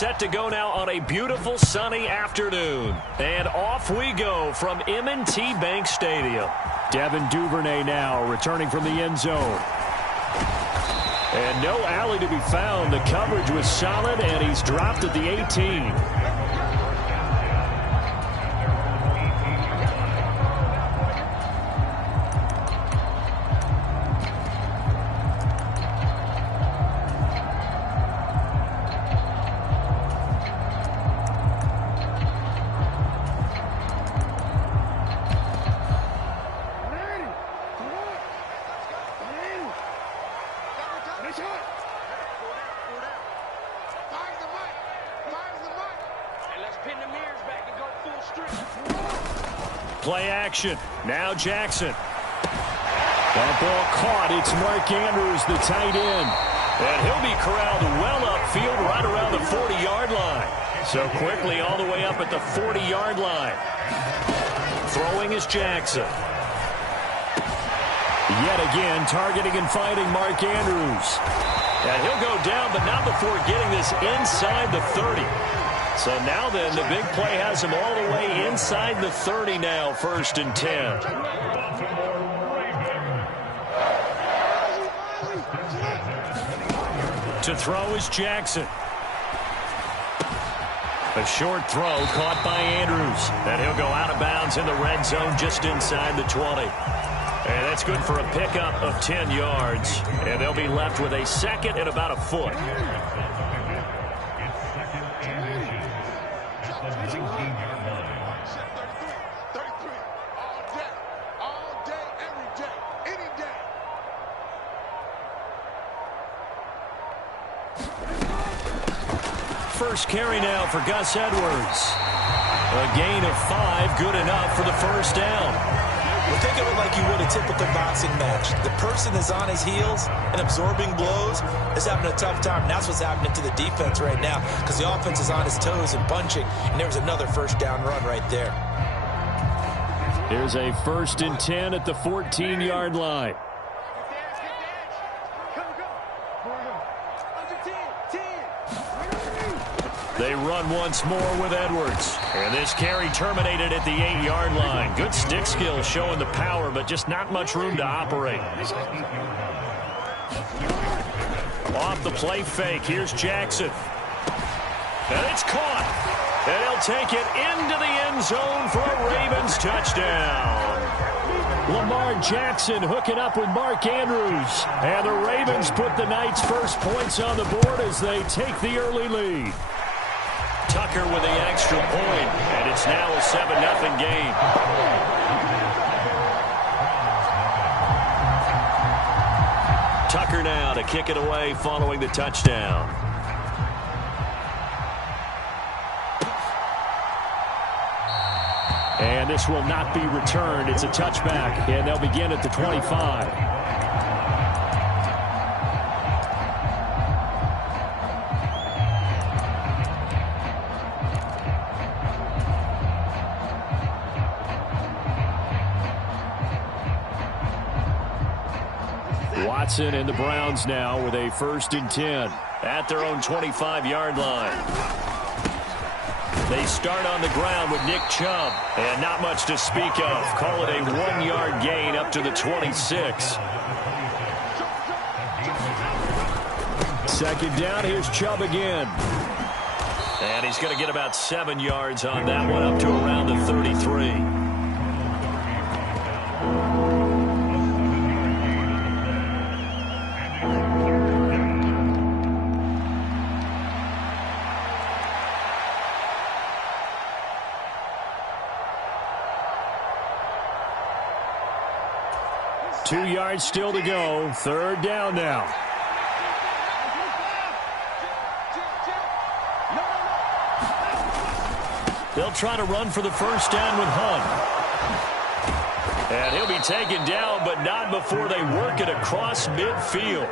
set to go now on a beautiful sunny afternoon. And off we go from M&T Bank Stadium. Devin Duvernay now returning from the end zone. And no alley to be found. The coverage was solid, and he's dropped at the 18. Play action. Now Jackson. That ball caught. It's Mark Andrews, the tight end. And he'll be corralled well upfield right around the 40-yard line. So quickly all the way up at the 40-yard line. Throwing is Jackson. Yet again, targeting and fighting Mark Andrews. And he'll go down, but not before getting this inside the 30. So now then, the big play has him all the way inside the 30 now, 1st and 10. To throw is Jackson. A short throw caught by Andrews. And he'll go out of bounds in the red zone just inside the 20. And that's good for a pickup of 10 yards. And they'll be left with a second and about a foot. First carry now for Gus Edwards. A gain of 5, good enough for the first down. Well, think of it like you would a typical boxing match. The person is on his heels and absorbing blows is having a tough time. And that's what's happening to the defense right now because the offense is on his toes and punching. And there was another first down run right there. Here's a 1st and 10 at the 14-yard line. They run once more with Edwards. And this carry terminated at the 8-yard line. Good stick skill showing the power, but just not much room to operate. Off the play fake, here's Jackson. And it's caught. And he'll take it into the end zone for a Ravens touchdown. Lamar Jackson hooking up with Mark Andrews. And the Ravens put the Knights' first points on the board as they take the early lead. Tucker with the extra point, and it's now a 7-0 game. Tucker now to kick it away following the touchdown. And this will not be returned. It's a touchback, and they'll begin at the 25. Watson and the Browns now with a 1st and 10 at their own 25-yard line. They start on the ground with Nick Chubb, and not much to speak of. Call it a 1-yard gain up to the 26. 2nd down, here's Chubb again. And he's going to get about 7 yards on that one, up to around the 33. Two yards still to go. 3rd down now. They'll try to run for the first down with Hunt. And he'll be taken down, but not before they work it across midfield.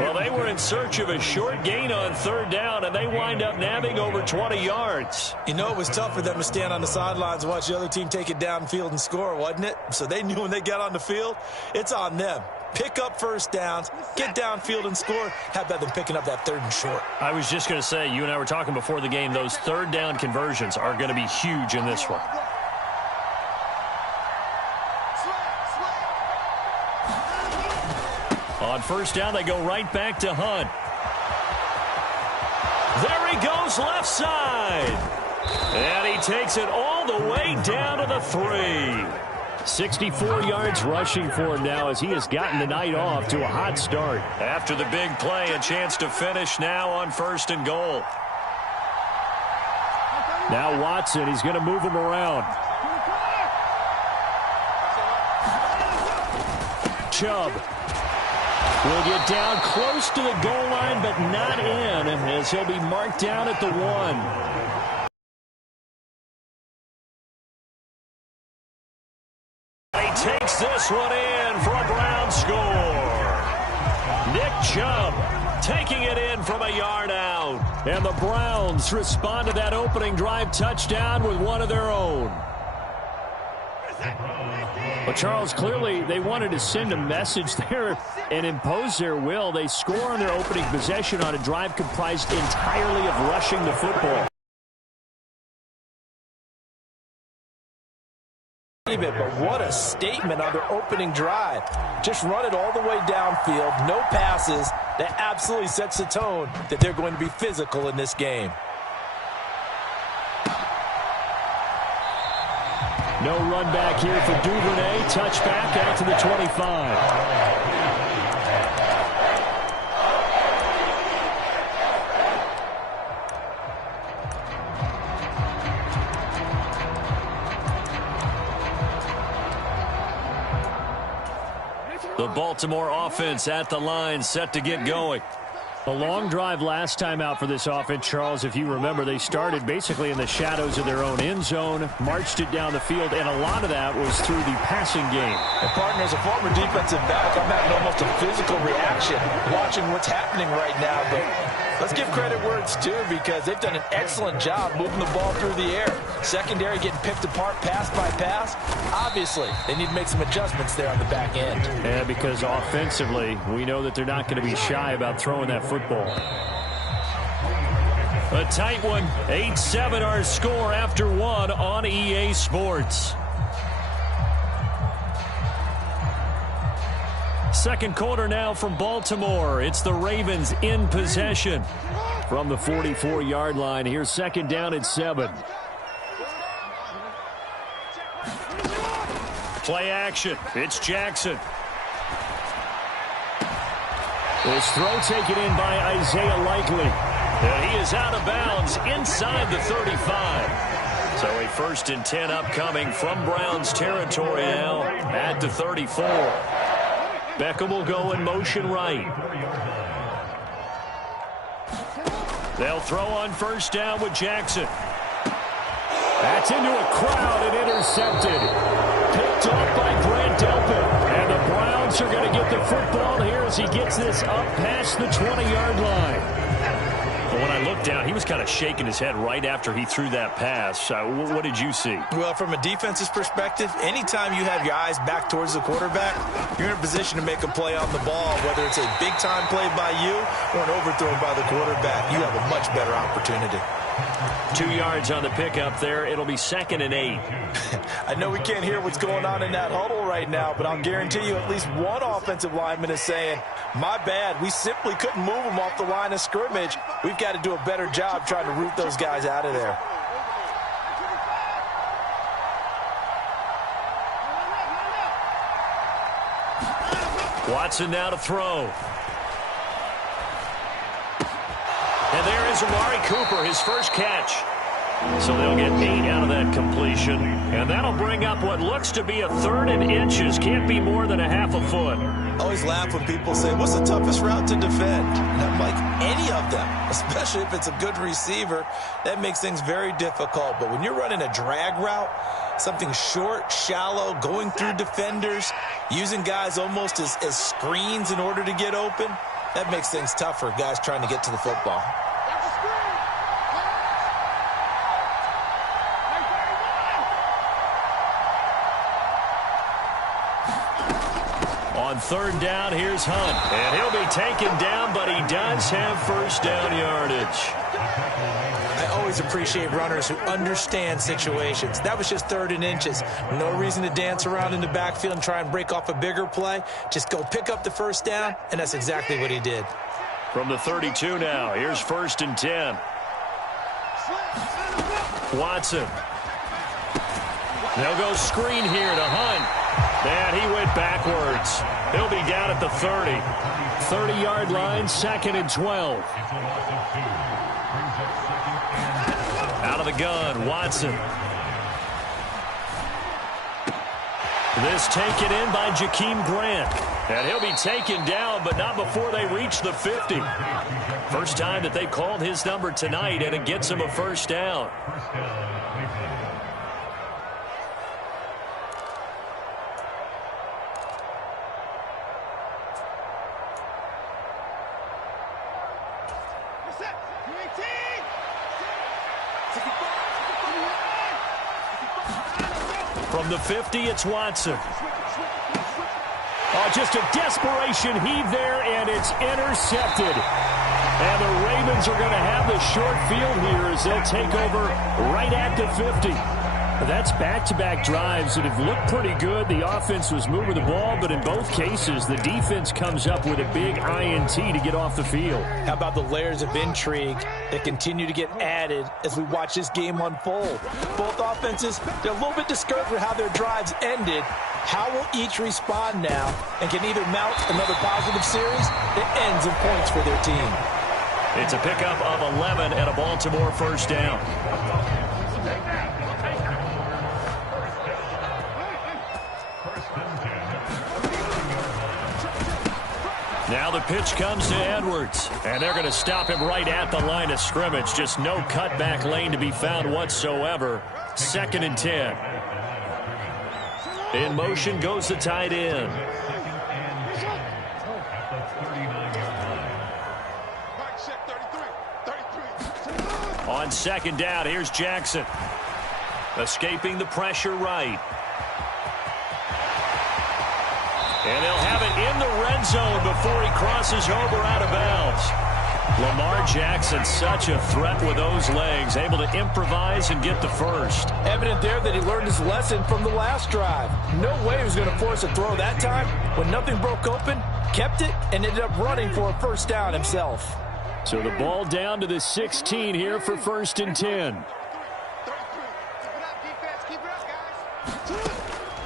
Well, they were in search of a short gain on 3rd down, and they wind up nabbing over 20 yards. You know, it was tough for them to stand on the sidelines and watch the other team take it downfield and score, wasn't it? So they knew when they got on the field, it's on them. Pick up first downs, get downfield and score. How about them picking up that 3rd and short? I was just going to say, you and I were talking before the game, those 3rd down conversions are going to be huge in this one. On first down, they go right back to Hunt. There he goes left side. And he takes it all the way down to the 3. 64 yards rushing for him now as he has gotten the night off to a hot start. After the big play, a chance to finish now on 1st and goal. Now Watson, he's going to move him around. Chubb will get down close to the goal line, but not in, as he'll be marked down at the 1. He takes this one in for a Brown score. Nick Chubb taking it in from a yard out. And the Browns respond to that opening drive touchdown with one of their own. But Charles, clearly they wanted to send a message there and impose their will. They score on their opening possession on a drive comprised entirely of rushing the football. But what a statement on their opening drive. Just run it all the way downfield, no passes. That absolutely sets the tone that they're going to be physical in this game. No run back here for Duvernay. Touchback out to the 25. The Baltimore offense at the line, set to get going. A long drive last time out for this offense, Charles. If you remember, they started basically in the shadows of their own end zone, marched it down the field, and a lot of that was through the passing game. And partner, as a former defensive back, I'm having almost a physical reaction watching what's happening right now. But let's give credit where it's due, because they've done an excellent job moving the ball through the air. Secondary getting picked apart pass by pass. Obviously, they need to make some adjustments there on the back end. Yeah, because offensively, we know that they're not going to be shy about throwing that football. A tight one. 8-7 our score after 1 on EA Sports. Second quarter now from Baltimore. It's the Ravens in possession. From the 44-yard line, here's 2nd down and 7. Play action. It's Jackson. This throw taken in by Isaiah Likely. And he is out of bounds inside the 35. So a 1st and 10 upcoming from Browns territory now at the 34. Beckham will go in motion right. They'll throw on 1st down with Jackson. That's into a crowd and intercepted. Picked off by Grant Delpit. And the Browns are going to get the football here as he gets this up past the 20-yard line. But when I looked down, he was kind of shaking his head right after he threw that pass. What did you see? Well, from a defense's perspective, anytime you have your eyes back towards the quarterback, you're in a position to make a play on the ball, whether it's a big-time play by you or an overthrow by the quarterback. You have a much better opportunity. 2 yards on the pickup there. It'll be 2nd and 8. I know we can't hear what's going on in that huddle right now, but I'll guarantee you at least one offensive lineman is saying, my bad, we simply couldn't move them off the line of scrimmage. We've got to do a better job trying to root those guys out of there. Watson now to throw. And there is Amari Cooper, his first catch. So they'll get 8 out of that completion. And that'll bring up what looks to be a 3rd and inches. Can't be more than a half a foot. I always laugh when people say, what's the toughest route to defend? And I'm like, any of them, especially if it's a good receiver. That makes things very difficult. But when you're running a drag route, something short, shallow, going through defenders, using guys almost as screens in order to get open, that makes things tough for guys trying to get to the football. third down, here's Hunt. And he'll be taken down, but he does have first down yardage. I always appreciate runners who understand situations. That was just 3rd and inches. No reason to dance around in the backfield and try and break off a bigger play. Just go pick up the first down, and that's exactly what he did. From the 32 now, here's 1st and 10. Watson. They'll go screen here to Hunt. And he went backwards. He'll be down at the 30. 30-yard line, 2nd and 12. Out of the gun, Watson. This taken in by Jakeem Grant. And he'll be taken down, but not before they reach the 50. First time that they called his number tonight, and it gets him a first down. From the 50, it's Watson. Oh, just a desperation heave there, and it's intercepted. And the Ravens are going to have the short field here as they'll take over right at the 50. That's back-to-back drives that have looked pretty good. The offense was moving the ball, but in both cases, the defense comes up with a big INT to get off the field. How about the layers of intrigue that continue to get added as we watch this game unfold? Both offenses, they're a little bit discouraged with how their drives ended. How will each respond now and can either mount another positive series that ends in points for their team? It's a pickup of 11 and a Baltimore first down. Now the pitch comes to Edwards, and they're going to stop him right at the line of scrimmage. Just no cutback lane to be found whatsoever. 2nd and 10. In motion goes the tight end. On 2nd down, here's Jackson. Escaping the pressure right. And they'll have it in the red zone before he crosses over out of bounds. Lamar Jackson, such a threat with those legs, able to improvise and get the first. Evident there that he learned his lesson from the last drive. No way he was going to force a throw that time. When nothing broke open, kept it, and ended up running for a first down himself. So the ball down to the 16 here for 1st and 10.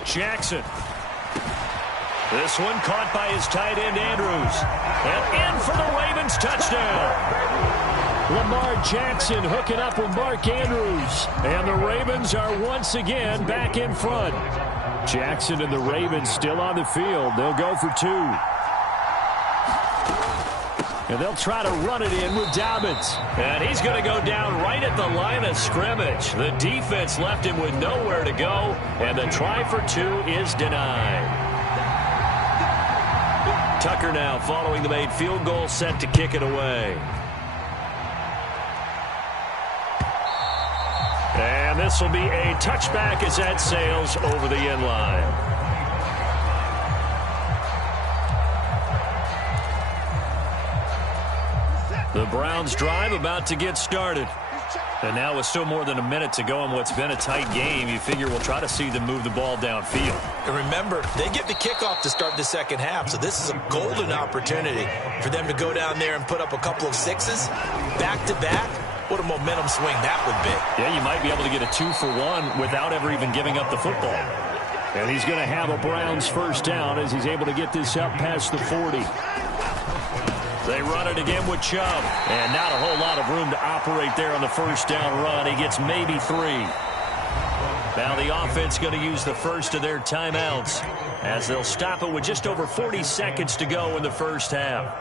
Jackson. This one caught by his tight end, Andrews. And in for the Ravens touchdown. Lamar Jackson hooking up with Mark Andrews. And the Ravens are once again back in front. Jackson and the Ravens still on the field. They'll go for 2. And they'll try to run it in with Dobbins. And he's going to go down right at the line of scrimmage. The defense left him with nowhere to go. And the try for 2 is denied. Tucker now following the made field goal, set to kick it away. And this will be a touchback as that sails over the end line. The Browns drive about to get started. And now with still more than a minute to go in what's been a tight game, you figure we'll try to see them move the ball downfield. And remember, they get the kickoff to start the second half, so this is a golden opportunity for them to go down there and put up a couple of sixes back-to-back. What a momentum swing that would be. Yeah, you might be able to get a 2-for-1 without ever even giving up the football. And he's going to have a Browns first down as he's able to get this up past the 40. They run it again with Chubb. And not a whole lot of room to operate there on the first down run. He gets maybe 3. Now the offense going to use the first of their timeouts as they'll stop it with just over 40 seconds to go in the first half.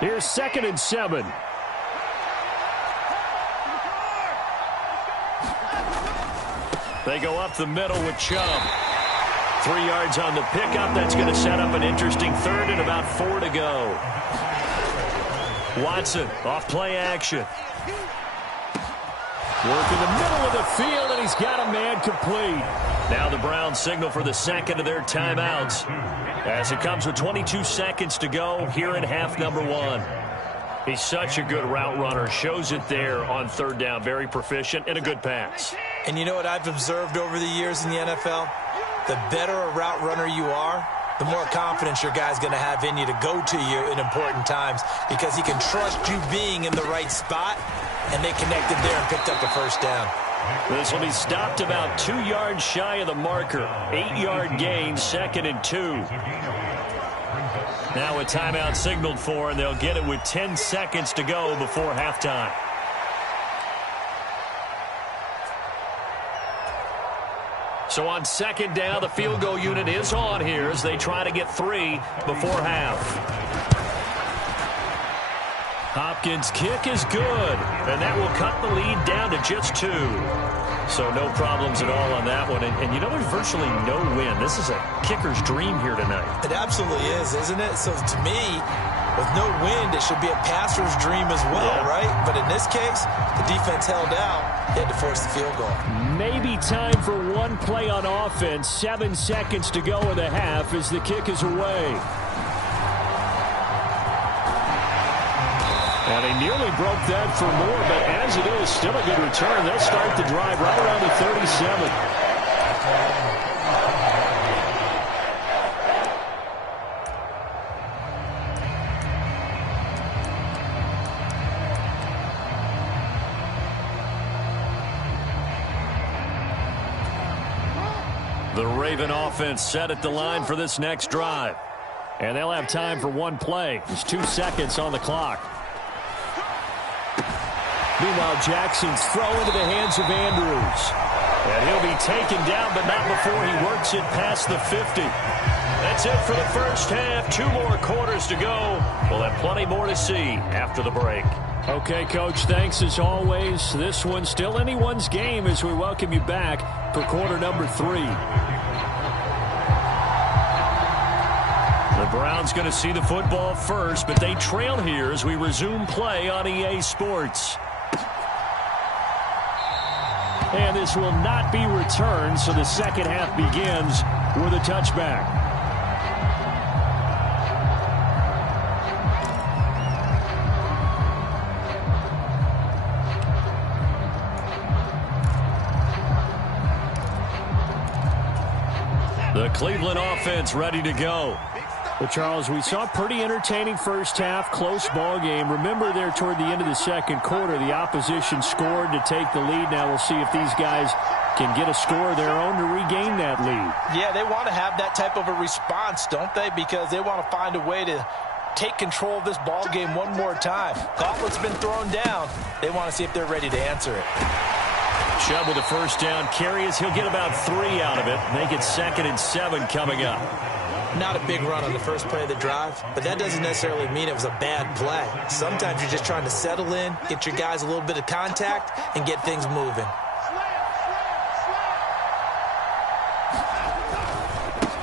Here's 2nd and 7. They go up the middle with Chubb. 3 yards on the pickup. That's going to set up an interesting third and about 4 to go. Watson off play action. Work in the middle of the field, and he's got a man complete. Now the Browns signal for the second of their timeouts as it comes with 22 seconds to go here in half number 1. He's such a good route runner. Shows it there on third down. Very proficient and a good pass. And you know what I've observed over the years in the NFL? The better a route runner you are, the more confidence your guy's going to have in you to go to you in important times because he can trust you being in the right spot, and they connected there and picked up the first down. This will be stopped about 2 yards shy of the marker. 8-yard gain, 2nd and 2. Now a timeout signaled for, and they'll get it with 10 seconds to go before halftime. So on second down, the field goal unit is on here as they try to get 3 before half. Hopkins' kick is good, and that will cut the lead down to just 2. So no problems at all on that one. And you know, there's virtually no win. This is a kicker's dream here tonight. It absolutely is, isn't it? So to me, with no wind, it should be a passer's dream as well, right? But in this case, the defense held out. They had to force the field goal. Maybe time for one play on offense. 7 seconds to go in the half as the kick is away. And they nearly broke that for more, but as it is, still a good return. They'll start the drive right around the 37. The Raven offense set at the line for this next drive. And they'll have time for one play. There's 2 seconds on the clock. Meanwhile, Jackson's throw into the hands of Andrews. And he'll be taken down, but not before he works it past the 50. That's it for the first half. 2 more quarters to go. We'll have plenty more to see after the break. Okay, Coach, thanks as always. This one's still anyone's game as we welcome you back for quarter number 3. The Browns going to see the football first, but they trail here as we resume play on EA Sports. And this will not be returned, so the second half begins with a touchback. The Cleveland offense ready to go. Well, Charles, we saw a pretty entertaining first half, close ball game. Remember there toward the end of the second quarter, the opposition scored to take the lead. Now we'll see if these guys can get a score of their own to regain that lead. Yeah, they want to have that type of a response, don't they? Because they want to find a way to take control of this ball game one more time. Gauntlet's been thrown down. They want to see if they're ready to answer it. Chubb with a first down carry as he'll get about 3 out of it. Make it 2nd and 7 coming up. Not a big run on the first play of the drive, but that doesn't necessarily mean it was a bad play. Sometimes you're just trying to settle in, get your guys a little bit of contact, and get things moving.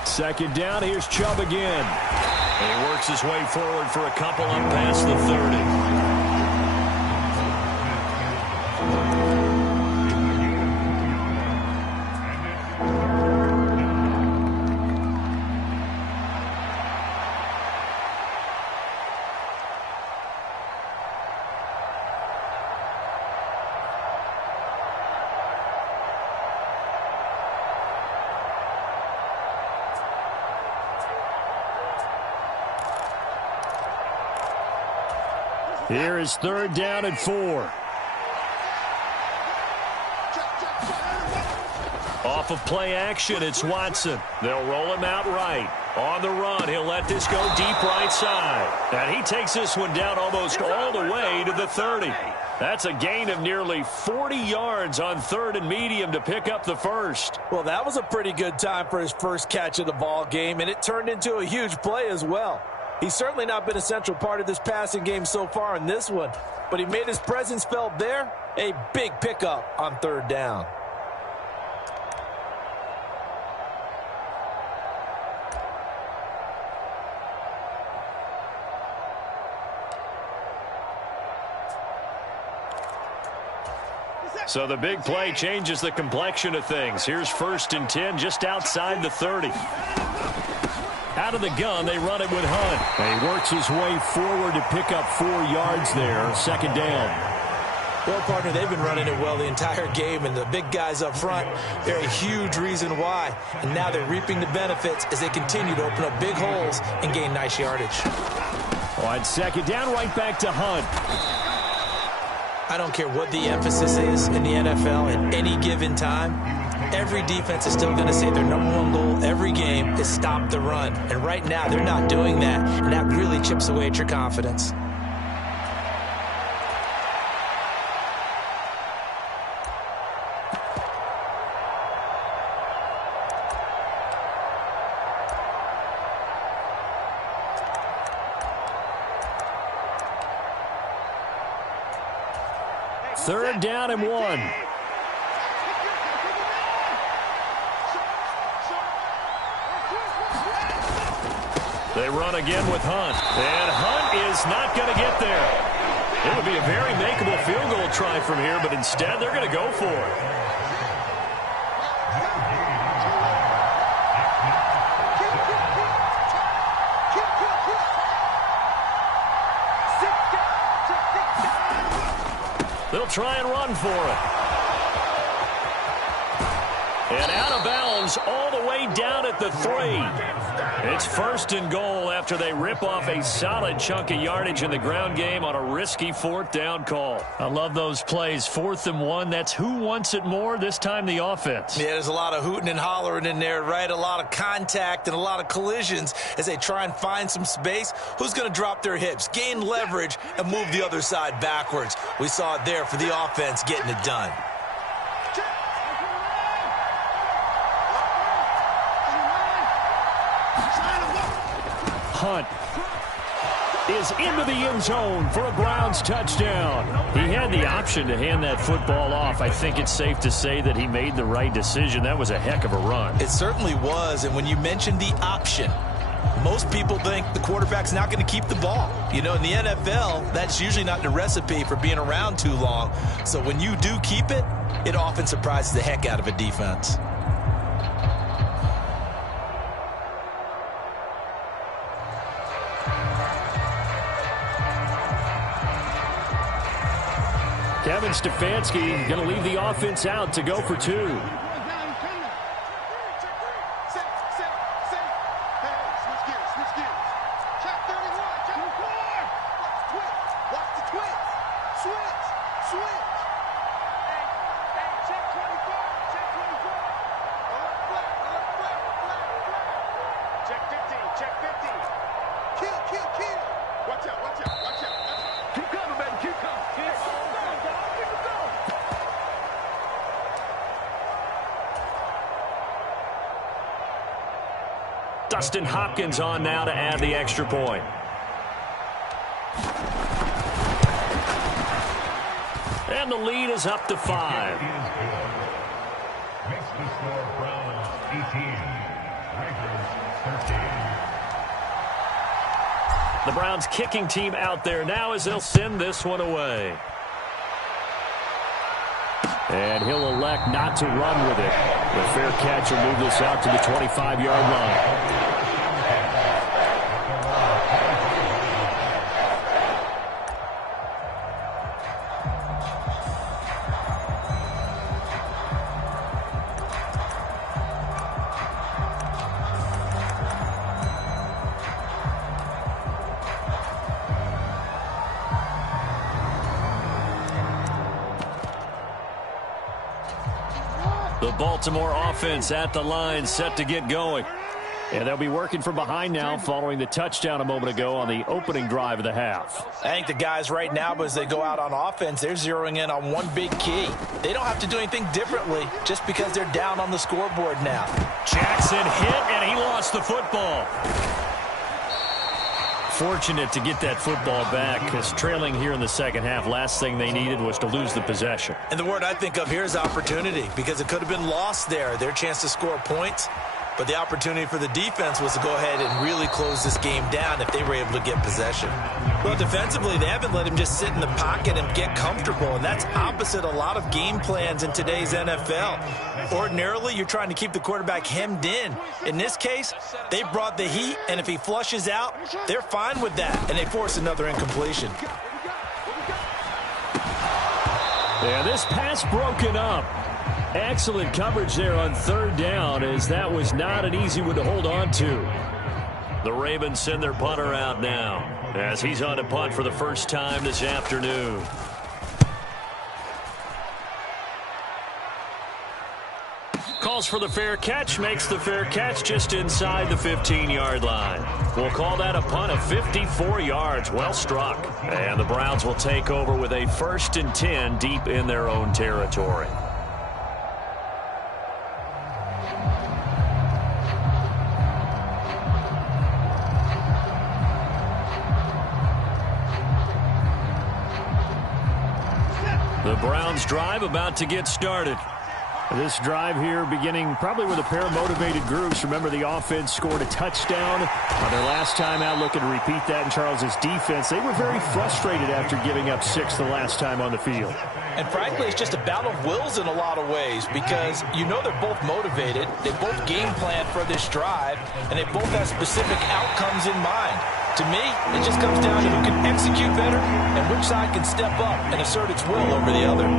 Second down, here's Chubb again. And he works his way forward for a couple up past the 30. Here is 3rd down and 4. Off of play action, it's Watson. They'll roll him out right. On the run, he'll let this go deep right side. And he takes this one down almost all the way to the 30. That's a gain of nearly 40 yards on 3rd and medium to pick up the first. Well, that was a pretty good time for his first catch of the ball game, and it turned into a huge play as well. He's certainly not been a central part of this passing game so far in this one, but he made his presence felt there. A big pickup on 3rd down. So the big play changes the complexion of things. Here's 1st and 10 just outside the 30. Out of the gun, they run it with Hunt. And he works his way forward to pick up 4 yards there. 2nd down. Well, partner, they've been running it well the entire game, and the big guys up front, they're a huge reason why. And now they're reaping the benefits as they continue to open up big holes and gain nice yardage. On 2nd down, right back to Hunt. I don't care what the emphasis is in the NFL at any given time. Every defense is still going to say their #1 goal every game is stop the run. And right now, they're not doing that, and that really chips away at your confidence. Third down and 1. They run again with Hunt. And Hunt is not going to get there. It would be a very makeable field goal try from here, but instead they're going to go for it. They'll try and run for it. And out of bounds all the way down at the 3. It's 1st and goal after they rip off a solid chunk of yardage in the ground game on a risky 4th down call. I love those plays. 4th and 1. That's who wants it more, this time the offense. Yeah, there's a lot of hooting and hollering in there, right? A lot of contact and a lot of collisions as they try and find some space. Who's going to drop their hips, gain leverage, and move the other side backwards? We saw it there for the offense getting it done. Hunt is into the end zone for a Browns touchdown. He had the option to hand that football off. I think it's safe to say that he made the right decision. That was a heck of a run. It certainly was, and when you mentioned the option, most people think the quarterback's not going to keep the ball. You know, in the NFL, that's usually not the recipe for being around too long. So when you do keep it, it often surprises the heck out of a defense. Kevin Stefanski going to leave the offense out to go for 2. Dustin Hopkins on now to add the extra point. And the lead is up to 5. Makes the score Browns 18, Raiders 13. The Browns kicking team out there now as they'll send this one away. And he'll elect not to run with it. The fair catch will move this out to the 25-yard line. The Baltimore offense at the line, set to get going. And they'll be working from behind now following the touchdown a moment ago on the opening drive of the half. I think the guys right now, but as they go out on offense, they're zeroing in on one big key. They don't have to do anything differently just because they're down on the scoreboard now. Jackson hit, and he lost the football. Fortunate to get that football back because trailing here in the second half, last thing they needed was to lose the possession. And the word I think of here is opportunity because it could have been lost there. Their chance to score points. But the opportunity for the defense was to go ahead and really close this game down if they were able to get possession. Well, defensively, they haven't let him just sit in the pocket and get comfortable, and that's opposite a lot of game plans in today's NFL. Ordinarily, you're trying to keep the quarterback hemmed in. In this case, they brought the heat, and if he flushes out, they're fine with that, and they force another incompletion. Yeah, this pass broken up. Excellent coverage there on third down, as that was not an easy one to hold on to. The Ravens send their punter out now, as he's on to punt for the first time this afternoon. Calls for the fair catch, makes the fair catch just inside the 15-yard line. We'll call that a punt of 54 yards. Well struck. And the Browns will take over with a 1st and 10 deep in their own territory. The Browns drive about to get started. This drive here beginning probably with a pair of motivated groups. Remember, the offense scored a touchdown on their last time out. Looking to repeat that in Charles's defense. They were very frustrated after giving up 6 the last time on the field. And frankly, it's just a battle of wills in a lot of ways, because you know they're both motivated, they both game plan for this drive, and they both have specific outcomes in mind. To me, it just comes down to who can execute better and which side can step up and assert its will over the other.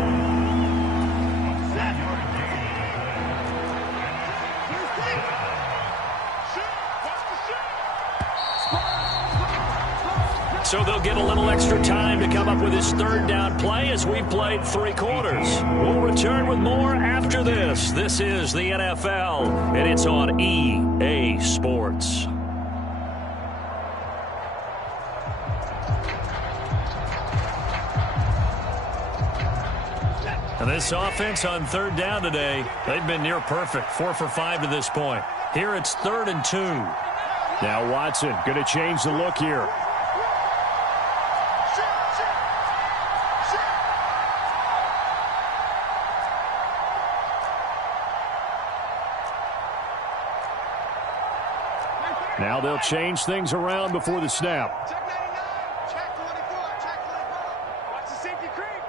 So they'll get a little extra time to come up with his third down play as we played 3 quarters. We'll return with more after this. This is the NFL, and it's on EA Sports. And this offense on third down today, they've been near perfect. 4 for 5 to this point. Here it's 3rd and 2. Now Watson going to change the look here. Now they'll change things around before the snap. Check 99, check 24, check 24. Watch the safety creep.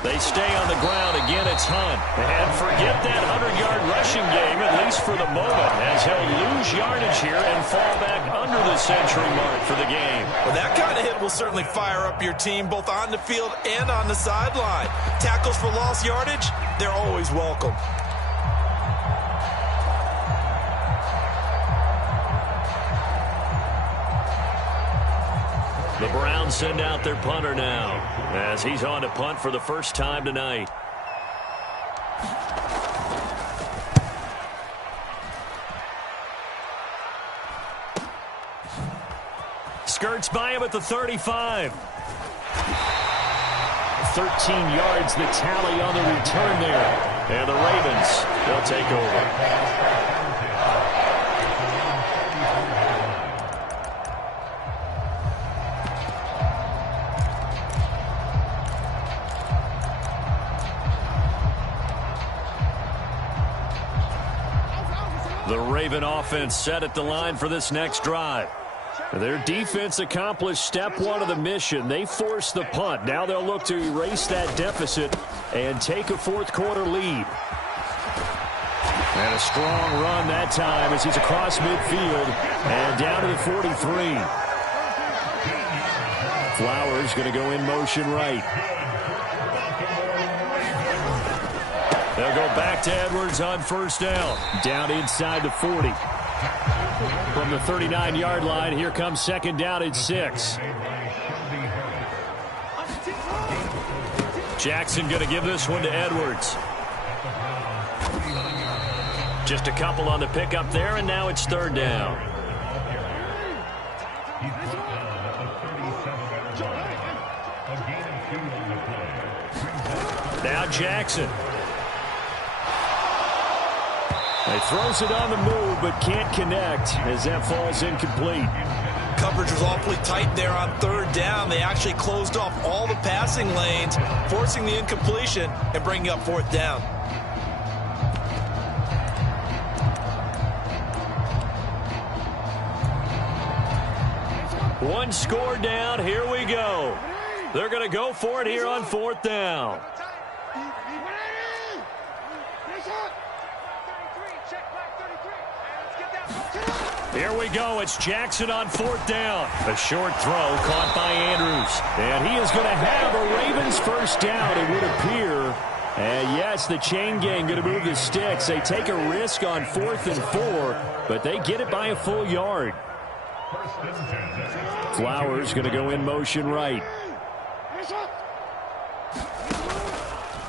They stay on the ground. Again, it's Hunt. And forget that 100-yard rushing game, at least for the moment, as he'll lose yardage here and fall back under the century mark for the game. Well, that kind of hit will certainly fire up your team both on the field and on the sideline. Tackles for lost yardage, they're always welcome. The Browns send out their punter now, as he's on to punt for the first time tonight. Skirts by him at the 35. 13 yards the tally on the return there. And the Ravens, they'll take over. The Raven offense set at the line for this next drive. Their defense accomplished step 1 of the mission. They forced the punt. Now they'll look to erase that deficit and take a 4th quarter lead. And a strong run that time as he's across midfield and down to the 43. Flowers going to go in motion right. They'll go back to Edwards on first down. Down inside the 40. From the 39-yard line, here comes 2nd down and 6. Jackson going to give this one to Edwards. Just a couple on the pickup there, and now it's 3rd down. Now Jackson. He throws it on the move, but can't connect as that falls incomplete. Coverage was awfully tight there on 3rd down. They actually closed off all the passing lanes, forcing the incompletion and bringing up 4th down. One score down. Here we go. They're going to go for it here on 4th down. Here we go. It's Jackson on 4th down. A short throw caught by Andrews. And he is going to have a Ravens first down, it would appear. And yes, the chain gang going to move the sticks. They take a risk on 4th and 4, but they get it by a full yard. Flowers going to go in motion right.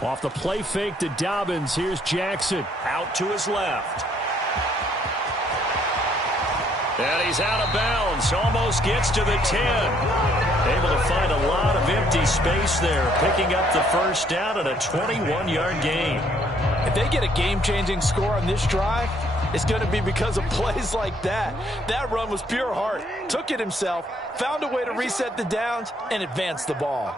Off the play fake to Dobbins. Here's Jackson. Out to his left. And he's out of bounds. Almost gets to the 10. Able to find a lot of empty space there. Picking up the first down at a 21-yard gain. If they get a game-changing score on this drive, it's going to be because of plays like that. That run was pure heart. Took it himself, found a way to reset the downs, and advance the ball.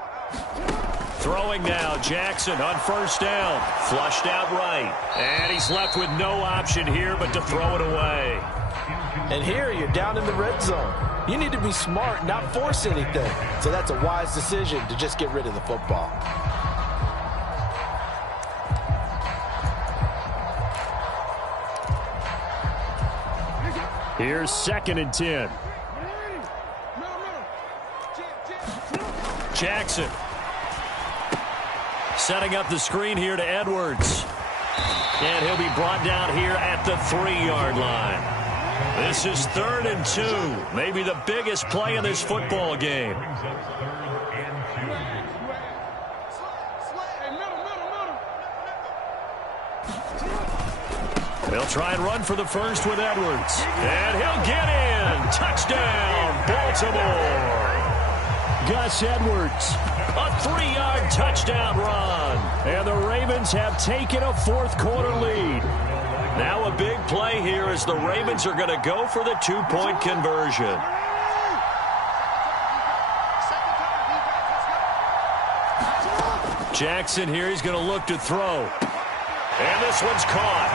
Throwing now, Jackson on first down. Flushed out right. And he's left with no option here but to throw it away. And here you're down in the red zone. You need to be smart, not force anything. So that's a wise decision to just get rid of the football. Here's 2nd and 10. Jackson. Setting up the screen here to Edwards. And he'll be brought down here at the 3-yard line. This is 3rd and 2. Maybe the biggest play in this football game. They'll try and run for the first with Edwards. And he'll get in. Touchdown, Baltimore. Gus Edwards. A 3-yard touchdown run. And the Ravens have taken a fourth-quarter lead. Now a big play here as the Ravens are going to go for the 2-point conversion. Jackson here, he's going to look to throw. And this one's caught.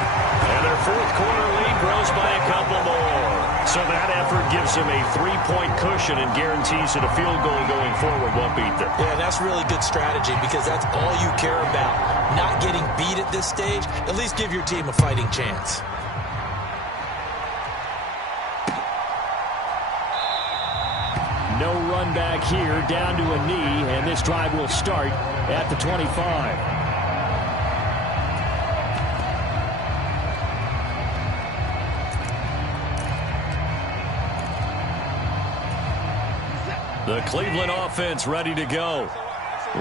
And their fourth-quarter lead grows by a couple more. So that effort gives them a 3-point cushion and guarantees that a field goal going forward won't beat them. Yeah, that's really good strategy because that's all you care about. Not getting beat at this stage, at least give your team a fighting chance. No run back here, down to a knee, and this drive will start at the 25. The Cleveland offense ready to go.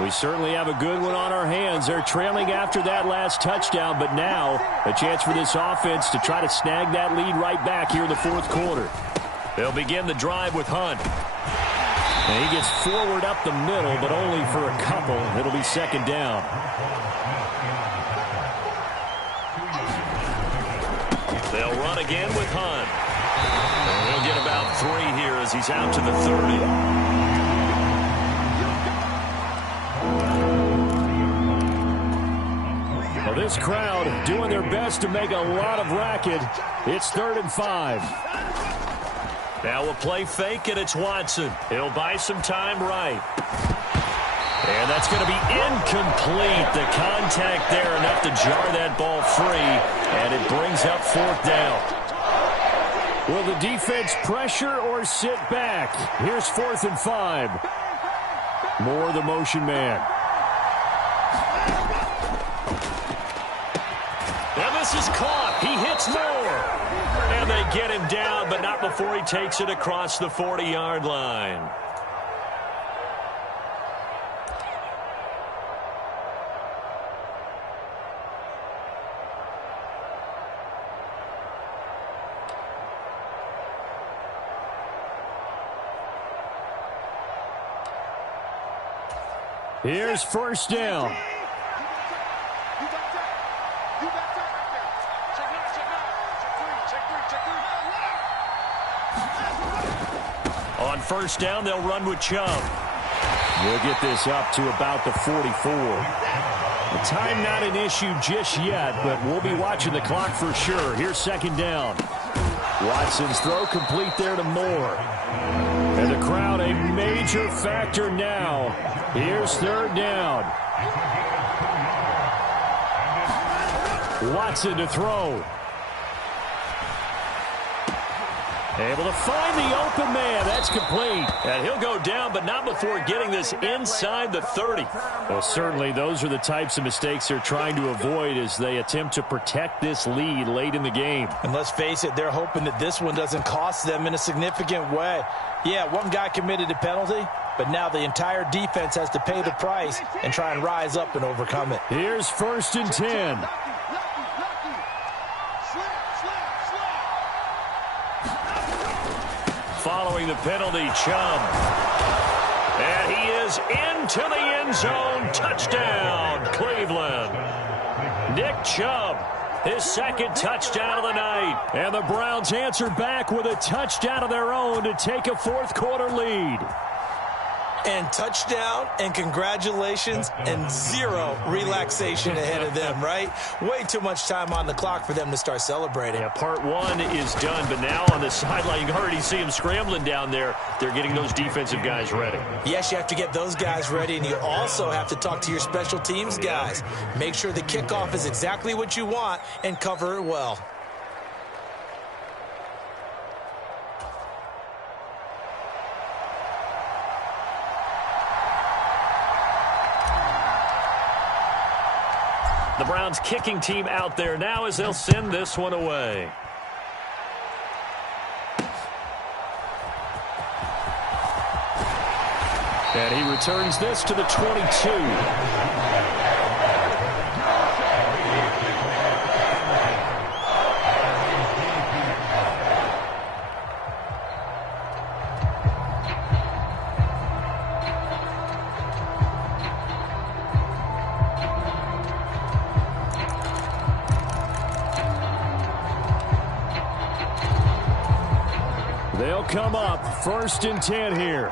We certainly have a good one on our hands. They're trailing after that last touchdown, but now a chance for this offense to try to snag that lead right back here in the fourth quarter. They'll begin the drive with Hunt. And he gets forward up the middle, but only for a couple. It'll be 2nd down. They'll run again with Hunt. And he'll get about 3 here as he's out to the 30. Well, this crowd doing their best to make a lot of racket. It's 3rd and 5. Now a play fake, and it's Watson. He'll buy some time right. And that's going to be incomplete. The contact there enough to jar that ball free, and it brings up 4th down. Will the defense pressure or sit back? Here's 4th and 5. Moore, the motion man. And this is caught. He hits Moore. And they get him down, but not before he takes it across the 40-yard line. Here's 1st down. On 1st down, they'll run with Chubb. We'll get this up to about the 44. The time not an issue just yet, but we'll be watching the clock for sure. Here's 2nd down. Watson's throw complete there to Moore. And the crowd major factor now. Here's third down. Watson to throw. Able to find the open man. That's complete. And he'll go down, but not before getting this inside the 30. Well, certainly those are the types of mistakes they're trying to avoid as they attempt to protect this lead late in the game. And let's face it, they're hoping that this one doesn't cost them in a significant way. Yeah, one guy committed a penalty, but now the entire defense has to pay the price and try and rise up and overcome it. Here's 1st and 10. Following the penalty, Chubb. And he is into the end zone. Touchdown, Cleveland. Nick Chubb, his 2nd touchdown of the night. And the Browns answer back with a touchdown of their own to take a 4th quarter lead. And touchdown, and congratulations, and 0 relaxation ahead of them, right? Way too much time on the clock for them to start celebrating. Yeah, part 1 is done, but now on the sideline, you can already see them scrambling down there. They're getting those defensive guys ready. Yes, you have to get those guys ready, and you also have to talk to your special teams guys. Make sure the kickoff is exactly what you want and cover it well. The Browns kicking team out there now as they'll send this one away. And he returns this to the 22. They'll come up 1st and 10 here.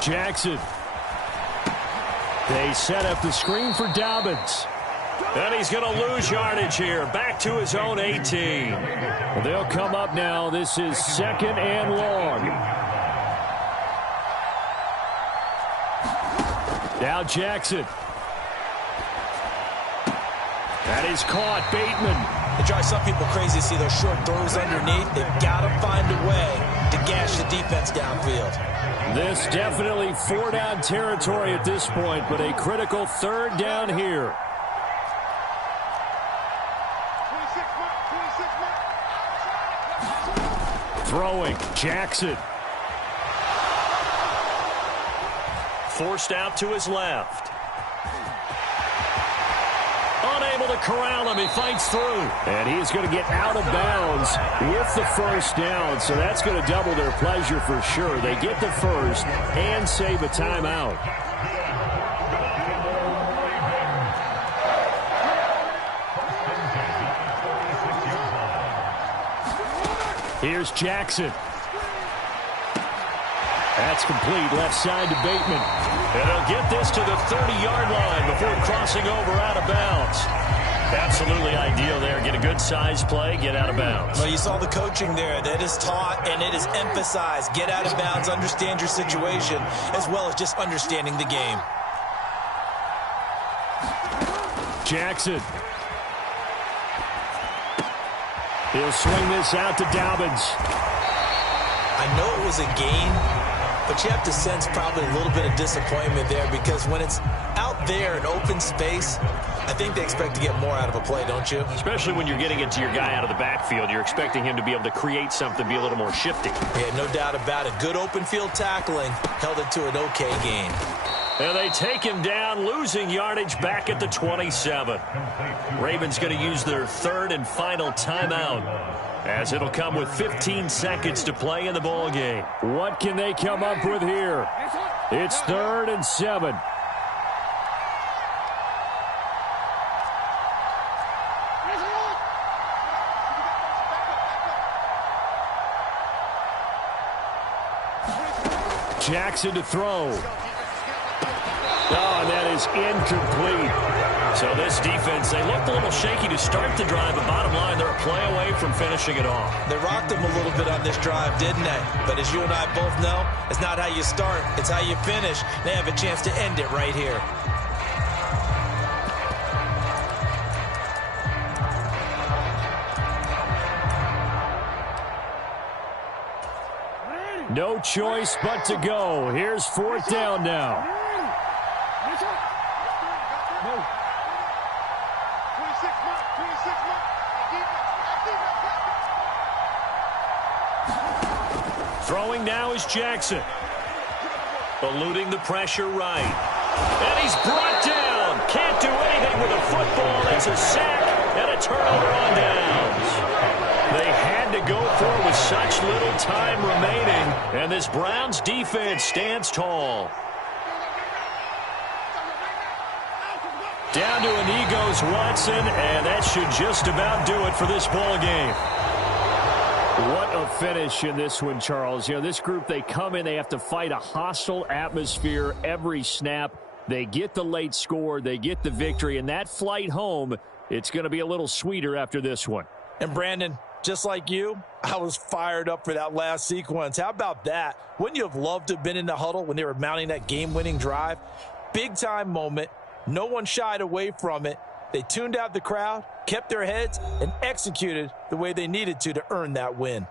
Jackson. They set up the screen for Dobbins. And he's going to lose yardage here. Back to his own 18. Well, they'll come up now. This is 2nd and long. Now Jackson. That is caught. Bateman. It drives some people crazy to see those short throws underneath. They've got to find a way to gash the defense downfield. This definitely 4-down territory at this point, but a critical 3rd down here. 26 Throwing. Jackson. Forced out to his left. Unable to corral him. He fights through. And he's going to get out of bounds with the 1st down, so that's going to double their pleasure for sure. They get the 1st and save a timeout. Here's Jackson. That's complete. Left side to Bateman. And he'll get this to the 30-yard line before crossing over out of bounds. Absolutely ideal there. Get a good size play, get out of bounds. Well, you saw the coaching there. That is taught and it is emphasized. Get out of bounds, understand your situation, as well as just understanding the game. Jackson. He'll swing this out to Dobbins. I know it was a gain, but you have to sense probably a little bit of disappointment there because when it's out there in open space, I think they expect to get more out of a play, don't you? Especially when you're getting it to your guy out of the backfield. You're expecting him to be able to create something, be a little more shifty. Yeah, no doubt about it. Good open field tackling held it to an okay gain. And they take him down, losing yardage back at the 27. Ravens going to use their 3rd and final timeout, as it'll come with 15 seconds to play in the ball game. What can they come up with here? It's 3rd and 7. Jackson to throw. Oh, that is incomplete. So this defense, they looked a little shaky to start the drive, but bottom line, they're a play away from finishing it off. They rocked them a little bit on this drive, didn't they? But as you and I both know, it's not how you start, it's how you finish. They have a chance to end it right here. No choice but to go. Here's fourth down now. 26 mark. Throwing now is Jackson. Eluding the pressure right. And he's brought down. Can't do anything with a football. That's a sack and a turnover on downs. They had to go for it with such little time remaining. And this Browns defense stands tall. Down to Inigos Watson, and that should just about do it for this ball game. What a finish in this one, Charles. You know, this group, they come in, they have to fight a hostile atmosphere every snap. They get the late score, they get the victory, and that flight home, it's going to be a little sweeter after this one. And Brandon, just like you, I was fired up for that last sequence. How about that? Wouldn't you have loved to have been in the huddle when they were mounting that game-winning drive? Big-time moment. No one shied away from it. They tuned out the crowd, kept their heads, and executed the way they needed to earn that win.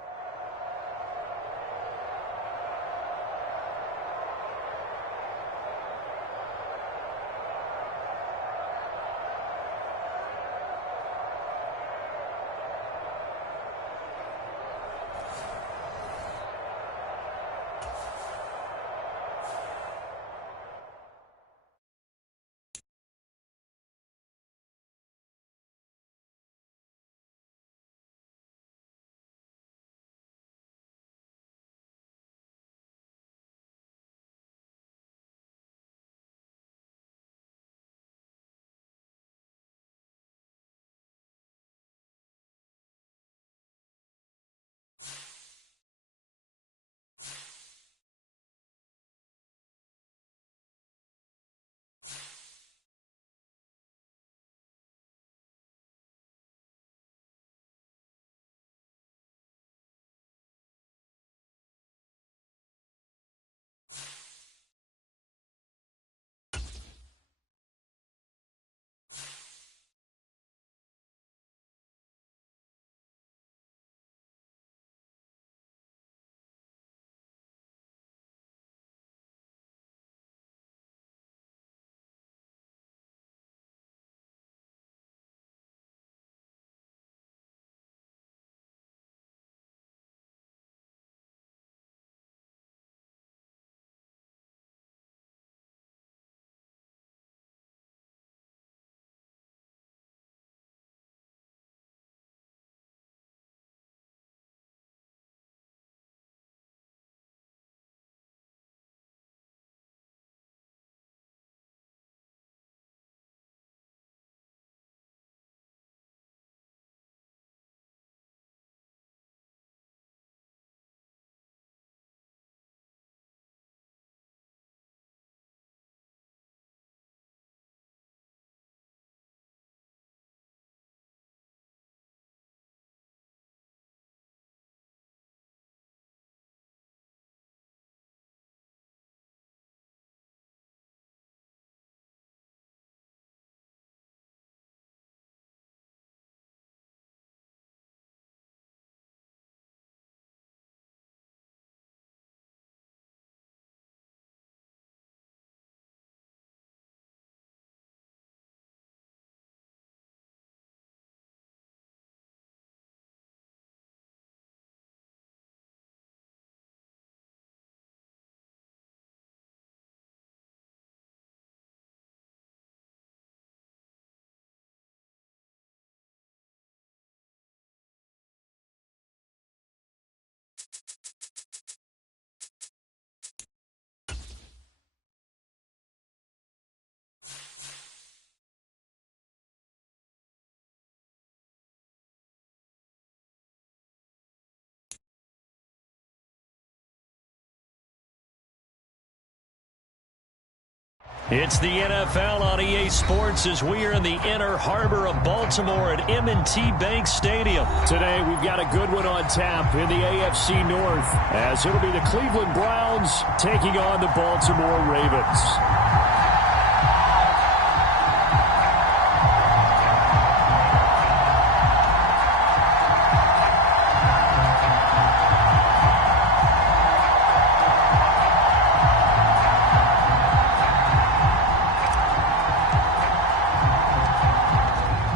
It's the NFL on EA Sports as we are in the inner harbor of Baltimore at M&T Bank Stadium. Today, we've got a good one on tap in the AFC North, as it'll be the Cleveland Browns taking on the Baltimore Ravens.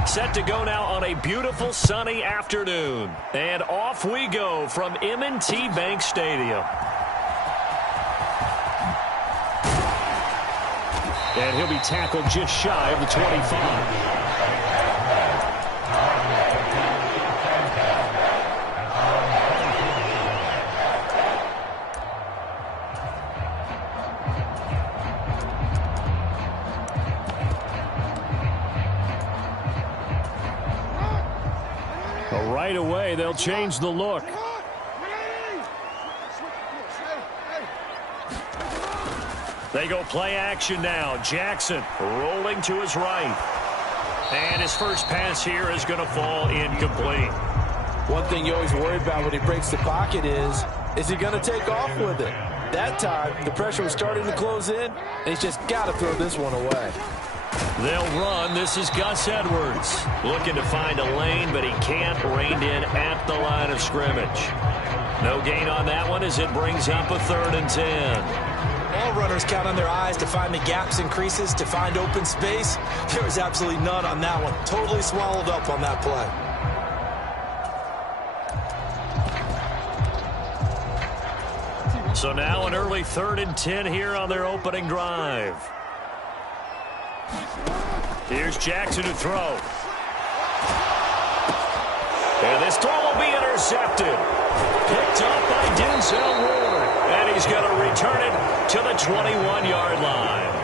Set to go now on a beautiful sunny afternoon. And off we go from M&T Bank Stadium. And he'll be tackled just shy of the 25. Right away, they'll change the look. They go play action now. Jackson rolling to his right. And his first pass here is going to fall incomplete. One thing you always worry about when he breaks the pocket is he going to take off with it? That time, the pressure was starting to close in, and he's just got to throw this one away. They'll run. This is Gus Edwards looking to find a lane, but he can't rein in at the line of scrimmage. No gain on that one as it brings up a 3rd and 10. All runners count on their eyes to find the gaps and creases, to find open space. There was absolutely none on that one. Totally swallowed up on that play. So now an early 3rd and 10 here on their opening drive. Here's Jackson to throw. And this throw will be intercepted. Picked up by Denzel Ward. And he's going to return it to the 21-yard line.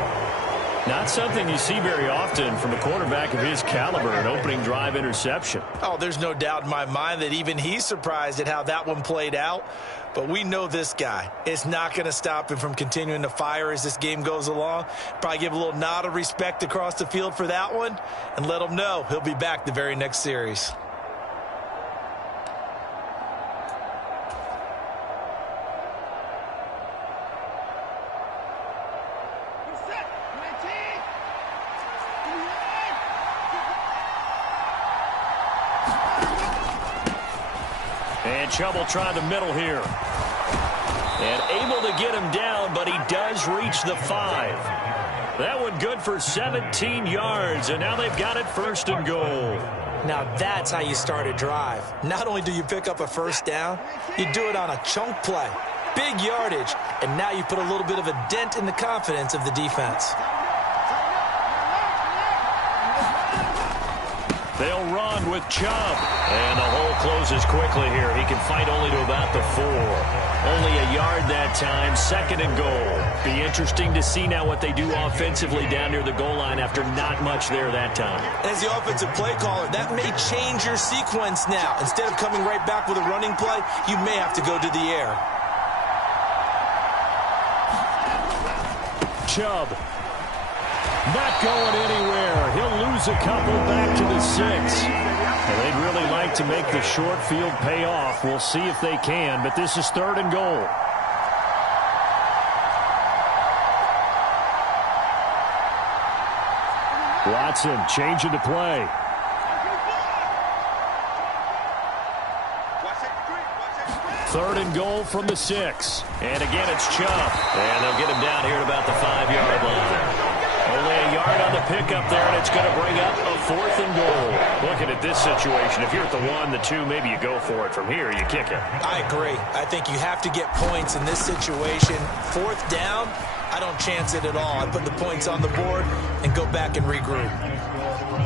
Not something you see very often from a quarterback of his caliber, an opening drive interception. Oh, there's no doubt in my mind that even he's surprised at how that one played out. But we know this guy. It's not going to stop him from continuing to fire as this game goes along. Probably give a little nod of respect across the field for that one and let him know he'll be back the very next series. And Chubb will try the middle here. And able to get him down, but he does reach the 5. That one good for 17 yards, and now they've got it 1st and goal. Now that's how you start a drive. Not only do you pick up a 1st down, you do it on a chunk play. Big yardage, and now you put a little bit of a dent in the confidence of the defense. They'll run with Chubb. And the hole closes quickly here. He can fight only to about the 4. Only a yard that time, 2nd and goal. Be interesting to see now what they do offensively down near the goal line after not much there that time. As the offensive play caller, that may change your sequence now. Instead of coming right back with a running play, you may have to go to the air. Chubb. Not going anywhere. He'll lose a couple back to the 6. And they'd really like to make the short field pay off. We'll see if they can, but this is 3rd and goal. Watson changing the play. Third and goal from the 6. And again, it's Chubb. And they'll get him down here at about the 5-yard line. Only a yard on the pickup there, and it's going to bring up a 4th and goal. Looking at this situation, if you're at the 1, the 2, maybe you go for it. From here, you kick it. I agree. I think you have to get points in this situation. 4th down, I don't chance it at all. I put the points on the board and go back and regroup.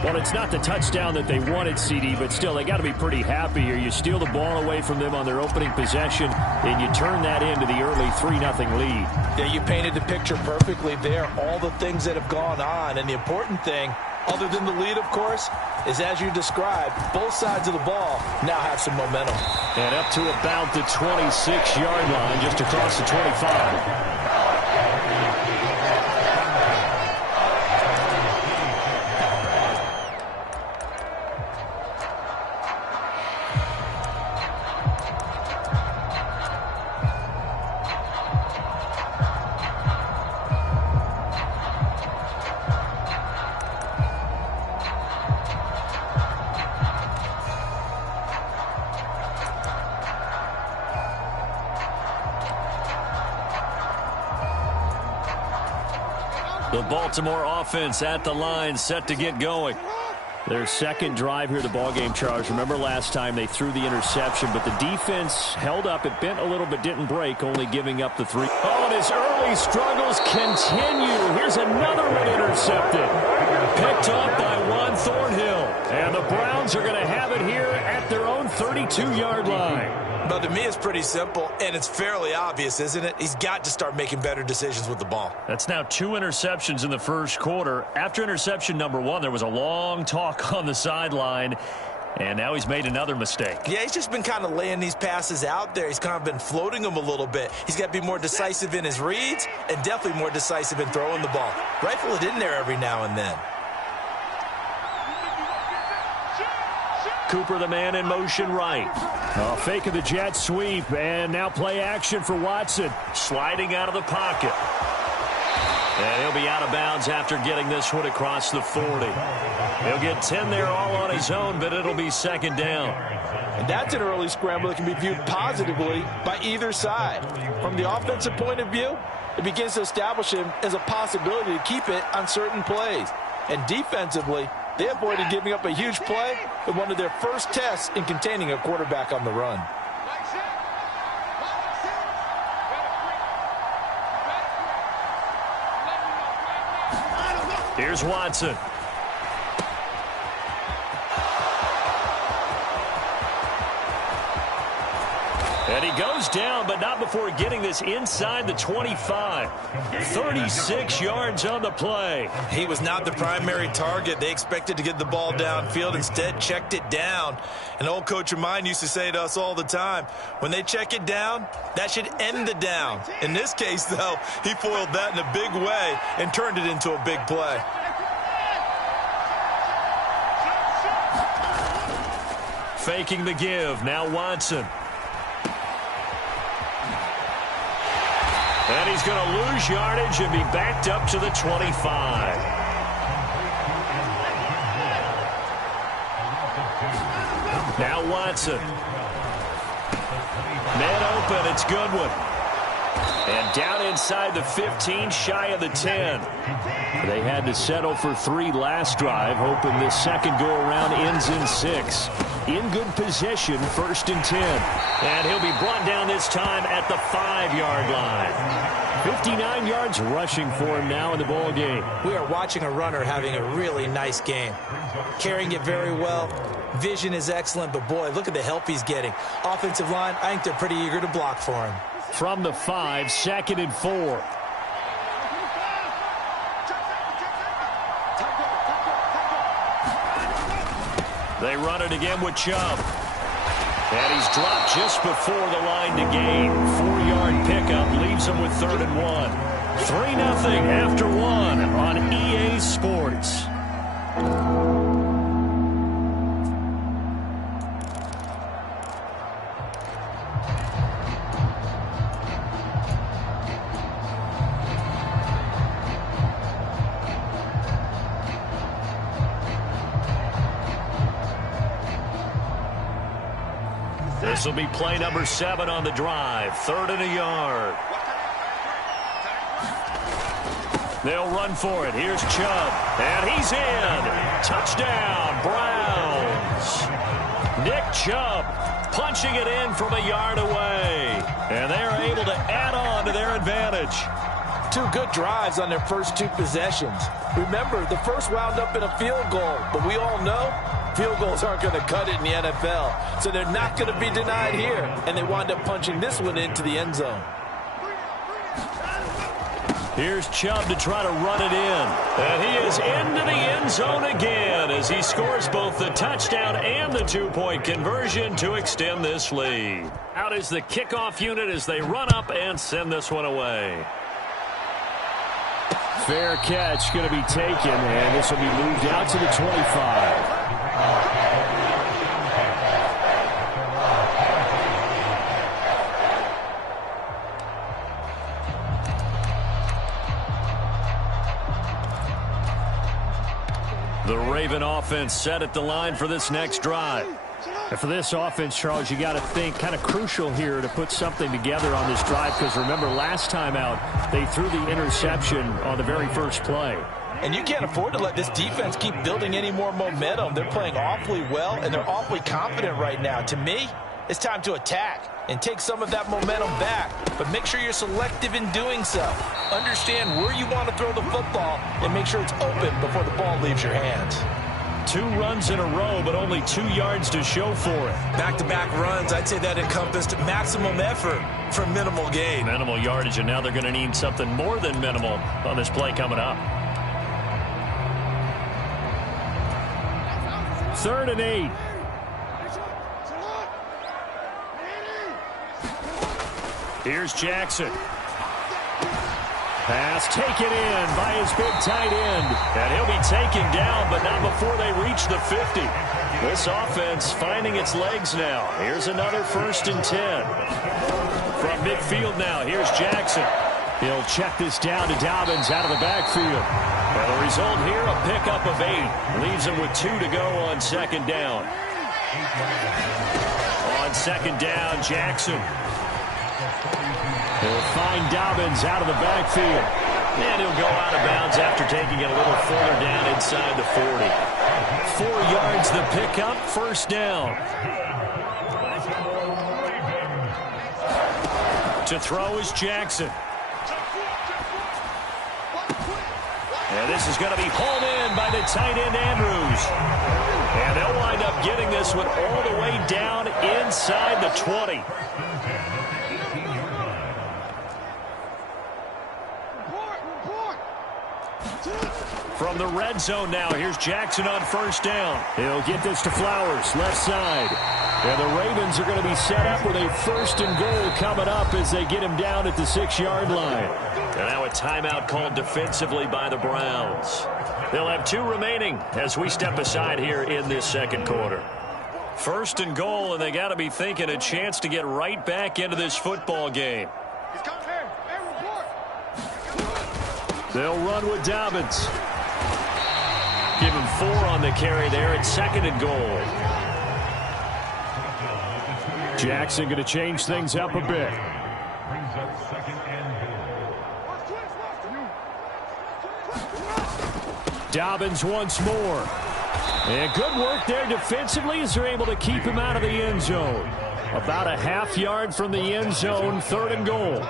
Well, it's not the touchdown that they wanted, CD, but still, they got to be pretty happy here. You steal the ball away from them on their opening possession, and you turn that into the early 3-0 lead. Yeah, you painted the picture perfectly there. All the things that have gone on, and the important thing, other than the lead, of course, is as you described, both sides of the ball now have some momentum. And up to about the 26-yard line, just across the 25. The Baltimore offense at the line, set to get going. Their second drive here, the ballgame, Charles. Remember last time they threw the interception, but the defense held up. It bent a little but didn't break, only giving up the 3. Oh, and his early struggles continue. Here's another one intercepted. Picked up by Juan Thornhill. And the Browns are going to have it here at their own 32-yard line. But to me, it's pretty simple, and it's fairly obvious, isn't it? He's got to start making better decisions with the ball. That's now 2 interceptions in the first quarter. After interception number 1, there was a long talk on the sideline, and now he's made another mistake. Yeah, he's just been kind of laying these passes out there. He's kind of been floating them a little bit. He's got to be more decisive in his reads and definitely more decisive in throwing the ball. Rifle it in there every now and then. Cooper, the man in motion right. Fake of the jet sweep, and now play action for Watson. Sliding out of the pocket. And he'll be out of bounds after getting this one across the 40. He'll get 10 there all on his own, but it'll be second down. And that's an early scramble that can be viewed positively by either side. From the offensive point of view, it begins to establish him as a possibility to keep it on certain plays. And defensively, they avoided giving up a huge play in one of their first tests in containing a quarterback on the run. Here's Watson. And he goes down, but not before getting this inside the 25. 36 yards on the play. He was not the primary target. They expected to get the ball downfield. Instead, checked it down. An old coach of mine used to say to us all the time, when they check it down, that should end the down. In this case, though, he foiled that in a big way and turned it into a big play. Faking the give. Now Watson. And he's going to lose yardage and be backed up to the 25. Now Watson. Man open. It's Goodwin. And down inside the 15, shy of the 10. They had to settle for 3 last drive, hoping this second go-around ends in 6. In good position, 1st and 10. And he'll be brought down this time at the 5-yard line. 59 yards rushing for him now in the ball game. We are watching a runner having a really nice game. Carrying it very well. Vision is excellent, but boy, look at the help he's getting. Offensive line, I think they're pretty eager to block for him. From the 5, 2nd and 4. They run it again with Chubb. And he's dropped just before the line to gain. 4-yard pickup leaves him with 3rd and 1. 3-0 after 1 on EA Sports. This will be play number 7 on the drive. 3rd and a yard. They'll run for it. Here's Chubb. And he's in. Touchdown, Browns. Nick Chubb punching it in from a yard away. And they are able to add on to their advantage. 2 good drives on their first 2 possessions. Remember, the first wound up in a field goal, but we all know field goals aren't going to cut it in the NFL, so they're not going to be denied here, and they wind up punching this one into the end zone. Here's Chubb to try to run it in. And he is into the end zone again as he scores both the touchdown and the 2-point conversion to extend this lead. Out is the kickoff unit as they run up and send this one away. Fair catch going to be taken, and this will be moved out to the 25. The Raven offense set at the line for this next drive. And for this offense, Charles, you got to think kind of crucial here to put something together on this drive, because remember last time out they threw the interception on the very first play. And you can't afford to let this defense keep building any more momentum. They're playing awfully well, and they're awfully confident right now. To me, it's time to attack and take some of that momentum back. But make sure you're selective in doing so. Understand where you want to throw the football and make sure it's open before the ball leaves your hands. 2 runs in a row, but only 2 yards to show for it. Back-to-back runs, I'd say that encompassed maximum effort for minimal gain. Minimal yardage, and now they're going to need something more than minimal on this play coming up. 3rd and 8. Here's Jackson. Pass taken in by his big tight end. And he'll be taken down, but not before they reach the 50. This offense finding its legs now. Here's another 1st and 10. From midfield now, here's Jackson. He'll check this down to Dobbins out of the backfield. And the result here, a pickup of 8. Leaves him with 2 to go on 2nd down. On 2nd down, Jackson. He'll find Dobbins out of the backfield. And he'll go out of bounds after taking it a little further down inside the 40. 4 yards the pickup, 1st down. To throw is Jackson. And this is going to be hauled in by the tight end, Andrews. And they'll wind up getting this one all the way down inside the 20. From the red zone now, here's Jackson on 1st down. He'll get this to Flowers, left side. And the Ravens are going to be set up with a 1st and goal coming up as they get him down at the 6-yard line. And now a timeout called defensively by the Browns. They'll have 2 remaining as we step aside here in this 2nd quarter. 1st and goal, and they got to be thinking a chance to get right back into this football game. They'll run with Dobbins. Give him 4 on the carry there at 2nd and goal. Jackson going to change things up a bit. Brings up 2nd and goal. Dobbins once more. And good work there defensively as they're able to keep him out of the end zone. About a half yard from the end zone, 3rd and goal.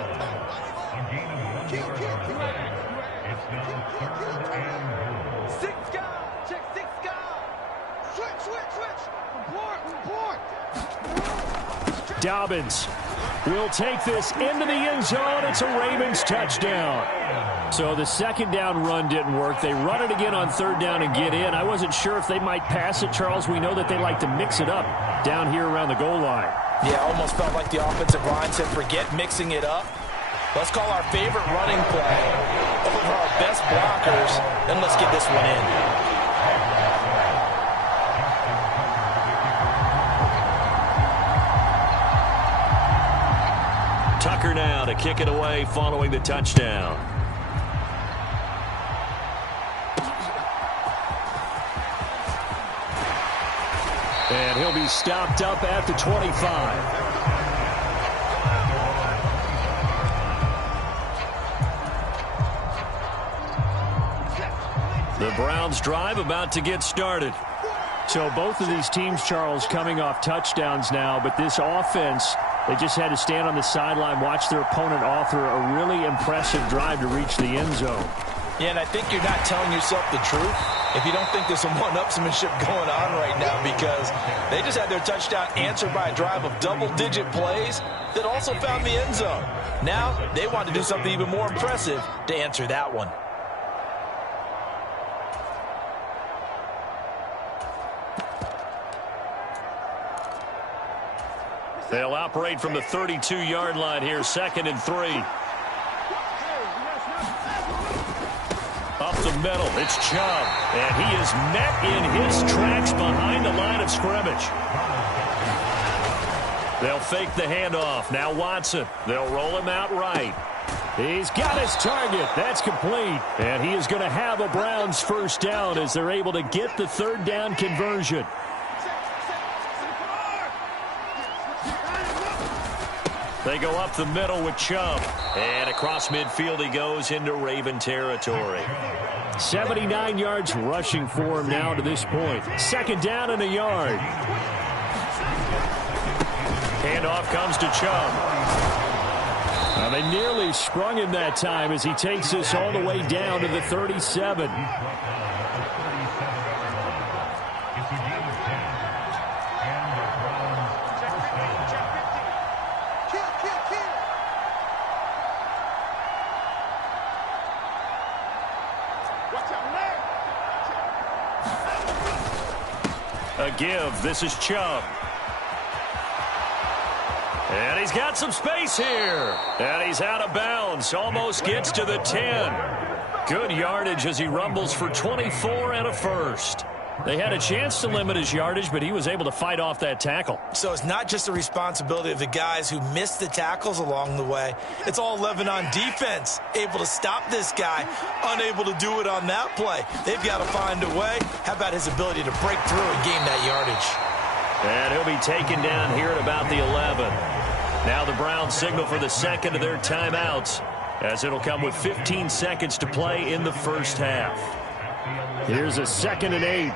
Dobbins will take this into the end zone. It's a Ravens touchdown. So the 2nd down run didn't work. They run it again on 3rd down and get in. I wasn't sure if they might pass it, Charles. We know that they like to mix it up down here around the goal line. Yeah, almost felt like the offensive line said, forget mixing it up. Let's call our favorite running play over our best blockers, and let's get this one in. Tucker now to kick it away following the touchdown. And he'll be stopped up at the 25. The Browns drive about to get started. So both of these teams, Charles, coming off touchdowns now, but this offense, they just had to stand on the sideline, watch their opponent author a really impressive drive to reach the end zone. Yeah, and I think you're not telling yourself the truth if you don't think there's some one-upsmanship going on right now, because they just had their touchdown answered by a drive of double-digit plays that also found the end zone. Now they want to do something even more impressive to answer that one. They'll operate from the 32-yard line here, 2nd and 3. Up the middle, it's Chubb, and he is met in his tracks behind the line of scrimmage. They'll fake the handoff. Now Watson. They'll roll him out right. He's got his target. That's complete. And he is going to have a Browns 1st down as they're able to get the 3rd down conversion. They go up the middle with Chubb. And across midfield he goes into Raven territory. 79 yards rushing for him now to this point. Second down and a yard. Handoff comes to Chubb. Well, they nearly sprung him that time as he takes this all the way down to the 37. A give. This is Chubb. And he's got some space here. And he's out of bounds. Almost gets to the 10. Good yardage as he rumbles for 24 and a first. They had a chance to limit his yardage, but he was able to fight off that tackle. So it's not just the responsibility of the guys who missed the tackles along the way. It's all 11 on defense, able to stop this guy, unable to do it on that play. They've got to find a way. How about his ability to break through and gain that yardage? And he'll be taken down here at about the 11. Now the Browns signal for the second of their timeouts, as it'll come with 15 seconds to play in the first half. Here's a 2nd and 8.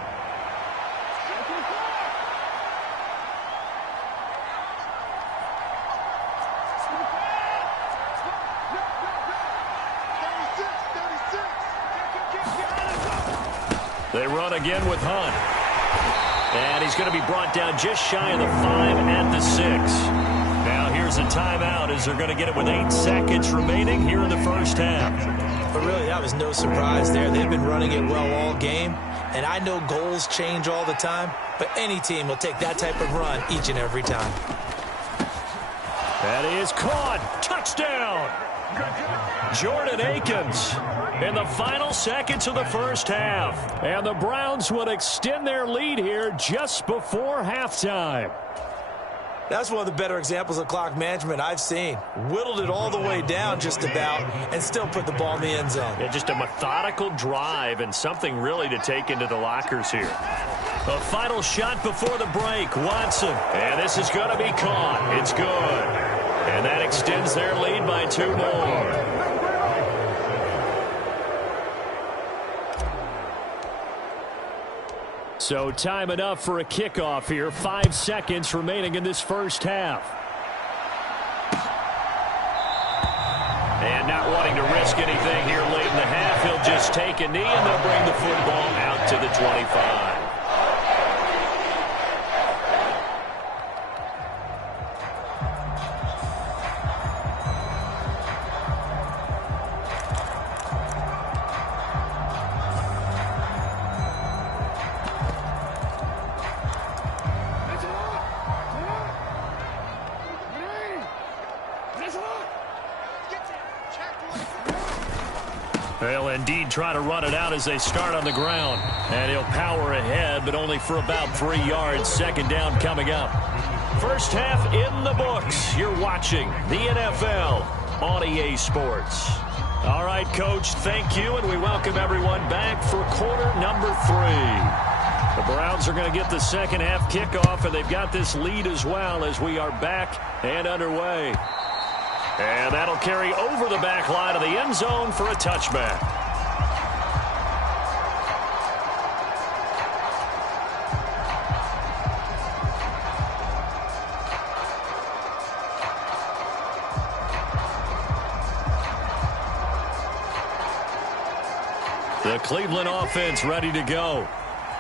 They run again with Hunt. And he's going to be brought down just shy of the 5 at the 6. Now here's a timeout as they're going to get it with 8 seconds remaining here in the first half. But really, that was no surprise there. They've been running it well all game. And I know goals change all the time, but any team will take that type of run each and every time. That is caught. Touchdown. Jordan Akins in the final seconds of the first half. And the Browns would extend their lead here just before halftime. That's one of the better examples of clock management I've seen. Whittled it all the way down just about and still put the ball in the end zone. Yeah, just a methodical drive and something really to take into the lockers here. A final shot before the break. Watson. And this is going to be caught. It's good. And that extends their lead by 2 more. So time enough for a kickoff here. 5 seconds remaining in this first half. And not wanting to risk anything here late in the half, he'll just take a knee and they'll bring the football out to the 25. They'll indeed try to run it out as they start on the ground. And he'll power ahead, but only for about 3 yards. Second down coming up. First half in the books. You're watching the NFL on EA Sports. All right, Coach, thank you, and we welcome everyone back for quarter number 3. The Browns are going to get the second half kickoff, and they've got this lead as well as we are back and underway. And that'll carry over the back line of the end zone for a touchback. The Cleveland offense ready to go.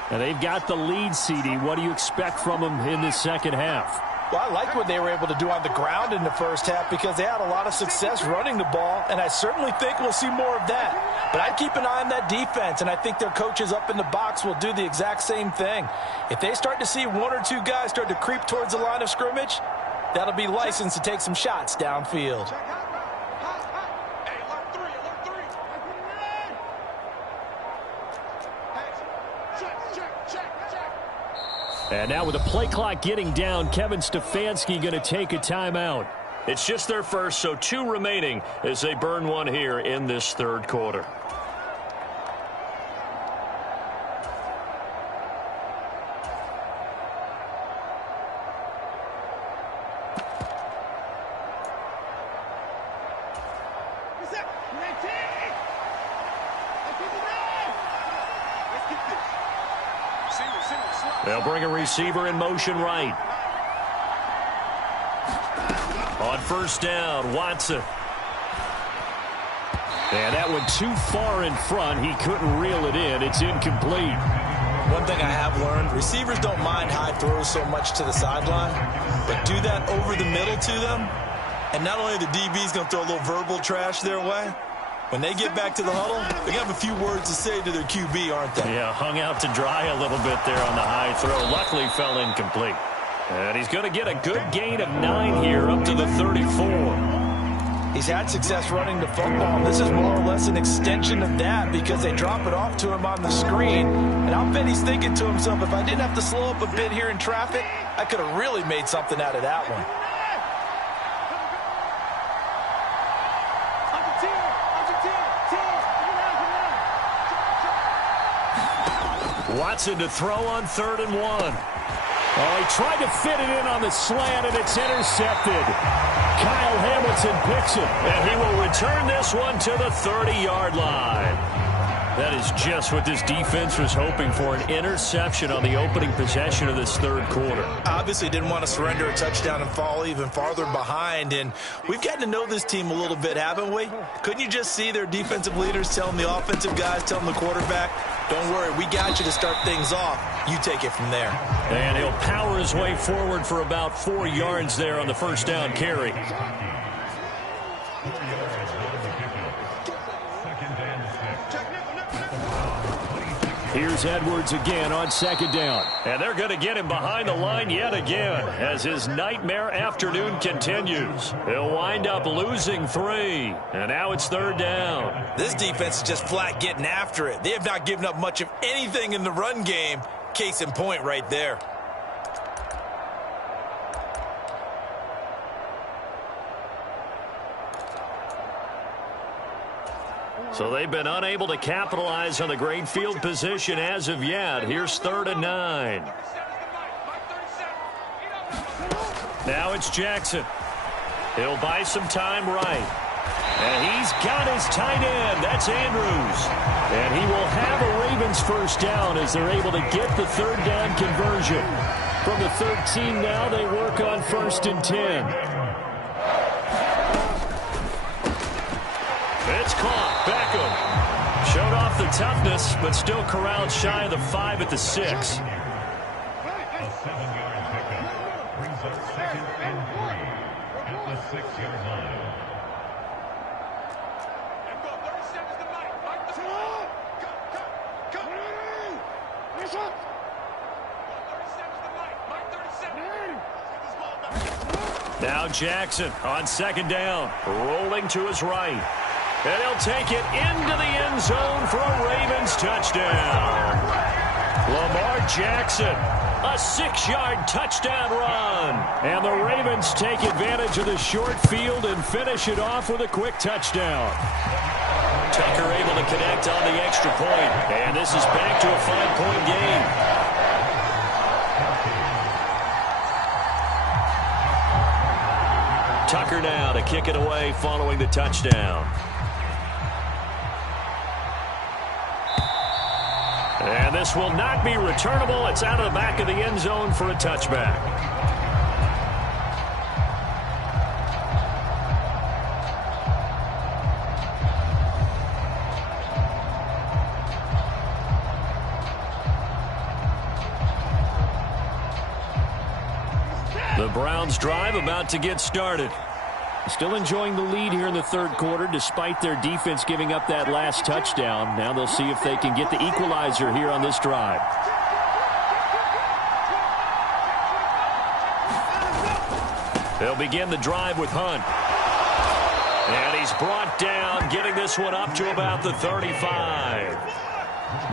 And they've got the lead, CD. What do you expect from them in this second half? Well, I like what they were able to do on the ground in the first half because they had a lot of success running the ball, and I certainly think we'll see more of that. But I'd keep an eye on that defense, and I think their coaches up in the box will do the exact same thing. If they start to see 1 or 2 guys start to creep towards the line of scrimmage, that'll be licensed to take some shots downfield. And now with the play clock getting down, Kevin Stefanski going to take a timeout. It's just their first, so 2 remaining as they burn one here in this third quarter. They'll bring a receiver in motion right. On first down, Watson. And that one too far in front. He couldn't reel it in. It's incomplete. One thing I have learned, receivers don't mind high throws so much to the sideline, but do that over the middle to them, and not only the DB's going to throw a little verbal trash their way, when they get back to the huddle, they're going to have a few words to say to their QB, aren't they? Yeah, hung out to dry a little bit there on the high throw. Luckily fell incomplete. And he's going to get a good gain of 9 here up to the 34. He's had success running the football, and this is more or less an extension of that because they drop it off to him on the screen. And I'll bet he's thinking to himself, if I didn't have to slow up a bit here in traffic, I could have really made something out of that one. Watson to throw on 3rd and 1. Oh, he tried to fit it in on the slant, and it's intercepted. Kyle Hamilton picks it. And he will return this one to the 30-yard line. That is just what this defense was hoping for, an interception on the opening possession of this third quarter. Obviously didn't want to surrender a touchdown and fall even farther behind, and we've gotten to know this team a little bit, haven't we? Couldn't you just see their defensive leaders telling the offensive guys, telling the quarterback, don't worry, we got you to start things off. You take it from there. And he'll power his way forward for about 4 yards there on the first down carry. Here's Edwards again on 2nd down. And they're going to get him behind the line yet again as his nightmare afternoon continues. He'll wind up losing 3. And now it's 3rd down. This defense is just flat getting after it. They have not given up much of anything in the run game. Case in point right there. So they've been unable to capitalize on the great field position as of yet. Here's 3rd and 9. Now it's Jackson. He'll buy some time right. And he's got his tight end. That's Andrews. And he will have a Ravens first down as they're able to get the 3rd down conversion. From the 13 now, they work on 1st and 10. It's caught. Beckham showed off the toughness, but still corralled shy of the 5 at the 6. A 7-yard pickup brings up 2nd and 3 at the 6-yard line. Now Jackson on 2nd down, rolling to his right. And he'll take it into the end zone for a Ravens touchdown. Lamar Jackson, a 6-yard touchdown run. And the Ravens take advantage of the short field and finish it off with a quick touchdown. Tucker able to connect on the extra point. And this is back to a 5-point game. Tucker now to kick it away following the touchdown. And this will not be returnable. It's out of the back of the end zone for a touchback. The Browns drive about to get started. Still enjoying the lead here in the 3rd quarter despite their defense giving up that last touchdown. Now they'll see if they can get the equalizer here on this drive. They'll begin the drive with Hunt. And he's brought down, getting this one up to about the 35.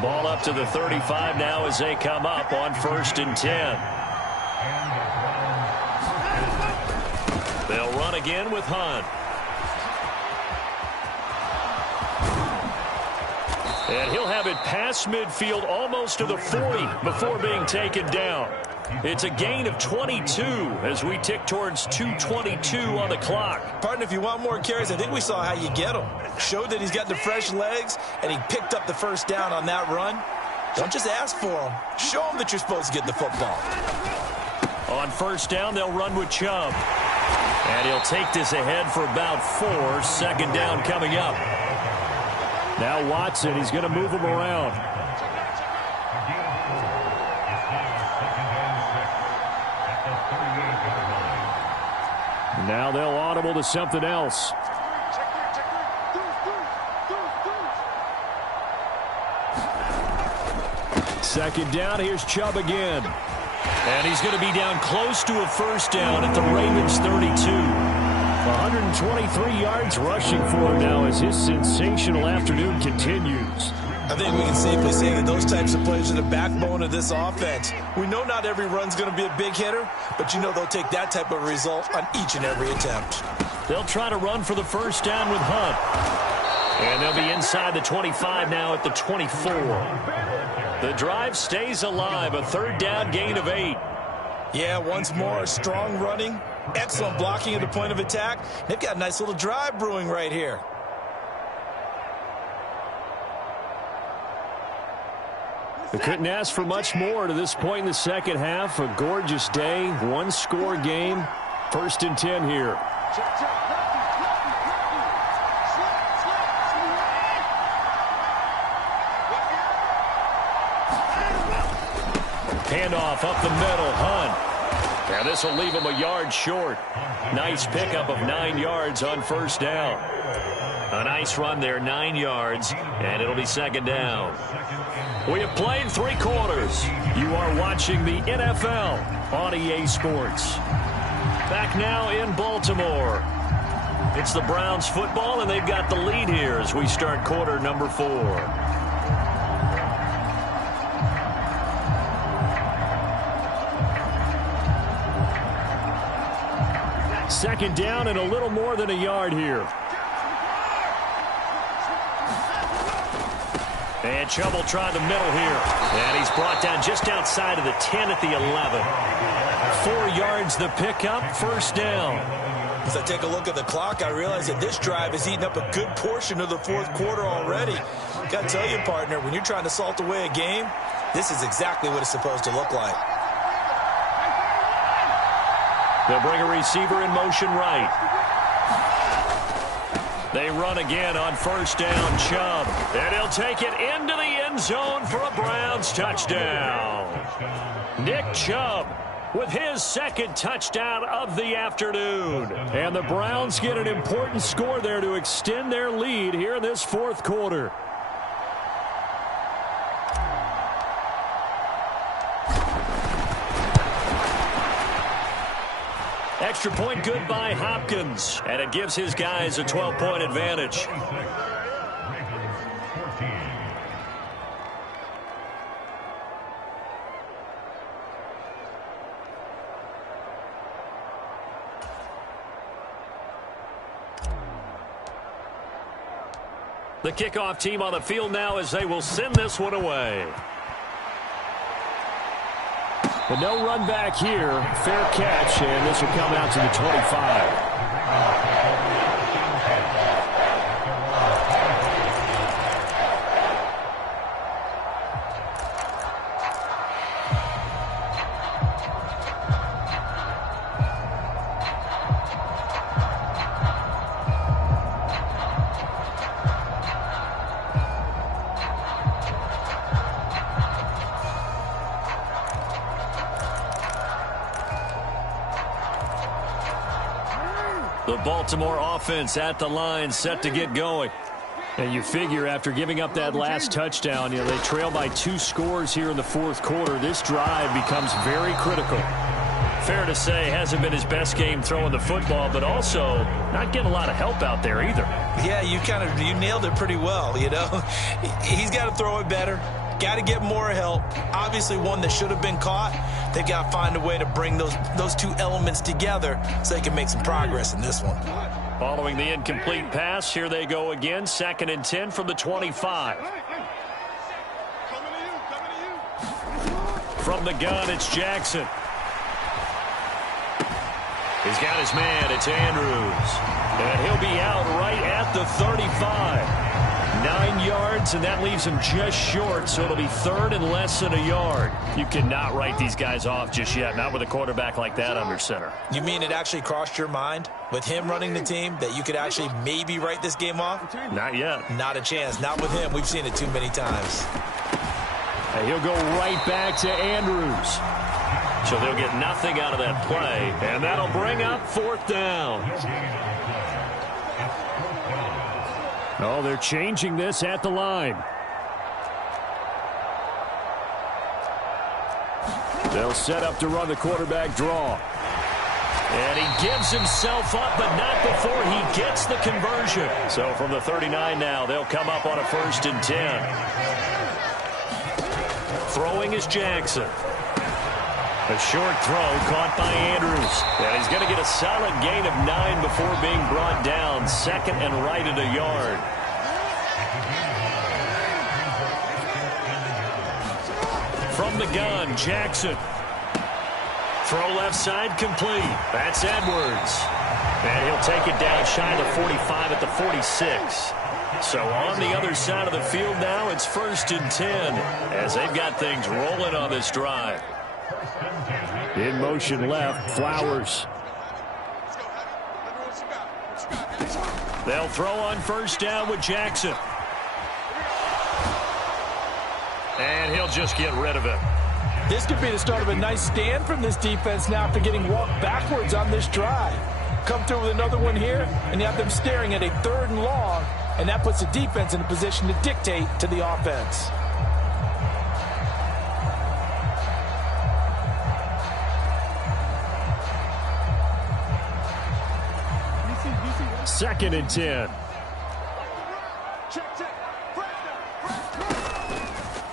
Ball up to the 35 now as they come up on 1st and 10. They'll run again with Hunt. And he'll have it past midfield almost to the 40 before being taken down. It's a gain of 22 as we tick towards 2:22 on the clock. Partner, if you want more carries, I think we saw how you get them. Showed that he's got the fresh legs, and he picked up the first down on that run. Don't just ask for them. Show them that you're supposed to get the football. On first down, they'll run with Chubb. And he'll take this ahead for about 4. Second down coming up. Now Watson, he's going to move him around. Now they'll audible to something else. Second down, here's Chubb again. And he's going to be down close to a first down at the Ravens 32. 123 yards rushing for him now as his sensational afternoon continues. I think we can safely say that those types of plays are the backbone of this offense. We know not every run's going to be a big hitter, but you know they'll take that type of result on each and every attempt. They'll try to run for the first down with Hunt. And they'll be inside the 25 now at the 24. The drive stays alive, a third down gain of 8. Yeah, once more, strong running, excellent blocking at the point of attack. They've got a nice little drive brewing right here. They couldn't ask for much more to this point in the second half. A gorgeous day, one-score game. First and 10 here. Handoff up the middle, Hunt. Now this will leave him a yard short. Nice pickup of 9 yards on first down. A nice run there, 9 yards, and it'll be second down. We have played 3 quarters. You are watching the NFL on EA Sports. Back now in Baltimore. It's the Browns football, and they've got the lead here as we start quarter number 4. Second down and a little more than a yard here. And Chubb will try the middle here. And he's brought down just outside of the 10 at the 11. 4 yards the pickup, first down. As I take a look at the clock, I realize that this drive has eaten up a good portion of the fourth quarter already. Got to tell you, partner, when you're trying to salt away a game, this is exactly what it's supposed to look like. They'll bring a receiver in motion right. They run again on first down, Chubb. And he'll take it into the end zone for a Browns touchdown. Nick Chubb with his second touchdown of the afternoon. And the Browns get an important score there to extend their lead here in this fourth quarter. Extra point good by Hopkins, and it gives his guys a 12-point advantage. The kickoff team on the field now as they will send this one away. But no run back here. Fair catch, and this will come out to the 25. The Baltimore offense at the line, set to get going. And you figure after giving up that last touchdown, they trail by 2 scores here in the fourth quarter. This drive becomes very critical. Fair to say, hasn't been his best game throwing the football, but also not getting a lot of help out there either. Yeah, you nailed it pretty well, He's got to throw it better. Got to get more help. Obviously one that should have been caught. They've got to find a way to bring those 2 elements together so they can make some progress in this one. Following the incomplete pass, here they go again. 2nd and 10 from the 25. From the gun, it's Jackson. He's got his man. It's Andrews. And he'll be out right at the 35. 9 yards, and that leaves him just short, so it'll be third and less than a yard. You cannot write these guys off just yet, not with a quarterback like that under center. You mean it actually crossed your mind with him running the team that you could actually maybe write this game off? Not yet. Not a chance. Not with him. We've seen it too many times. And he'll go right back to Andrews. So they'll get nothing out of that play, and that'll bring up fourth down. Oh, they're changing this at the line. They'll set up to run the quarterback draw. And he gives himself up, but not before he gets the conversion. So from the 39 now, they'll come up on a 1st and 10. Throwing is Jackson. A short throw caught by Andrews. And he's going to get a solid gain of 9 before being brought down. 2nd and right at a yard. From the gun, Jackson. Throw left side complete. That's Edwards. And he'll take it down shy of the 45 at the 46. So on the other side of the field now, it's 1st and 10 as they've got things rolling on this drive. In motion left, Flowers. They'll throw on 1st down with Jackson. And he'll just get rid of it. This could be the start of a nice stand from this defense now after getting walked backwards on this drive. Come through with another one here, and you have them staring at a 3rd and long, and that puts the defense in a position to dictate to the offense. Second and 10.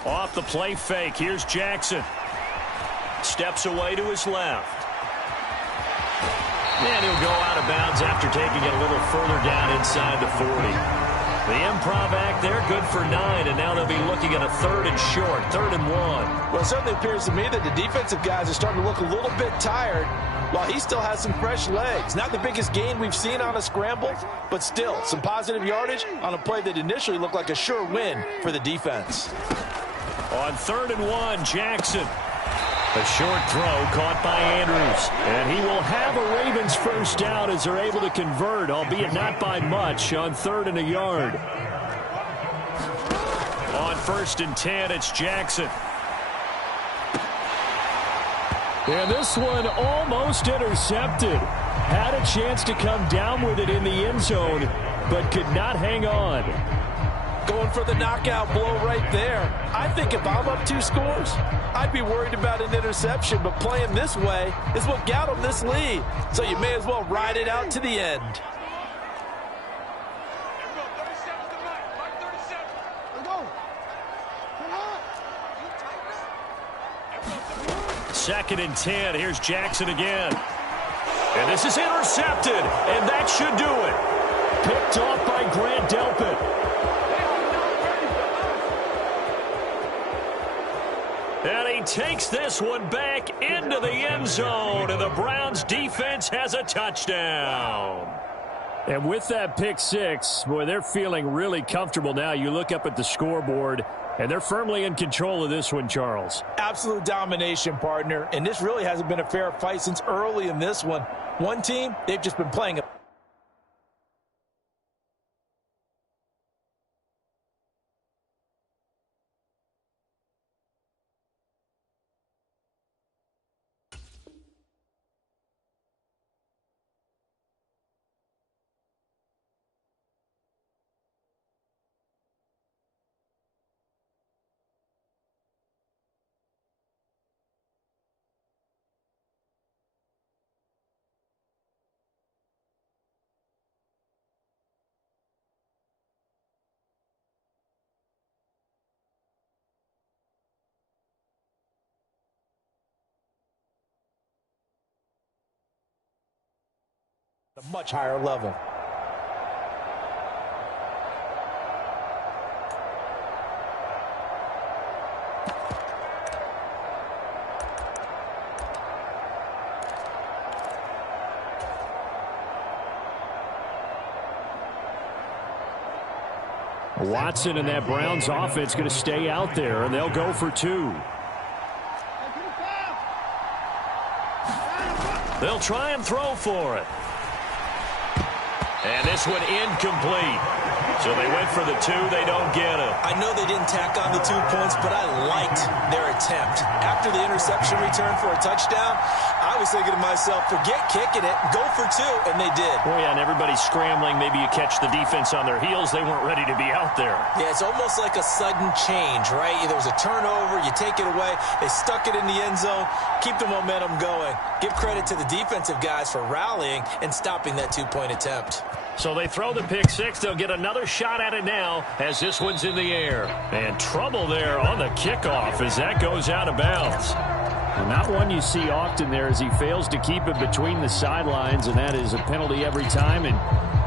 Off the play fake, here's Jackson. Steps away to his left. And he'll go out of bounds after taking it a little further down inside the 40. The improv act there, good for 9, and now they'll be looking at a 3rd and short, 3rd and 1. Well, it certainly appears to me that the defensive guys are starting to look a little bit tired while he still has some fresh legs. Not the biggest gain we've seen on a scramble, but still some positive yardage on a play that initially looked like a sure win for the defense. On 3rd and 1, Jackson. A short throw caught by Andrews. And he will have a Ravens 1st down as they're able to convert, albeit not by much, on 3rd and a yard. On 1st and 10, it's Jackson. And this one almost intercepted. Had a chance to come down with it in the end zone, but could not hang on. Going for the knockout blow right there. I think if I'm up 2 scores, I'd be worried about an interception, but playing this way is what got him this lead. So you may as well ride it out to the end. Second and 10. Here's Jackson again. And this is intercepted, and that should do it. Picked off by Grant Delpit. And he takes this one back into the end zone, and the Browns defense has a touchdown. And with that pick 6, boy, they're feeling really comfortable now. You look up at the scoreboard, and they're firmly in control of this one, Charles. Absolute domination, partner. And this really hasn't been a fair fight since early in this one. One team, they've just been playing it. A much higher level. Watson and that Browns offense going to stay out there, and they'll go for 2. They'll try and throw for it. And this one incomplete. So they went for the 2. They don't get it. I know they didn't tack on the 2 points, but I liked their attempt. After the interception return for a touchdown, I was thinking to myself, forget kicking it, go for 2, and they did. Well, yeah, and everybody's scrambling. Maybe you catch the defense on their heels. They weren't ready to be out there. Yeah, it's almost like a sudden change, right? There was a turnover, you take it away, they stuck it in the end zone, keep the momentum going. Give credit to the defensive guys for rallying and stopping that 2-point attempt. So they throw the pick 6. They'll get another shot at it now as this one's in the air. And trouble there on the kickoff as that goes out of bounds. Well, not one you see often there as he fails to keep it between the sidelines, and that is a penalty every time and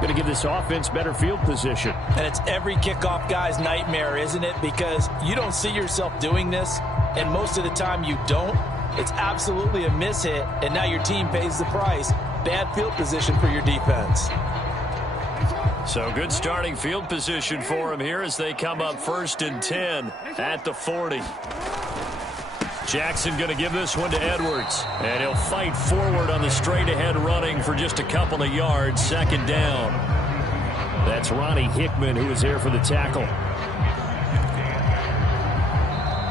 going to give this offense better field position. And it's every kickoff guy's nightmare, isn't it? Because you don't see yourself doing this, and most of the time you don't. It's absolutely a mishit, and now your team pays the price. Bad field position for your defense. So good starting field position for him here as they come up 1st and 10 at the 40. Jackson going to give this one to Edwards. And he'll fight forward on the straight-ahead running for just a couple of yards. 2nd down. That's Ronnie Hickman who is there for the tackle.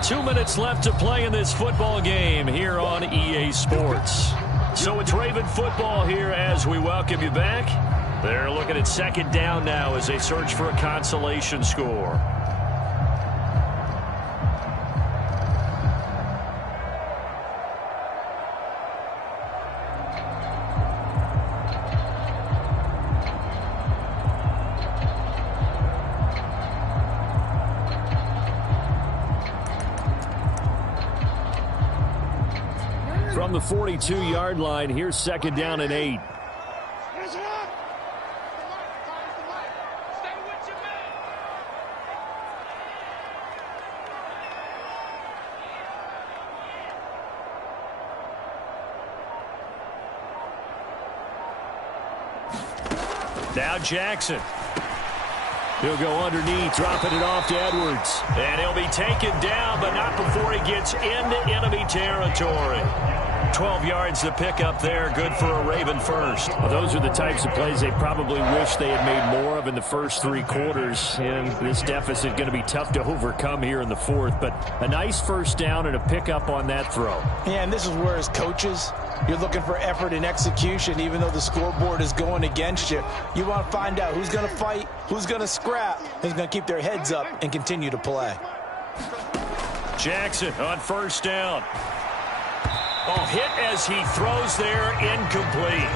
2 minutes left to play in this football game here on EA Sports. So it's Raven football here as we welcome you back. They're looking at 2nd down now as they search for a consolation score. From the 42-yard line, here's 2nd down and 8. Now Jackson. He'll go underneath, dropping it off to Edwards. And he'll be taken down, but not before he gets into enemy territory. 12 yards to pick up there. Good for a Raven first. Well, those are the types of plays they probably wish they had made more of in the first 3 quarters. And this deficit going to be tough to overcome here in the 4th. But a nice first down and a pickup on that throw. Yeah, and this is where as coaches, you're looking for effort and execution, even though the scoreboard is going against you. You want to find out who's going to fight, who's going to scrap, who's going to keep their heads up and continue to play. Jackson on 1st down. Oh, hit as he throws there, incomplete.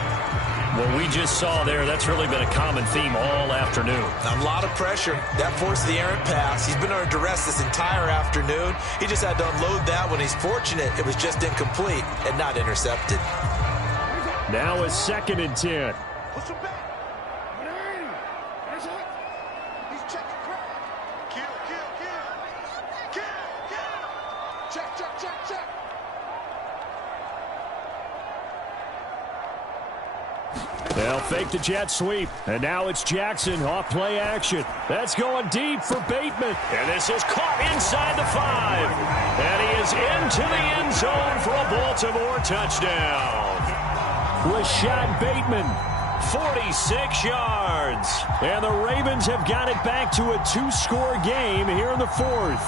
What we just saw there, that's really been a common theme all afternoon. A lot of pressure. That forced the errant pass. He's been under duress this entire afternoon. He just had to unload that one. He's fortunate it was just incomplete and not intercepted. Now a 2nd and 10. They'll fake the jet sweep, and now it's Jackson off play action. That's going deep for Bateman. And this is caught inside the 5. And he is into the end zone for a Baltimore touchdown. Rashad Bateman. 46 yards. And the Ravens have got it back to a 2-score game here in the 4th.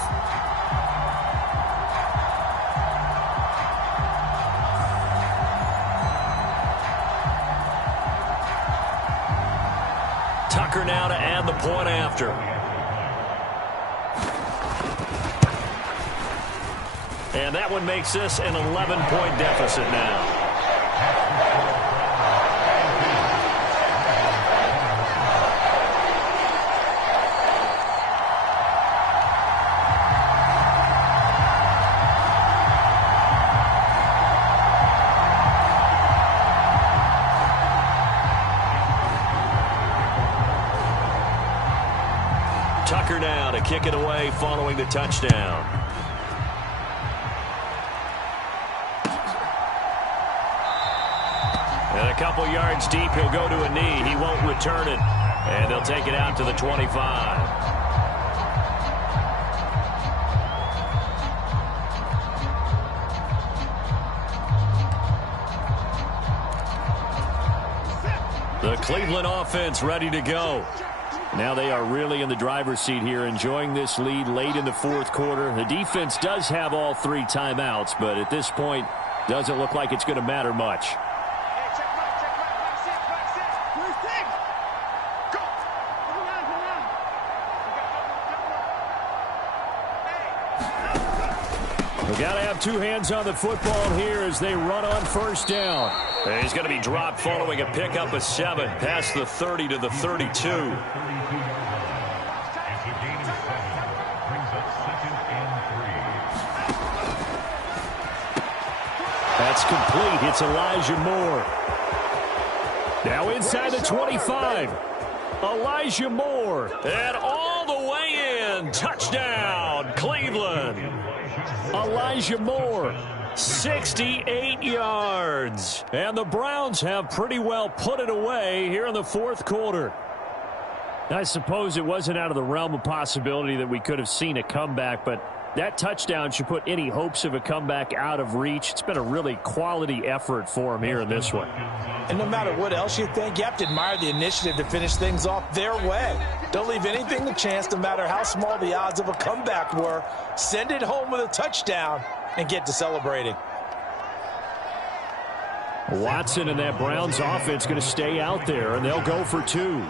Tucker now to add the point after. And that one makes this an 11-point deficit now. Tucker now to kick it away following the touchdown. And a couple yards deep, he'll go to a knee. He won't return it. And they'll take it out to the 25. The Cleveland offense ready to go. Now they are really in the driver's seat here, enjoying this lead late in the fourth quarter. The defense does have all 3 timeouts, but at this point, doesn't look like it's going to matter much. We've got to have 2 hands on the football here as they run on first down. And he's going to be dropped following a pickup of 7 past the 30 to the 32. It's a gain of 7. Brings up 2nd and 3. That's complete. It's Elijah Moore. Now inside the 25. Elijah Moore. And all the way in. Touchdown, Cleveland. Elijah Moore, 68 yards. And the Browns have pretty well put it away here in the fourth quarter. I suppose it wasn't out of the realm of possibility that we could have seen a comeback, but that touchdown should put any hopes of a comeback out of reach. It's been a really quality effort for him here in this one. And no matter what else you think, you have to admire the initiative to finish things off their way. Don't leave anything to chance, no matter how small the odds of a comeback were. Send it home with a touchdown and get to celebrating. Watson and that Browns offense going to stay out there, and they'll go for 2.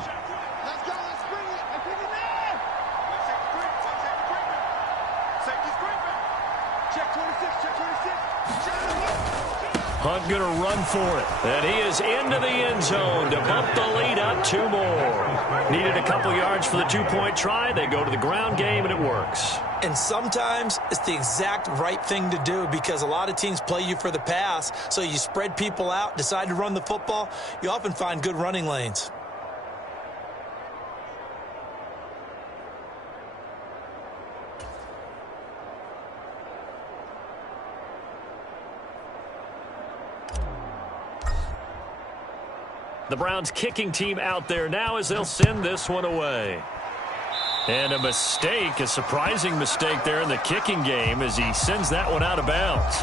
Hunt going to run for it. And he is into the end zone to bump the lead up 2 more. Needed a couple yards for the 2-point try. They go to the ground game, and it works. And sometimes it's the exact right thing to do because a lot of teams play you for the pass. So you spread people out, decide to run the football. You often find good running lanes. The Browns kicking team out there now as they'll send this one away. And a mistake, a surprising mistake there in the kicking game as he sends that one out of bounds.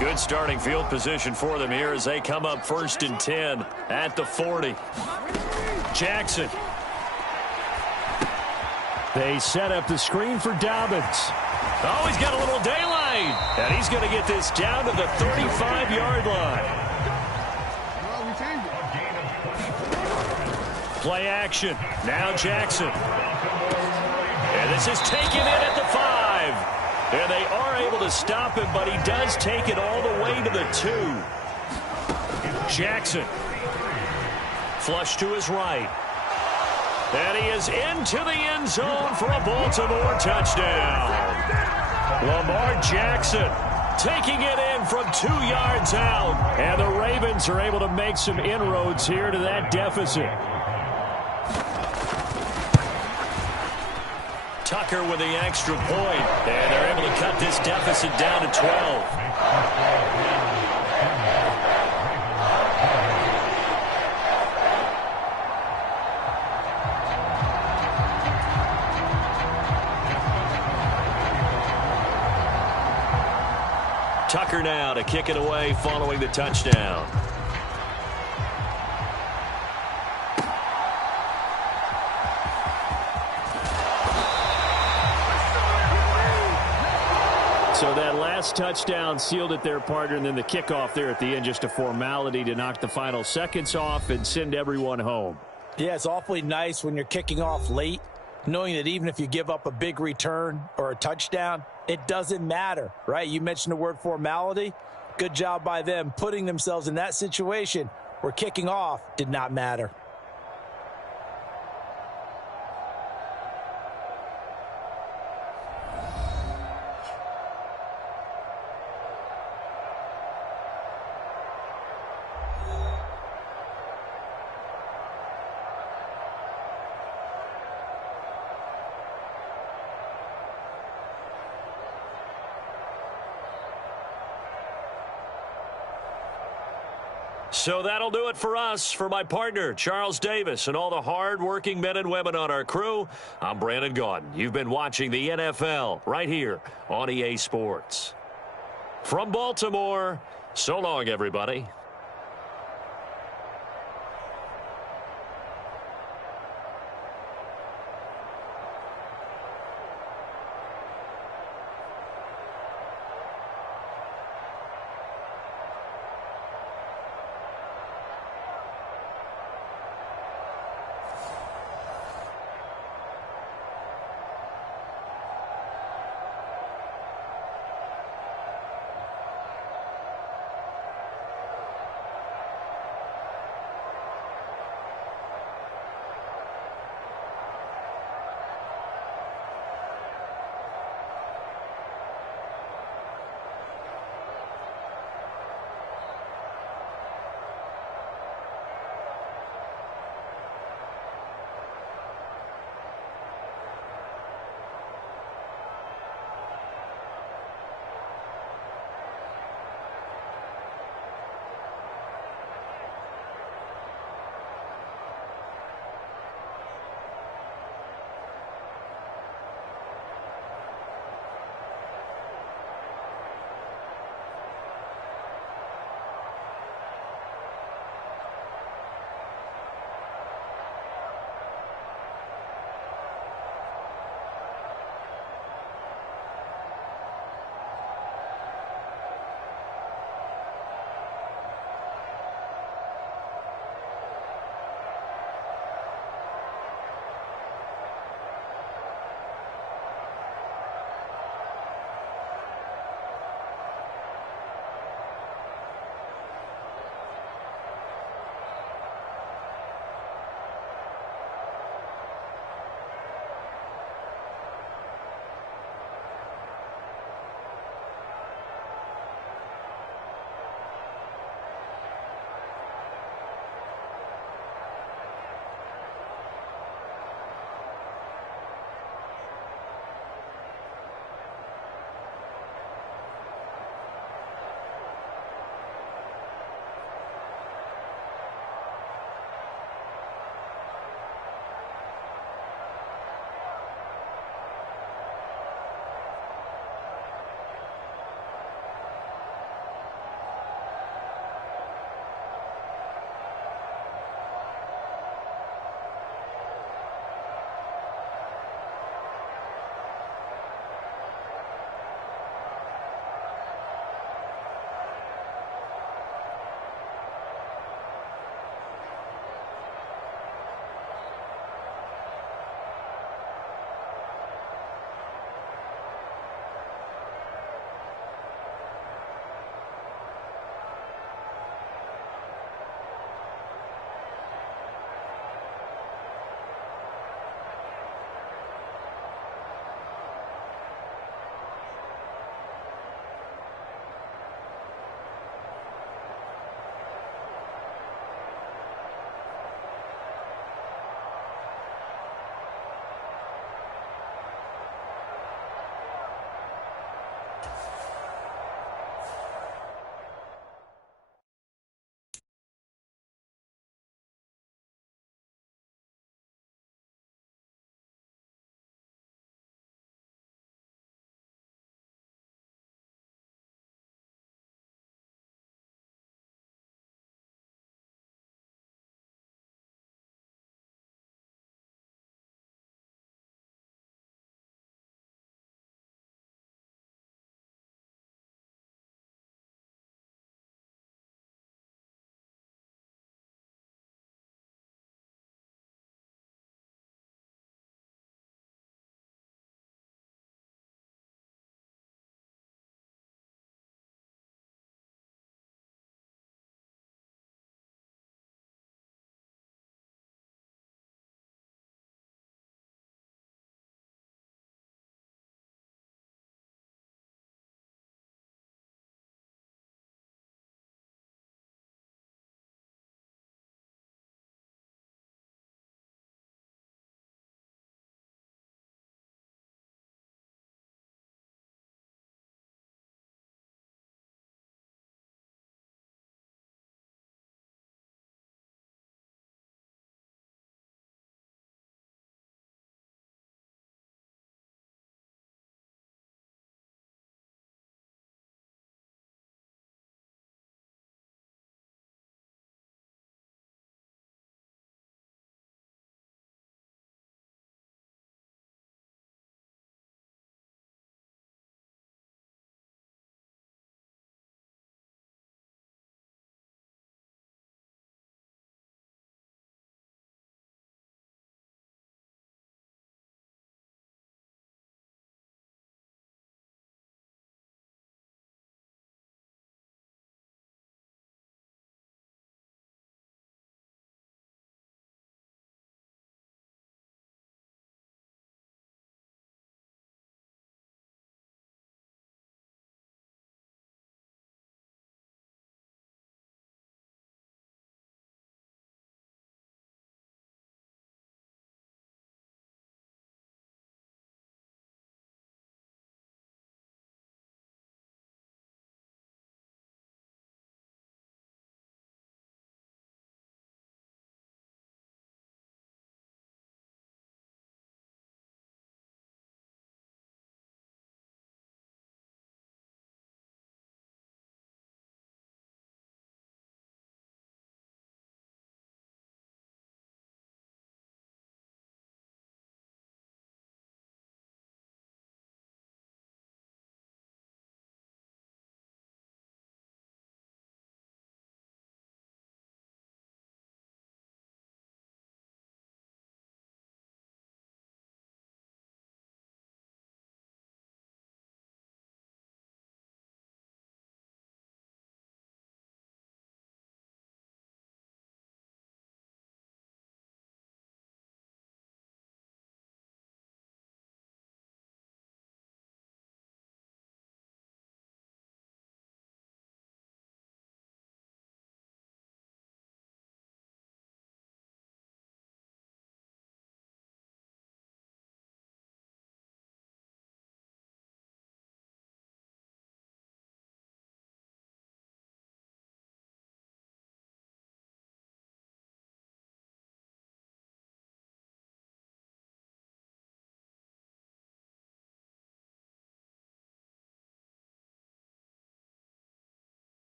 Good starting field position for them here as they come up 1st and 10 at the 40. Jackson. They set up the screen for Dobbins. Oh, he's got a little daylight. And he's going to get this down to the 35-yard line. Play action. Now Jackson. And this is taken in at the 5. And they are able to stop him, but he does take it all the way to the 2. Jackson. Flush to his right. And he is into the end zone for a Baltimore touchdown. Lamar Jackson taking it in from 2 yards out. And the Ravens are able to make some inroads here to that deficit. Tucker with the extra point. And they're able to cut this deficit down to 12. Tucker now to kick it away following the touchdown. So that last touchdown sealed it there, partner, and then the kickoff there at the end, just a formality to knock the final seconds off and send everyone home. Yeah, it's awfully nice when you're kicking off late, knowing that even if you give up a big return or a touchdown, it doesn't matter, right? You mentioned the word formality. Good job by them putting themselves in that situation where kicking off did not matter. So that'll do it for us. For my partner, Charles Davis, and all the hard-working men and women on our crew, I'm Brandon Gaudin. You've been watching the NFL right here on EA Sports. From Baltimore, so long, everybody.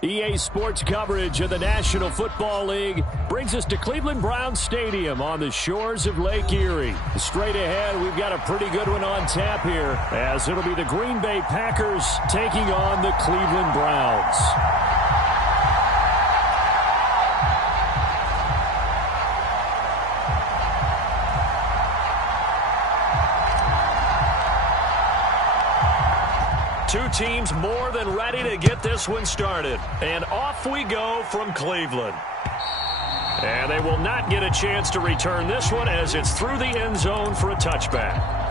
EA Sports coverage of the National Football League brings us to Cleveland Browns Stadium on the shores of Lake Erie. Straight ahead, we've got a pretty good one on tap here, as it'll be the Green Bay Packers taking on the Cleveland Browns. Two teams more than ready to get this one started. And off we go from Cleveland. And they will not get a chance to return this one as it's through the end zone for a touchback.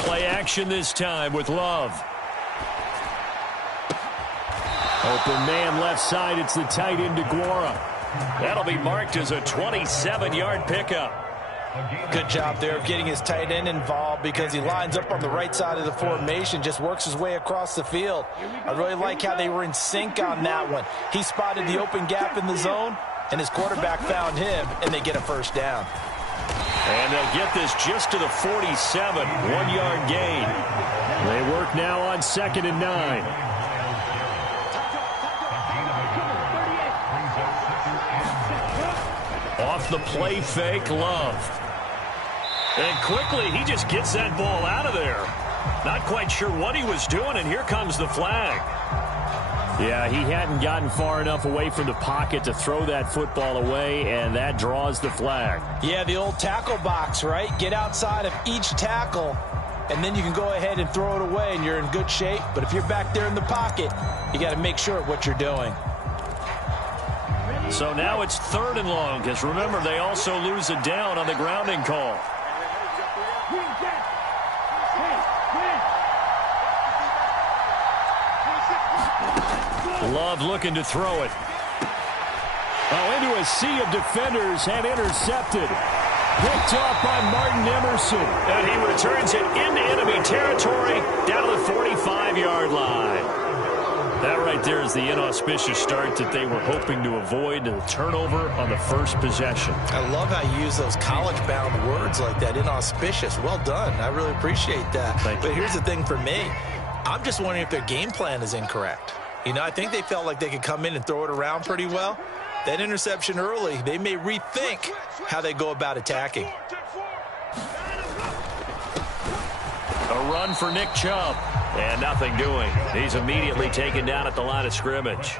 Play action this time with Love. Open man left side. It's the tight end DeGuara. That'll be marked as a 27-yard pickup. Good job there of getting his tight end involved because he lines up on the right side of the formation, just works his way across the field. I really like how they were in sync on that one. He spotted the open gap in the zone, and his quarterback found him, and they get a first down. And they'll get this just to the 47, 1-yard gain. They work now on 2nd and 9. Off the play fake, Love. And quickly, he just gets that ball out of there. Not quite sure what he was doing, and here comes the flag. Yeah, he hadn't gotten far enough away from the pocket to throw that football away, and that draws the flag. Yeah, the old tackle box, right? Get outside of each tackle, and then you can go ahead and throw it away, and you're in good shape. But if you're back there in the pocket, you got to make sure of what you're doing. So now it's 3rd and long, because remember, they also lose a down on the grounding call. Love looking to throw it. Oh, into a sea of defenders and intercepted. Picked off by Martin Emerson. And he returns it into enemy territory down to the 45-yard line. That right there is the inauspicious start that they were hoping to avoid, the turnover on the first possession. I love how you use those college-bound words like that, inauspicious. Well done. I really appreciate that. But here's the thing for me. I'm just wondering if their game plan is incorrect. You know, I think they felt like they could come in and throw it around pretty well. That interception early, they may rethink how they go about attacking. A run for Nick Chubb. And nothing doing. He's immediately taken down at the line of scrimmage.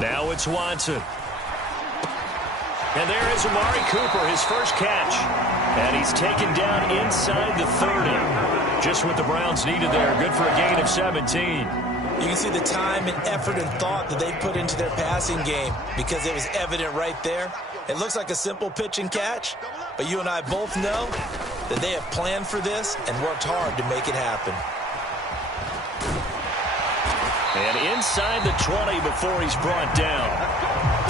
Now it's Watson. And there is Amari Cooper, his first catch. And he's taken down inside the 30. Just what the Browns needed there. Good for a gain of 17. You can see the time and effort and thought that they put into their passing game because it was evident right there. It looks like a simple pitch and catch, but you and I both know that they have planned for this and worked hard to make it happen. And inside the 20 before he's brought down.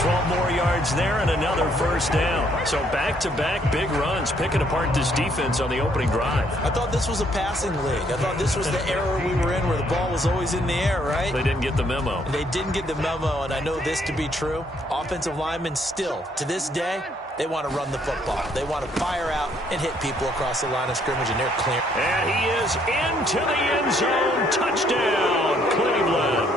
12 more yards there and another first down. So back-to-back big runs, picking apart this defense on the opening drive. I thought this was a passing league. I thought this was the era we were in where the ball was always in the air, right? They didn't get the memo. They didn't get the memo, and I know this to be true. Offensive linemen still, to this day, they want to run the football. They want to fire out and hit people across the line of scrimmage, and they're clear. And he is into the end zone. Touchdown, Cleveland.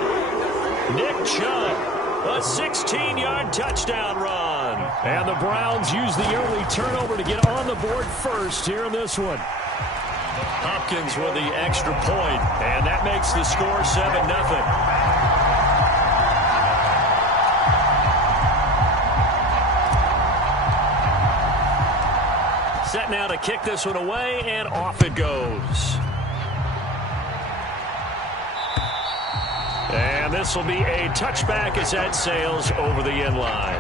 Nick Chubb. A 16-yard touchdown run. And the Browns use the early turnover to get on the board first here in this one. Hopkins with the extra point, and that makes the score 7-0. Set now to kick this one away, and off it goes. And this will be a touchback as that sails over the end line.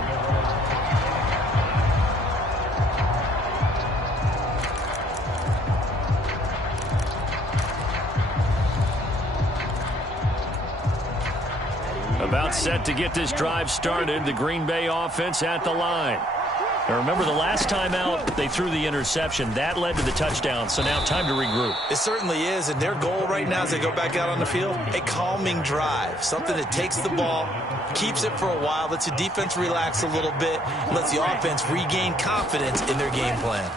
About set to get this drive started, the Green Bay offense at the line. Now remember, the last time out, they threw the interception. That led to the touchdown, so now time to regroup. It certainly is, and their goal right now as they go back out on the field, a calming drive, something that takes the ball, keeps it for a while, lets the defense relax a little bit, lets the offense regain confidence in their game plan.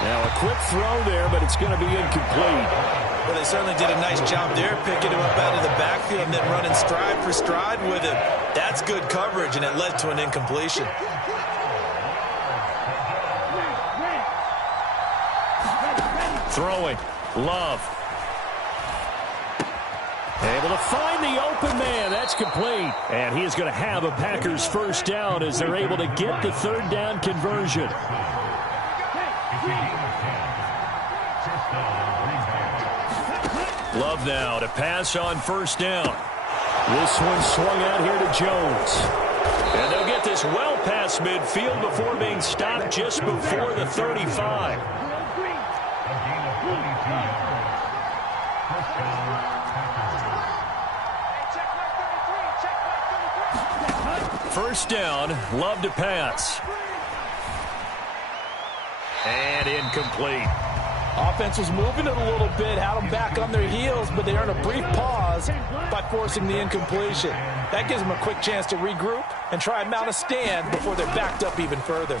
Now a quick throw there, but it's going to be incomplete. Well, they certainly did a nice job there, picking him up out of the backfield and then running stride for stride with him. That's good coverage, and it led to an incompletion. Throwing. Love. Able to find the open man. That's complete. And he is going to have a Packers first down as they're able to get the third down conversion. Love now to pass on first down. This one swung out here to Jones. And they'll get this well past midfield before being stopped just before the 35. First down, Love to pass. And incomplete. Offense was moving it a little bit, had them back on their heels, but they earned a brief pause by forcing the incompletion. That gives them a quick chance to regroup and try and mount a stand before they're backed up even further.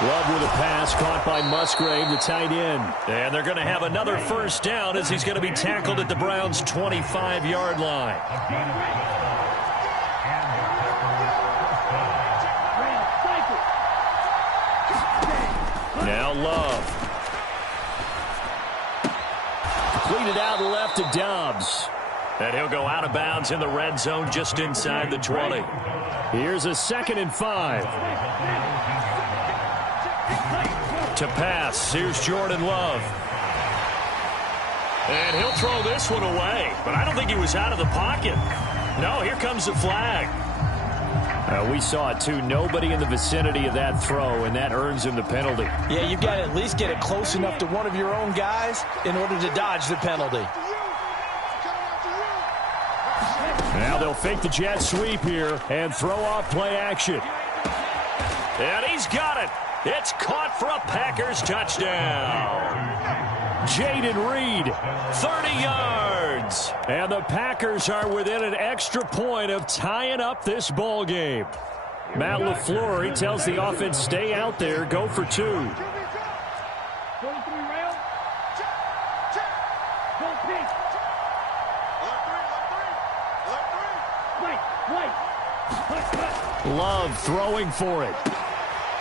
Love with a pass caught by Musgrave, the tight end. And they're going to have another first down as he's going to be tackled at the Browns' 25-yard line. Now Love. Completed out left to Dobbs. And he'll go out of bounds in the red zone just inside the 20. Here's a 2nd and 5. To pass, here's Jordan Love. And he'll throw this one away. But I don't think he was out of the pocket. No, here comes the flag. We saw it, too. Nobody in the vicinity of that throw, and that earns him the penalty. Yeah, you've got to at least get it close enough to one of your own guys in order to dodge the penalty. Now they'll fake the jet sweep here and throw off play action. And he's got it. It's caught for a Packers touchdown. Jaden Reed, 30 yards. And the Packers are within an extra point of tying up this ball game. Matt LaFleur, he tells the offense, stay out there, go for 2. Love throwing for it.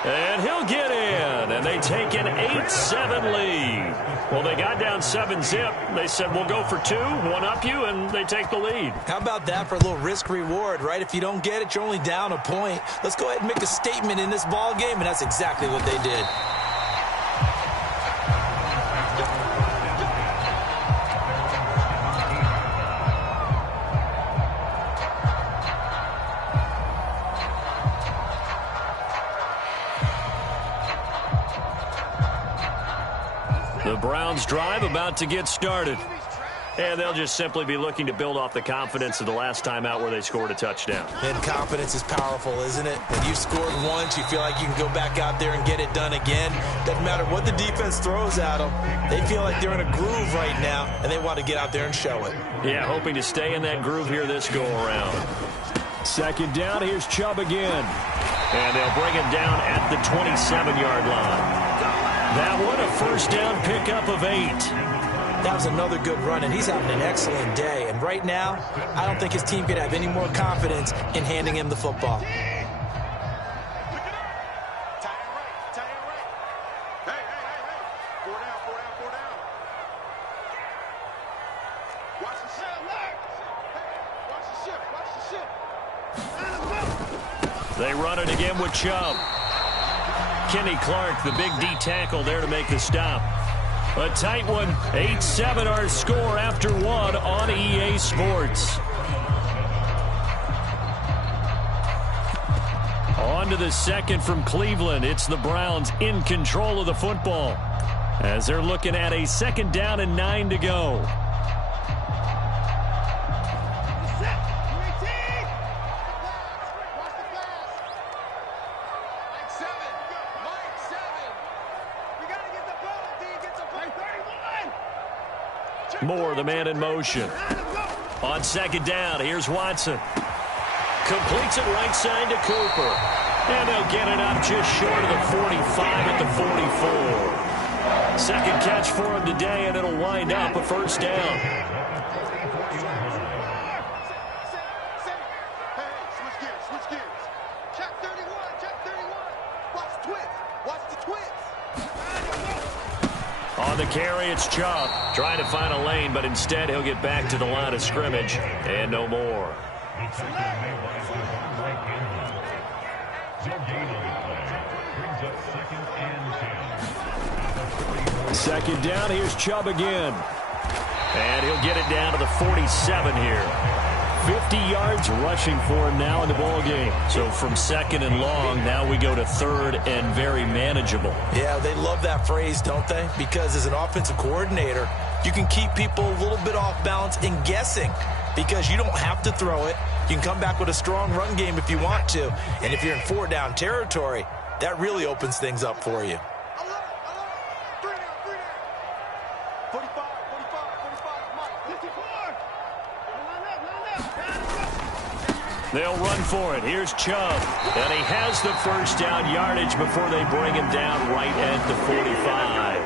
And he'll get in, and they take an 8-7 lead. Well, they got down 7-zip. They said, we'll go for 2, one up you, and they take the lead. How about that for a little risk-reward, right? If you don't get it, you're only down a point. Let's go ahead and make a statement in this ball game, and that's exactly what they did. The Browns drive about to get started. And they'll just simply be looking to build off the confidence of the last time out where they scored a touchdown. And confidence is powerful, isn't it? When you scored once, you feel like you can go back out there and get it done again. Doesn't matter what the defense throws at them. They feel like they're in a groove right now, and they want to get out there and show it. Yeah, hoping to stay in that groove here this go-around. 2nd down, here's Chubb again. And they'll bring him down at the 27-yard line. That one, a first down pickup of 8. That was another good run, and he's having an excellent day. And right now, I don't think his team could have any more confidence in handing him the football. They run it again with Chubb. Kenny Clark, the big D tackle there to make the stop. A tight one, 8-7 our score after one on EA Sports. On to the second from Cleveland. It's the Browns in control of the football as they're looking at a second down and 9 to go. Moore, the man in motion. On second down, here's Watson. Completes it right side to Cooper. And they'll get it up just short of the 45 at the 44. Second catch for him today, and it'll wind up a first down. Switch gears. Check 31. Watch the twist. On the carry, it's Chubb. Trying to find a lane, but instead he'll get back to the line of scrimmage. And no more. Second down, here's Chubb again. And he'll get it down to the 47 here. 50 yards rushing for him now in the ballgame. So from second and long, now we go to third and very manageable. Yeah, they love that phrase, don't they? Because as an offensive coordinator, you can keep people a little bit off balance and guessing because you don't have to throw it. You can come back with a strong run game if you want to. And if you're in 4-down territory, that really opens things up for you. 45, Mike. 54. They'll run for it. Here's Chubb. And he has the first down yardage before they bring him down right at the 45.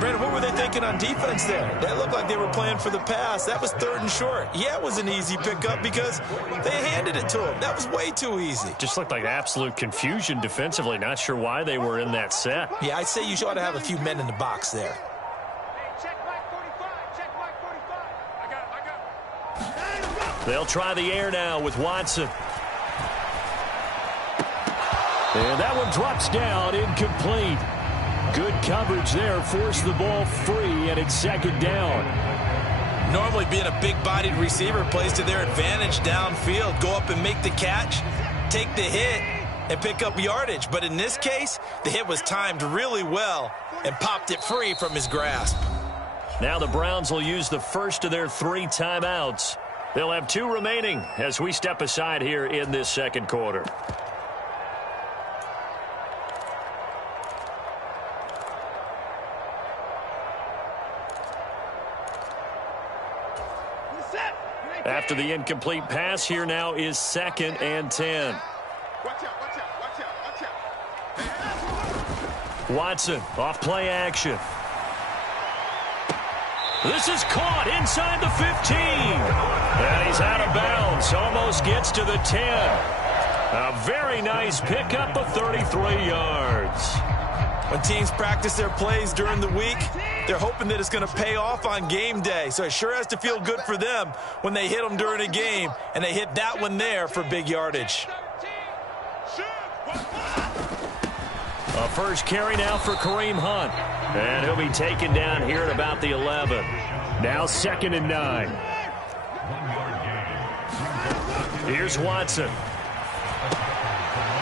Brandon, what were they thinking on defense there? That looked like they were playing for the pass. That was third and short. Yeah, it was an easy pickup because they handed it to him. That was way too easy. Just looked like absolute confusion defensively. Not sure why they were in that set. Yeah, I'd say you ought to have a few men in the box there. Check Mike 45. I got it. They'll try the air now with Watson. And that one drops down, incomplete. Good coverage there, forced the ball free, and it's second down. Normally being a big-bodied receiver plays to their advantage downfield. Go up and make the catch, take the hit, and pick up yardage. But in this case, the hit was timed really well and popped it free from his grasp. Now the Browns will use the first of their 3 timeouts. They'll have 2 remaining as we step aside here in this second quarter. After the incomplete pass, here now is second and 10. Watch out. Watson off play action. This is caught inside the 15. And he's out of bounds. Almost gets to the 10. A very nice pickup of 33 yards. When teams practice their plays during the week, they're hoping that it's going to pay off on game day. So it sure has to feel good for them when they hit them during a game, and they hit that one there for big yardage. A first carry now for Kareem Hunt. And he'll be taken down here at about the 11. Now second and 9. Here's Watson.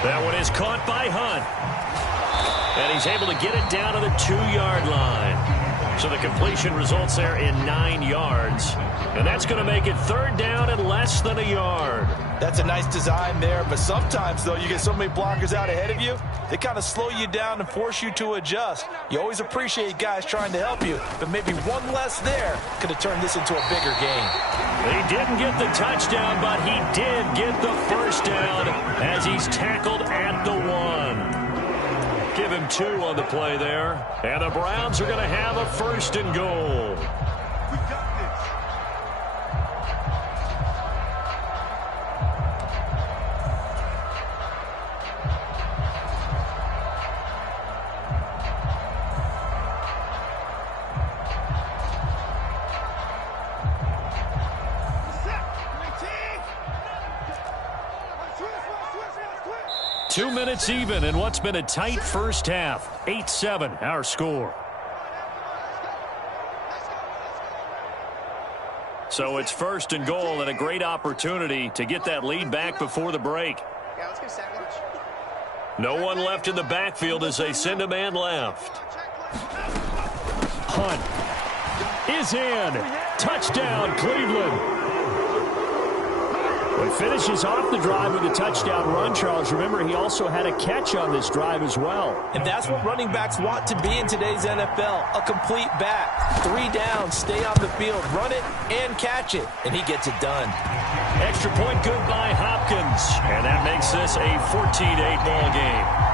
That one is caught by Hunt. And he's able to get it down to the 2-yard line. So the completion results there in 9 yards. And that's going to make it third down and less than a yard. That's a nice design there, but sometimes, though, you get so many blockers out ahead of you, they kind of slow you down and force you to adjust. You always appreciate guys trying to help you, but maybe one less there could have turned this into a bigger game. He didn't get the touchdown, but he did get the first down as he's tackled at the 1. Give him 2 on the play there. And the Browns are going to have a first and goal. We got this. 2 minutes even in what's been a tight first half. 8-7 our score. So it's 1st and goal and a great opportunity to get that lead back before the break. Yeah, let's get a sack lunch. No one left in the backfield as they send a man left. Hunt is in. Touchdown, Cleveland. He finishes off the drive with a touchdown run, Charles. Remember, he also had a catch on this drive as well. And that's what running backs want to be in today's NFL, a complete back. 3 downs, stay on the field, run it, and catch it. And he gets it done. Extra point good by Hopkins. And that makes this a 14-8 ball game.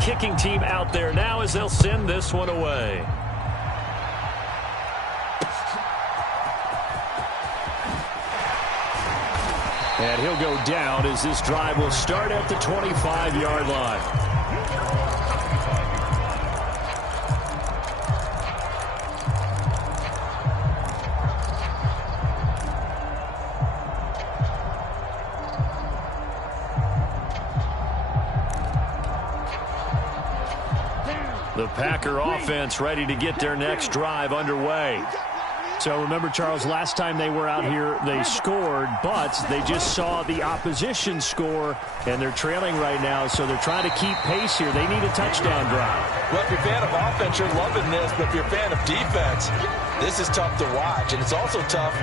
Kicking team out there now as they'll send this one away. And he'll go down as this drive will start at the 25-yard line. The Packer offense ready to get their next drive underway. So remember, Charles, last time they were out here, they scored, but they just saw the opposition score, and they're trailing right now, so they're trying to keep pace here. They need a touchdown drive. Well, if you're a fan of offense, you're loving this, but if you're a fan of defense, this is tough to watch, and it's also tough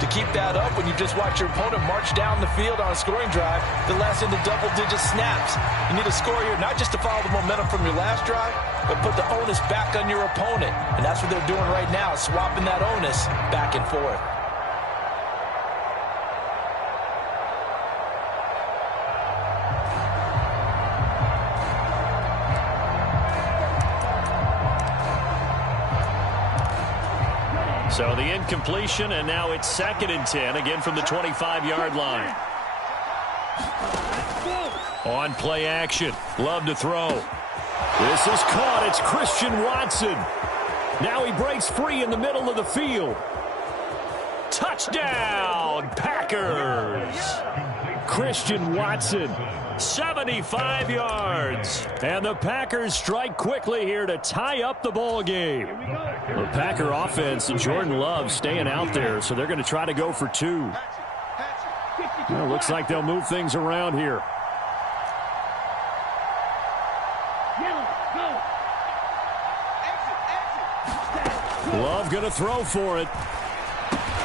to keep that up when you just watch your opponent march down the field on a scoring drive that lasts into double-digit snaps. You need a score here, not just to follow the momentum from your last drive, but put the onus back on your opponent. And that's what they're doing right now, swapping that onus back and forth. So the incompletion, and now it's 2nd and 10, again from the 25-yard line. On play action, love to throw. This is caught. It's Christian Watson. Now he breaks free in the middle of the field. Touchdown, Packers! Christian Watson. 75 yards. And the Packers strike quickly here to tie up the ball game. The Packer offense and Jordan Love staying out there, so they're going to try to go for 2. Well, looks like they'll move things around here. Love going to throw for it.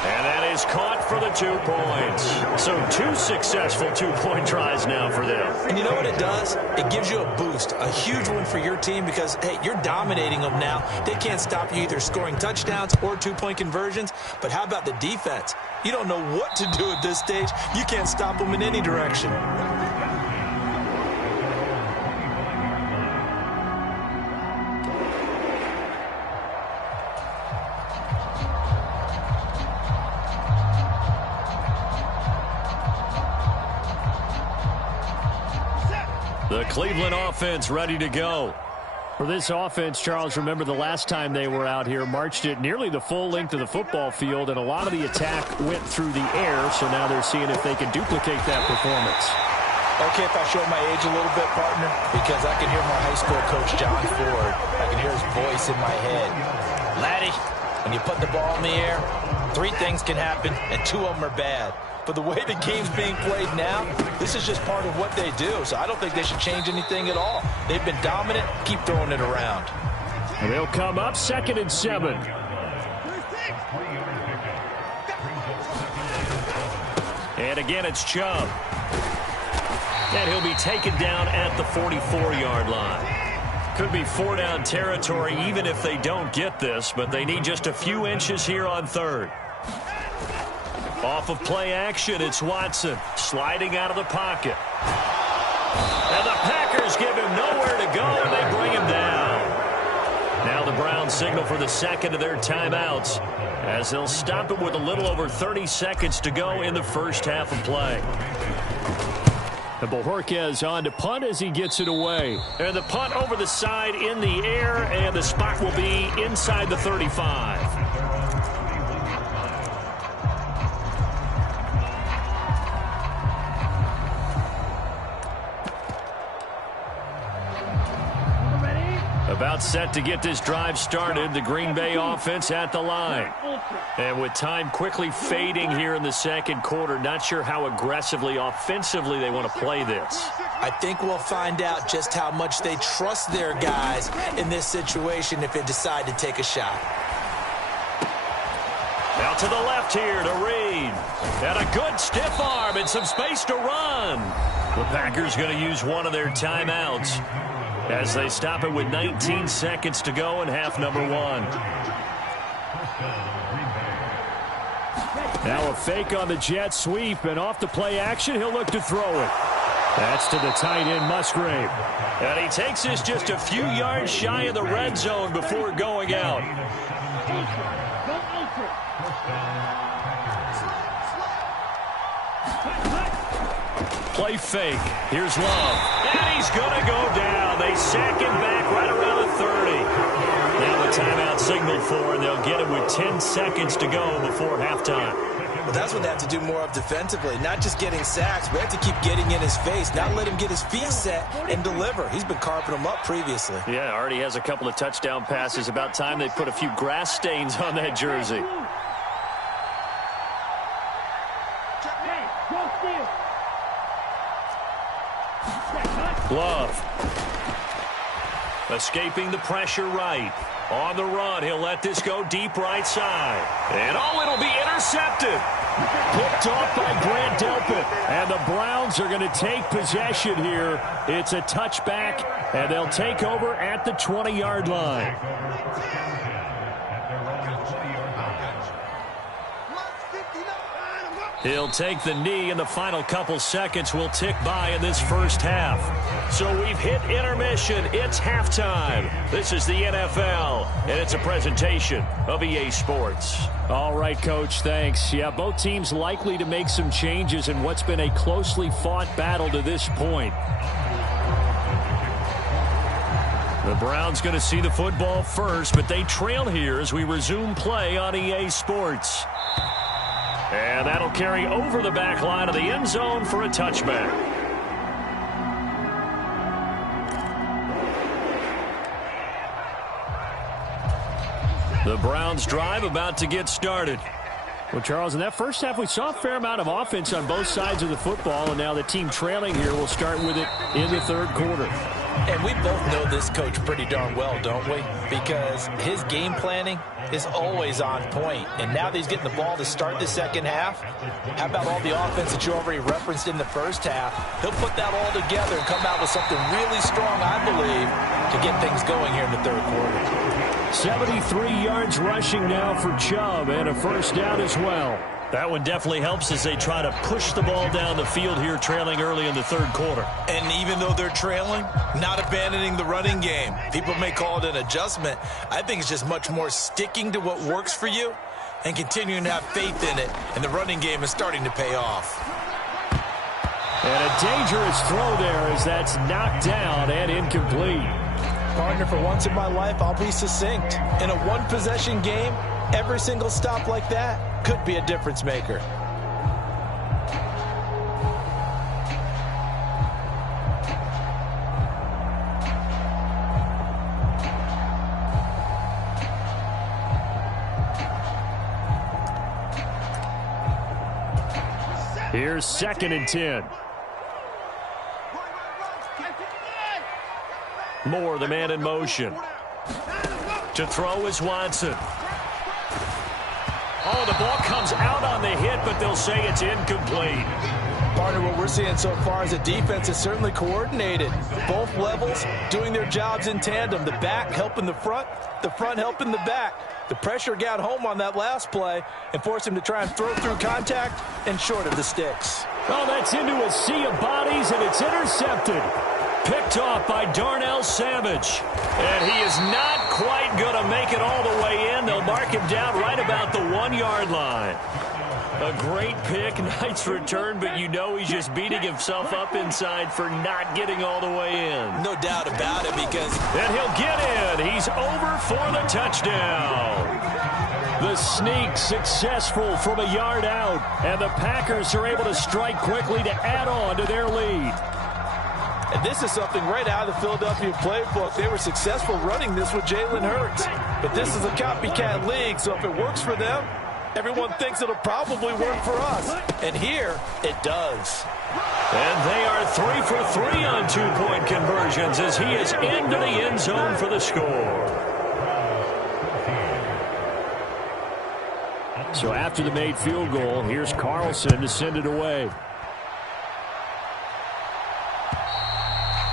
And that is caught for the 2 points. So 2 successful 2-point tries now for them. And you know what it does? It gives you a boost, a huge one for your team because, hey, you're dominating them now. They can't stop you either scoring touchdowns or 2-point conversions. But how about the defense? You don't know what to do at this stage. You can't stop them in any direction. The Cleveland offense ready to go. For this offense, Charles, remember the last time they were out here, marched it nearly the full length of the football field, and a lot of the attack went through the air, so now they're seeing if they can duplicate that performance. Okay, if I show my age a little bit, partner, because I can hear my high school coach, John Ford. I can hear his voice in my head. Laddie, when you put the ball in the air, 3 things can happen, and 2 of them are bad. But the way the game's being played now, this is just part of what they do. So I don't think they should change anything at all. They've been dominant. Keep throwing it around. And they'll come up 2nd and 7. And again, it's Chubb. And he'll be taken down at the 44-yard line. Could be 4-down territory even if they don't get this, but they need just a few inches here on 3rd. Off of play action, it's Watson sliding out of the pocket. And the Packers give him nowhere to go, and they bring him down. Now the Browns signal for the 2nd of their timeouts as they'll stop it with a little over 30 seconds to go in the first half of play. And Bojorquez on to punt as he gets it away. And the punt over the side in the air, and the spot will be inside the 35. About set to get this drive started, the Green Bay offense at the line. And with time quickly fading here in the second quarter, not sure how aggressively, offensively they want to play this. I think we'll find out just how much they trust their guys in this situation if they decide to take a shot. Out to the left here to Reed. And a good stiff arm and some space to run. The Packers going to use one of their timeouts as they stop it with 19 seconds to go in half number 1. Now a fake on the jet sweep, and off the play action, he'll look to throw it. That's to the tight end, Musgrave. And he takes this just a few yards shy of the red zone before going out. Play fake. Here's Love. And he's going to go down. They sack him back right around the 30. Now the timeout signaled for, and they'll get it with 10 seconds to go before halftime. Well, that's what they have to do more of defensively. Not just getting sacks, but have to keep getting in his face, not let him get his feet set and deliver. He's been carving them up previously. Yeah, already has a couple of touchdown passes. About time they put a few grass stains on that jersey. Love. Escaping the pressure right. On the run, he'll let this go deep right side. And it'll be intercepted. Picked off by Grant Delpit. And the Browns are going to take possession here. It's a touchback, and they'll take over at the 20-yard line. He'll take the knee, and the final couple seconds will tick by in this first half. So we've hit intermission. It's halftime. This is the NFL, and it's a presentation of EA Sports. All right, Coach, thanks. Yeah, both teams likely to make some changes in what's been a closely fought battle to this point. The Browns going to see the football first, but they trail here as we resume play on EA Sports. And that'll carry over the back line of the end zone for a touchback. The Browns drive about to get started. Well, Charles, in that first half, we saw a fair amount of offense on both sides of the football, and now the team trailing here will start with it in the third quarter. And we both know this coach pretty darn well, don't we? Because his game planning is always on point. And now that he's getting the ball to start the second half, how about all the offense that you already referenced in the first half? He'll put that all together and come out with something really strong, I believe, to get things going here in the third quarter. 73 yards rushing now for Chubb, and a first down as well. That one definitely helps as they try to push the ball down the field here, trailing early in the third quarter. And even though they're trailing, not abandoning the running game. People may call it an adjustment. I think it's just much more sticking to what works for you and continuing to have faith in it. And the running game is starting to pay off. And a dangerous throw there as that's knocked down and incomplete. Partner, for once in my life, I'll be succinct. In a one-possession game, every single stop like that could be a difference maker. Here's 2nd and 10. Moore, the man in motion. To throw is Watson. Oh, the ball comes out on the hit, but they'll say it's incomplete. Partner, what we're seeing so far is the defense is certainly coordinated. Both levels doing their jobs in tandem. The back helping the front helping the back. The pressure got home on that last play and forced him to try and throw through contact and short of the sticks. Oh, that's into a sea of bodies, and it's intercepted. Picked off by Darnell Savage. And he is not quite going to make it all the way in. They'll mark him down right about the 1-yard line. A great pick, nice return, but you know he's just beating himself up inside for not getting all the way in. No doubt about it, because... And he'll get in. He's over for the touchdown. The sneak successful from a yard out, and the Packers are able to strike quickly to add on to their lead. And this is something right out of the Philadelphia playbook. They were successful running this with Jalen Hurts. But this is a copycat league, so if it works for them, everyone thinks it'll probably work for us. And here, it does. And they are 3 for 3 on two-point conversions as he is into the end zone for the score. So after the made field goal, here's Carlson to send it away.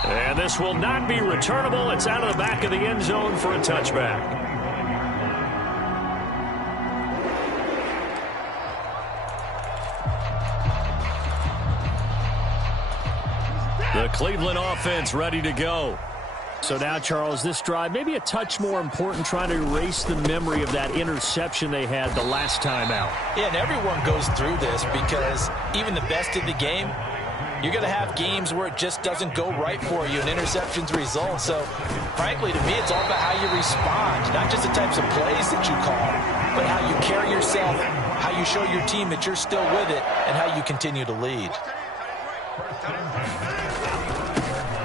And this will not be returnable. It's out of the back of the end zone for a touchback. The Cleveland offense ready to go. So now, Charles, this drive maybe a touch more important, trying to erase the memory of that interception they had the last time out. Yeah, and everyone goes through this because even the best in the game, you're going to have games where it just doesn't go right for you and interceptions result. So, frankly, to me, it's all about how you respond, not just the types of plays that you call, but how you carry yourself, how you show your team that you're still with it, and how you continue to lead.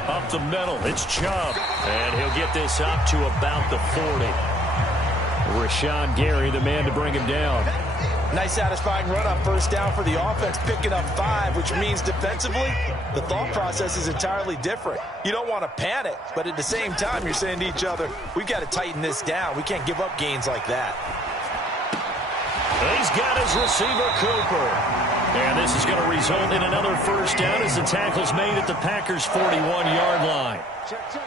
Up the middle, it's Chubb. And he'll get this up to about the 40. Rashawn Gary, the man to bring him down. Nice satisfying run on first down for the offense, picking up 5, which means defensively, the thought process is entirely different. You don't want to panic, but at the same time, you're saying to each other, we've got to tighten this down. We can't give up gains like that. He's got his receiver, Cooper. And this is going to result in another first down as the tackle's made at the Packers' 41-yard line. Check, check.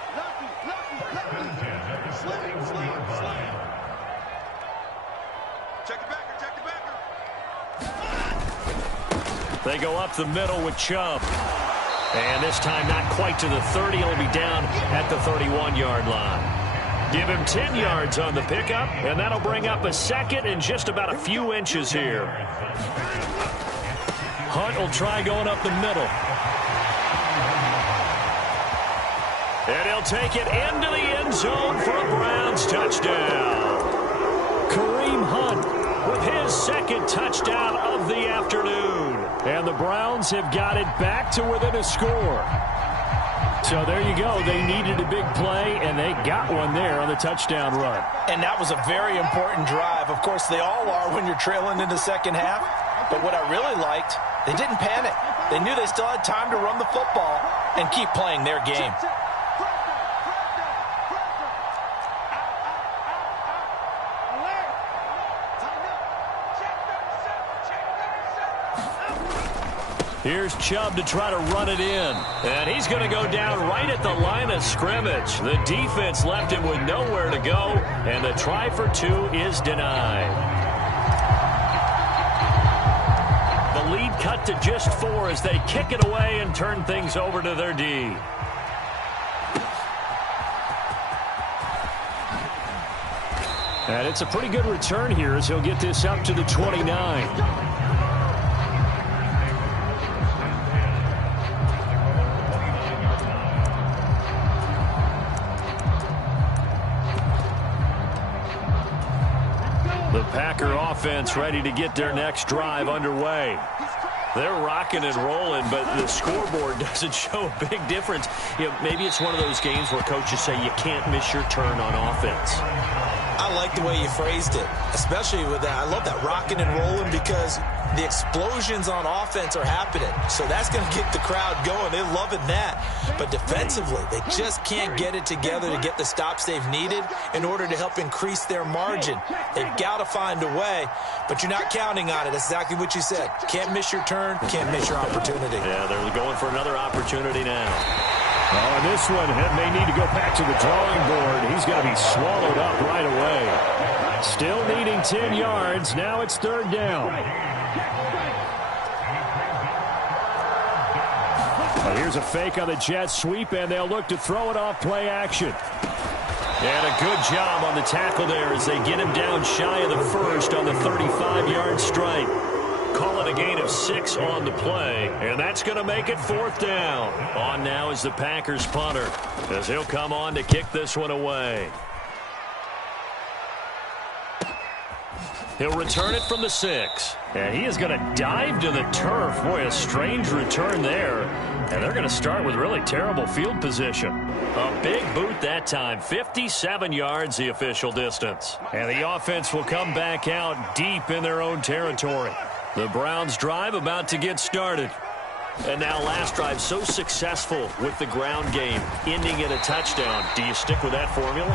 Check the backer, check the backer. They go up the middle with Chubb. And this time not quite to the 30. He'll be down at the 31-yard line. Give him 10 yards on the pickup, and that'll bring up a second and just about a few inches here. Hunt will try going up the middle. And he'll take it into the end zone for a Browns touchdown. Kareem Hunt with his second touchdown of the afternoon. And the Browns have got it back to within a score. So there you go. They needed a big play, and they got one there on the touchdown run. And that was a very important drive. Of course, they all are when you're trailing in the second half. But what I really liked, they didn't panic. They knew they still had time to run the football and keep playing their game. Here's Chubb to try to run it in. And he's going to go down right at the line of scrimmage. The defense left him with nowhere to go, and the try for 2 is denied. The lead cut to just 4 as they kick it away and turn things over to their D. And it's a pretty good return here as he'll get this up to the 29. The Packer offense ready to get their next drive underway. They're rocking and rolling, but the scoreboard doesn't show a big difference. You know, maybe it's one of those games where coaches say you can't miss your turn on offense. I like the way you phrased it, especially with that. I love that rocking and rolling because the explosions on offense are happening. So that's going to get the crowd going. They're loving that. But defensively, they just can't get it together to get the stops they've needed in order to help increase their margin. They've got to find a way, but you're not counting on it. That's exactly what you said. Can't miss your turn, can't miss your opportunity. Yeah, they're going for another opportunity now. Oh, and this one may need to go back to the drawing board. He's going to be swallowed up right away. Still needing 10 yards. Now it's third down. Well, here's a fake on the jet sweep, and they'll look to throw it off play action. And a good job on the tackle there as they get him down shy of the first on the 35-yard strike. Call a gain of 6 on the play, and that's going to make it 4th down. On now is the Packers punter, as he'll come on to kick this one away. He'll return it from the 6. And he is going to dive to the turf. Boy, a strange return there. And they're going to start with really terrible field position. A big boot that time. 57 yards the official distance. And the offense will come back out deep in their own territory. The Browns drive about to get started. And now last drive so successful with the ground game, ending in a touchdown. Do you stick with that formula?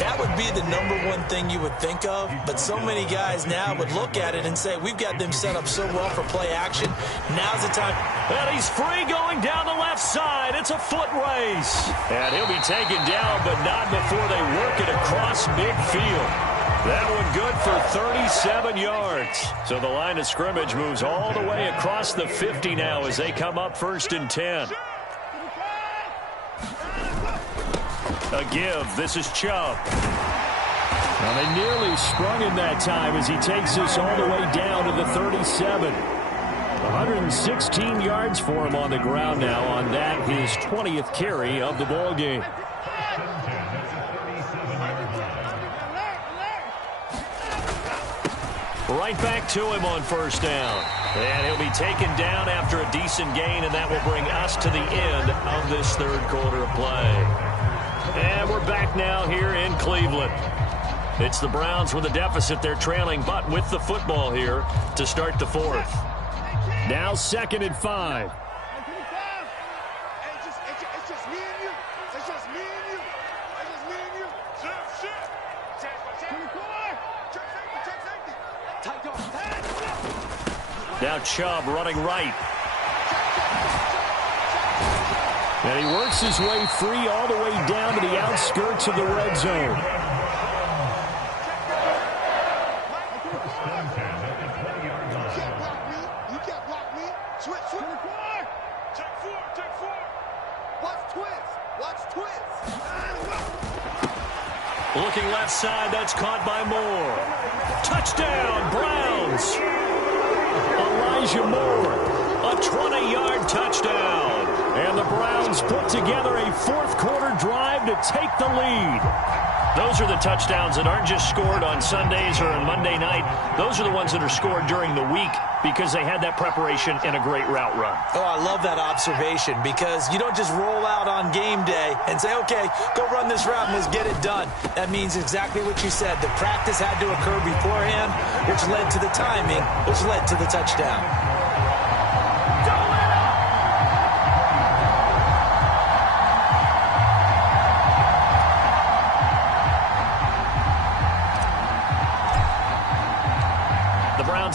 That would be the #1 thing you would think of, but so many guys now would look at it and say, we've got them set up so well for play action. Now's the time. And he's free going down the left side. It's a foot race. And he'll be taken down, but not before they work it across midfield. That one good for 37 yards. So the line of scrimmage moves all the way across the 50 now as they come up 1st and 10. A give. This is Chubb. Well, they nearly sprung him that time as he takes this all the way down to the 37. 116 yards for him on the ground now on that, his 20th carry of the ball game. Right back to him on 1st down. And he'll be taken down after a decent gain, and that will bring us to the end of this 3rd quarter of play. And we're back now here in Cleveland. It's the Browns with a deficit. They're trailing, but with the football here to start the 4th. Now 2nd and 5. It's just me and you. It's just me and you. It's just me and you. Now Chubb running right. And he works his way free all the way down to the outskirts of the red zone. You can't block me. Switch. Take 4. Watch twist. Looking left side, that's caught by Moore. Touchdown, Browns. Elijah Moore. A 20-yard touchdown. And the Browns put together a 4th quarter drive to take the lead. Those are the touchdowns that aren't just scored on Sundays or on Monday night. Those are the ones that are scored during the week because they had that preparation and a great route run. Oh, I love that observation because you don't just roll out on game day and say, okay, go run this route and let's get it done. That means exactly what you said. The practice had to occur beforehand, which led to the timing, which led to the touchdown.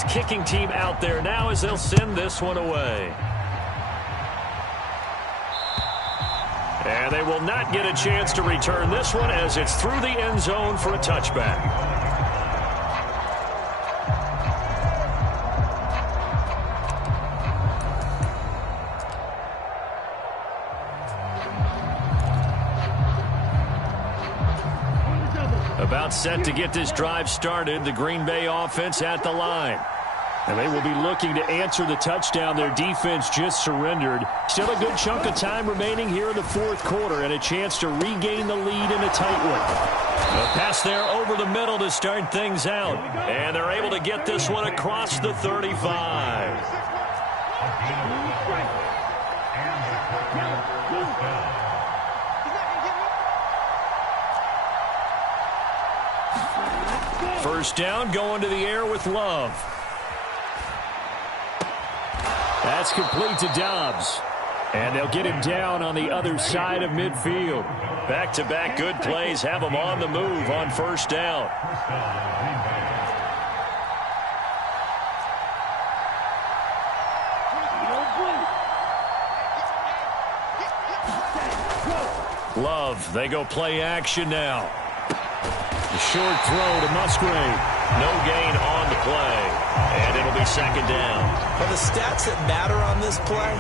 Kicking team out there now as they'll send this one away. And they will not get a chance to return this one as it's through the end zone for a touchback. About set to get this drive started, the Green Bay offense at the line. And they will be looking to answer the touchdown their defense just surrendered. Still a good chunk of time remaining here in the 4th quarter and a chance to regain the lead in a tight one. A pass there over the middle to start things out. And they're able to get this one across the 35. First down, going to the air with Love. That's complete to Dobbs. And they'll get him down on the other side of midfield. Back-to-back good plays have him on the move on 1st down. Love, they go play action now. The short throw to Musgrave. No gain on the play, and it'll be 2nd down. Well, the stats that matter on this play,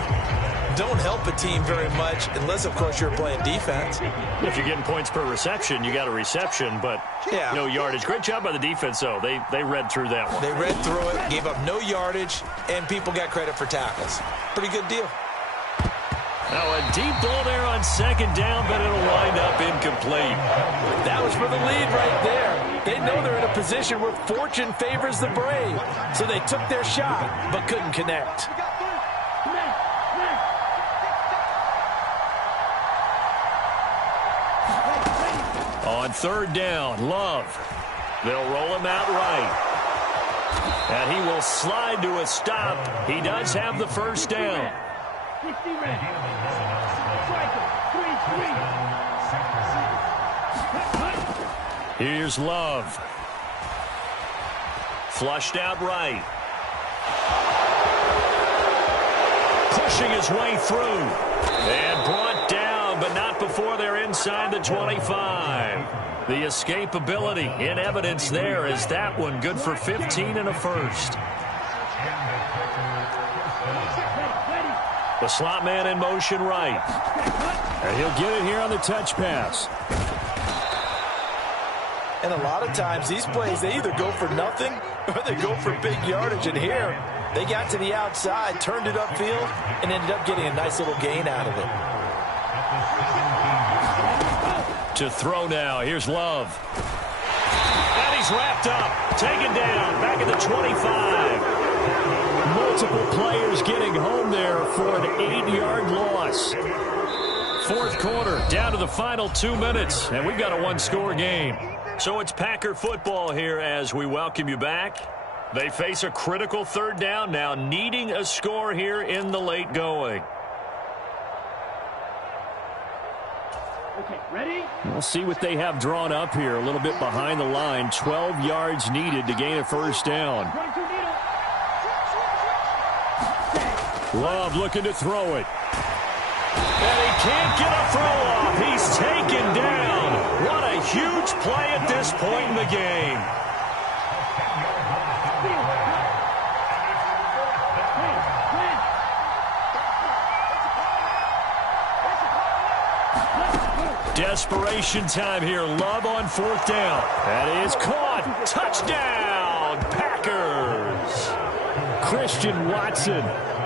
don't help a team very much unless, of course, you're playing defense. If you're getting points per reception, you got a reception, but no yardage. Great job by the defense, though. They read through that one. They read through it, gave up no yardage, and people got credit for tackles. Pretty good deal. Now a deep ball there on second down, but it'll wind up incomplete. That was for the lead right there. They know they're in a position where fortune favors the brave. So they took their shot, but couldn't connect. On third down, Love. They'll roll him out right. And he will slide to a stop. He does have the first down. Here's Love. Flushed out right. Pushing his way through. And brought down, but not before they're inside the 25. The escapability in evidence there is that one good for 15 and a first. The slot man in motion right. And he'll get it here on the touch pass. And a lot of times these plays, they either go for nothing or they go for big yardage. And here, they got to the outside, turned it upfield, and ended up getting a nice little gain out of it. To throw now, here's Love. And he's wrapped up, taken down, back at the 25. Multiple players getting home there for an 8-yard loss. Fourth quarter, down to the final 2 minutes, and we've got a one-score game. So it's Packer football here as we welcome you back. They face a critical third down now, needing a score here in the late going. Okay, ready? We'll see what they have drawn up here. A little bit behind the line. 12 yards needed to gain a first down. Love looking to throw it. And he can't get a throw off. He's taken down. What a huge play at this point in the game. Desperation time here. Love on fourth down. That is caught. Touchdown, Packers. Christian Watson.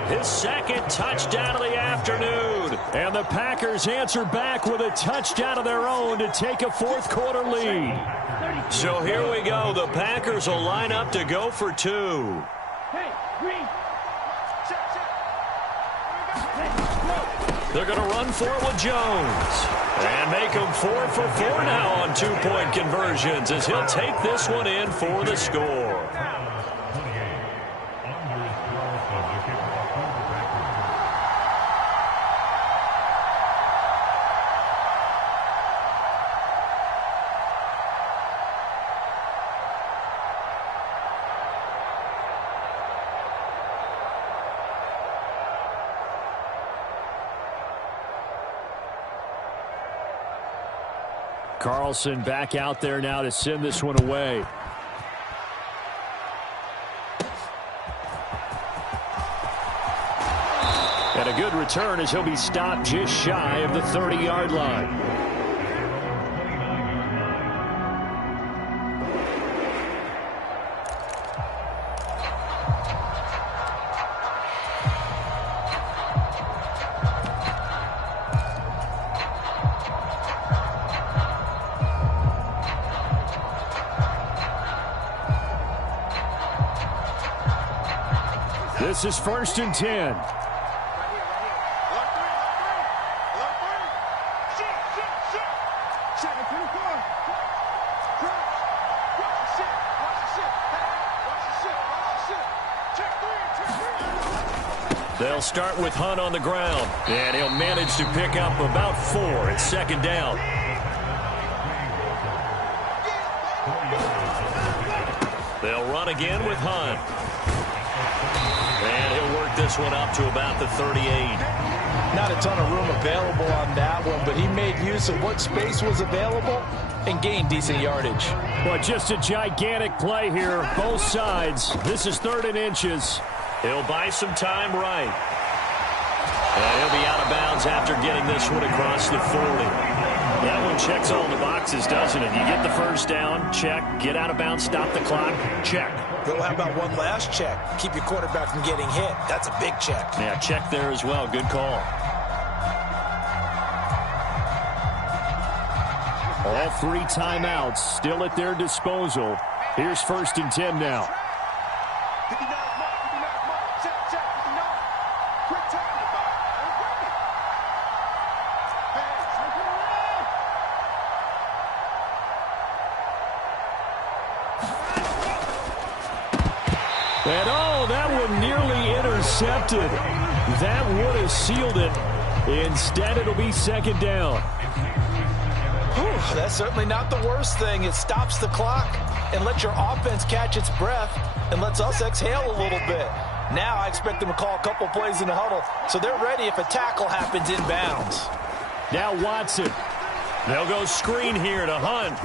His second touchdown of the afternoon. And the Packers answer back with a touchdown of their own to take a fourth quarter lead. So here we go. The Packers will line up to go for two. They're going to run for it with Jones. And make them 4 for 4 now on two-point conversions as he'll take this one in for the score. Carlson back out there now to send this one away. And a good return as he'll be stopped just shy of the 30-yard line. This is 1st and 10. They'll start with Hunt on the ground, and he'll manage to pick up about 4 at second down. They'll run again with Hunt. And he'll work this one up to about the 38. Not a ton of room available on that one, but he made use of what space was available and gained decent yardage. Well, just a gigantic play here, both sides. This is 3rd and inches. He'll buy some time right. And he'll be out of bounds after getting this one across the 40. That one checks all the boxes, doesn't it? You get the first down, check. Get out of bounds, stop the clock, check. Well, how about one last check? Keep your quarterback from getting hit. That's a big check. Yeah, check there as well. Good call. All 3 timeouts still at their disposal. Here's 1st and 10 now. 59 mark, 59 mark. Check, 59. Quick time. And oh, that one nearly intercepted. That would have sealed it. Instead, it'll be 2nd down. Whew, that's certainly not the worst thing. It stops the clock and lets your offense catch its breath and lets us exhale a little bit. Now I expect them to call a couple plays in the huddle, so they're ready if a tackle happens inbounds. Now Watson. They'll go screen here to Hunt.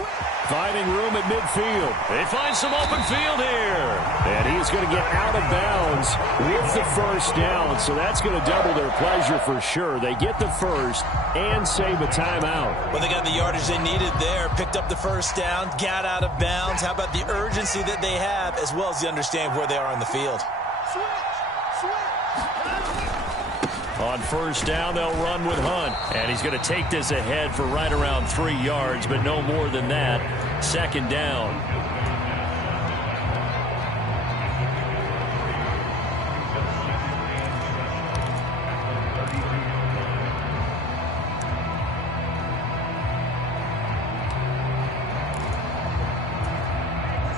Finding room at midfield. They find some open field here. And he's going to get out of bounds with the 1st down, so that's going to double their pleasure for sure. They get the first and save a timeout. Well, they got the yardage they needed there, picked up the 1st down, got out of bounds. How about the urgency that they have, as well as the understanding where they are on the field? On 1st down, they'll run with Hunt. And he's going to take this ahead for right around 3 yards, but no more than that. 2nd down.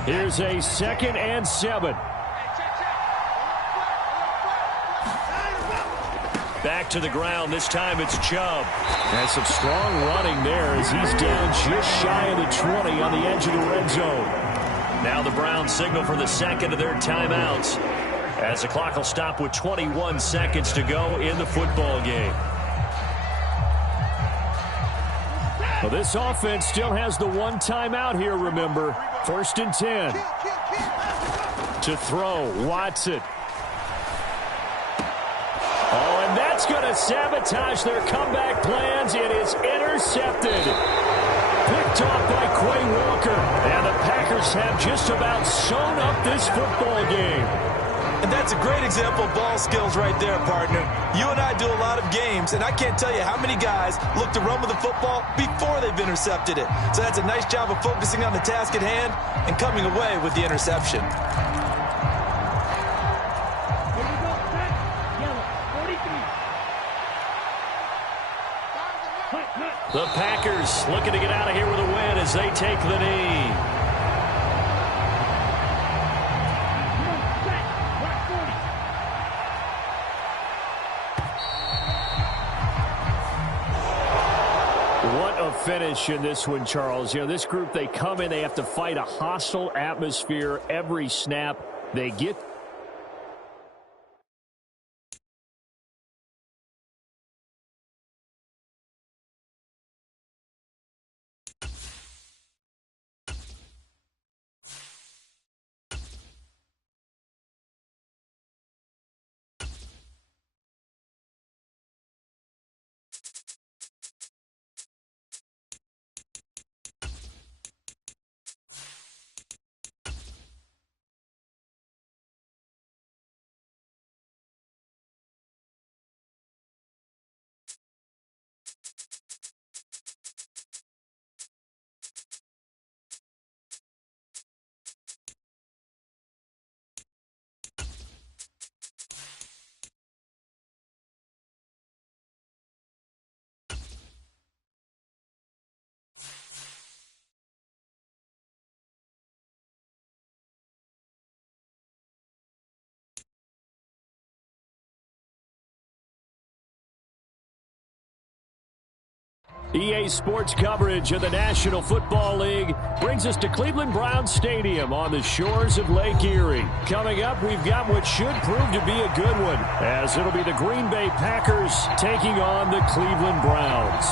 Here's a 2nd and 7. Back to the ground. This time it's Chubb. And some strong running there as he's down just shy of the 20 on the edge of the red zone. Now the Browns signal for the 2nd of their timeouts as the clock will stop with 21 seconds to go in the football game. Well, this offense still has the 1 timeout here, remember. 1st and 10. To throw, Watson. Oh, and that's going to sabotage their comeback plans. It is intercepted. Picked off by Quay Walker. And the Packers have just about sewn up this football game. And that's a great example of ball skills right there, partner. You and I do a lot of games, and I can't tell you how many guys look to run with the football before they've intercepted it. So that's a nice job of focusing on the task at hand and coming away with the interception. The Packers looking to get out of here with a win as they take the knee. What a finish in this one, Charles. You know, this group, they come in, they have to fight a hostile atmosphere every snap. They get EA Sports coverage of the National Football League brings us to Cleveland Browns Stadium on the shores of Lake Erie. Coming up, we've got what should prove to be a good one, as it'll be the Green Bay Packers taking on the Cleveland Browns.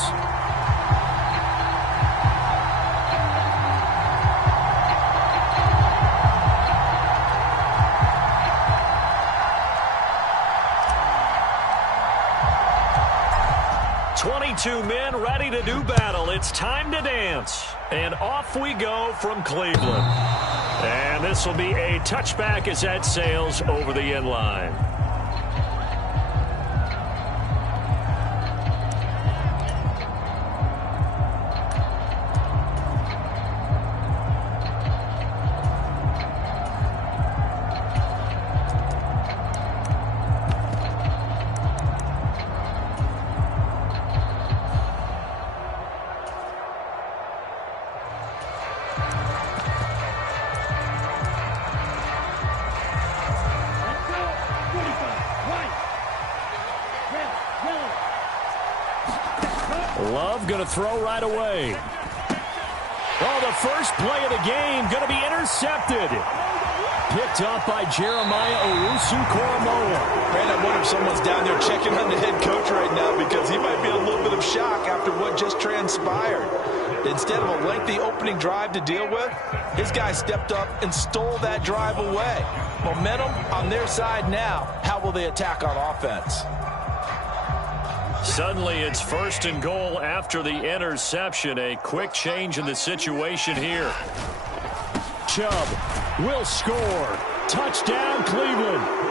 22 men ready to do battle. It's time to dance. And off we go from Cleveland. And this will be a touchback as that sails over the end line. Love going to throw right away. Oh, the first play of the game going to be intercepted. Picked off by Jeremiah Owusu-Koramoah. Man, I wonder if someone's down there checking on the head coach right now because he might be in a little bit of shock after what just transpired. Instead of a lengthy opening drive to deal with, his guy stepped up and stole that drive away. Momentum on their side now. How will they attack on offense? Suddenly it's 1st and goal after the interception. A quick change in the situation here. Chubb will score. Touchdown, Cleveland.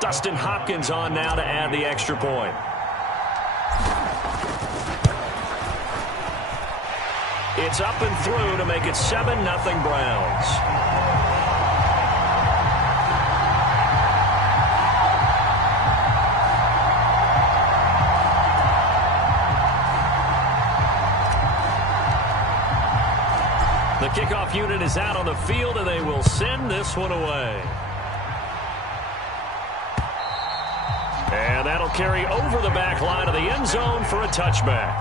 Dustin Hopkins on now to add the extra point. It's up and through to make it 7-0 Browns. The kickoff unit is out on the field, and they will send this one away. And that'll carry over the back line of the end zone for a touchback.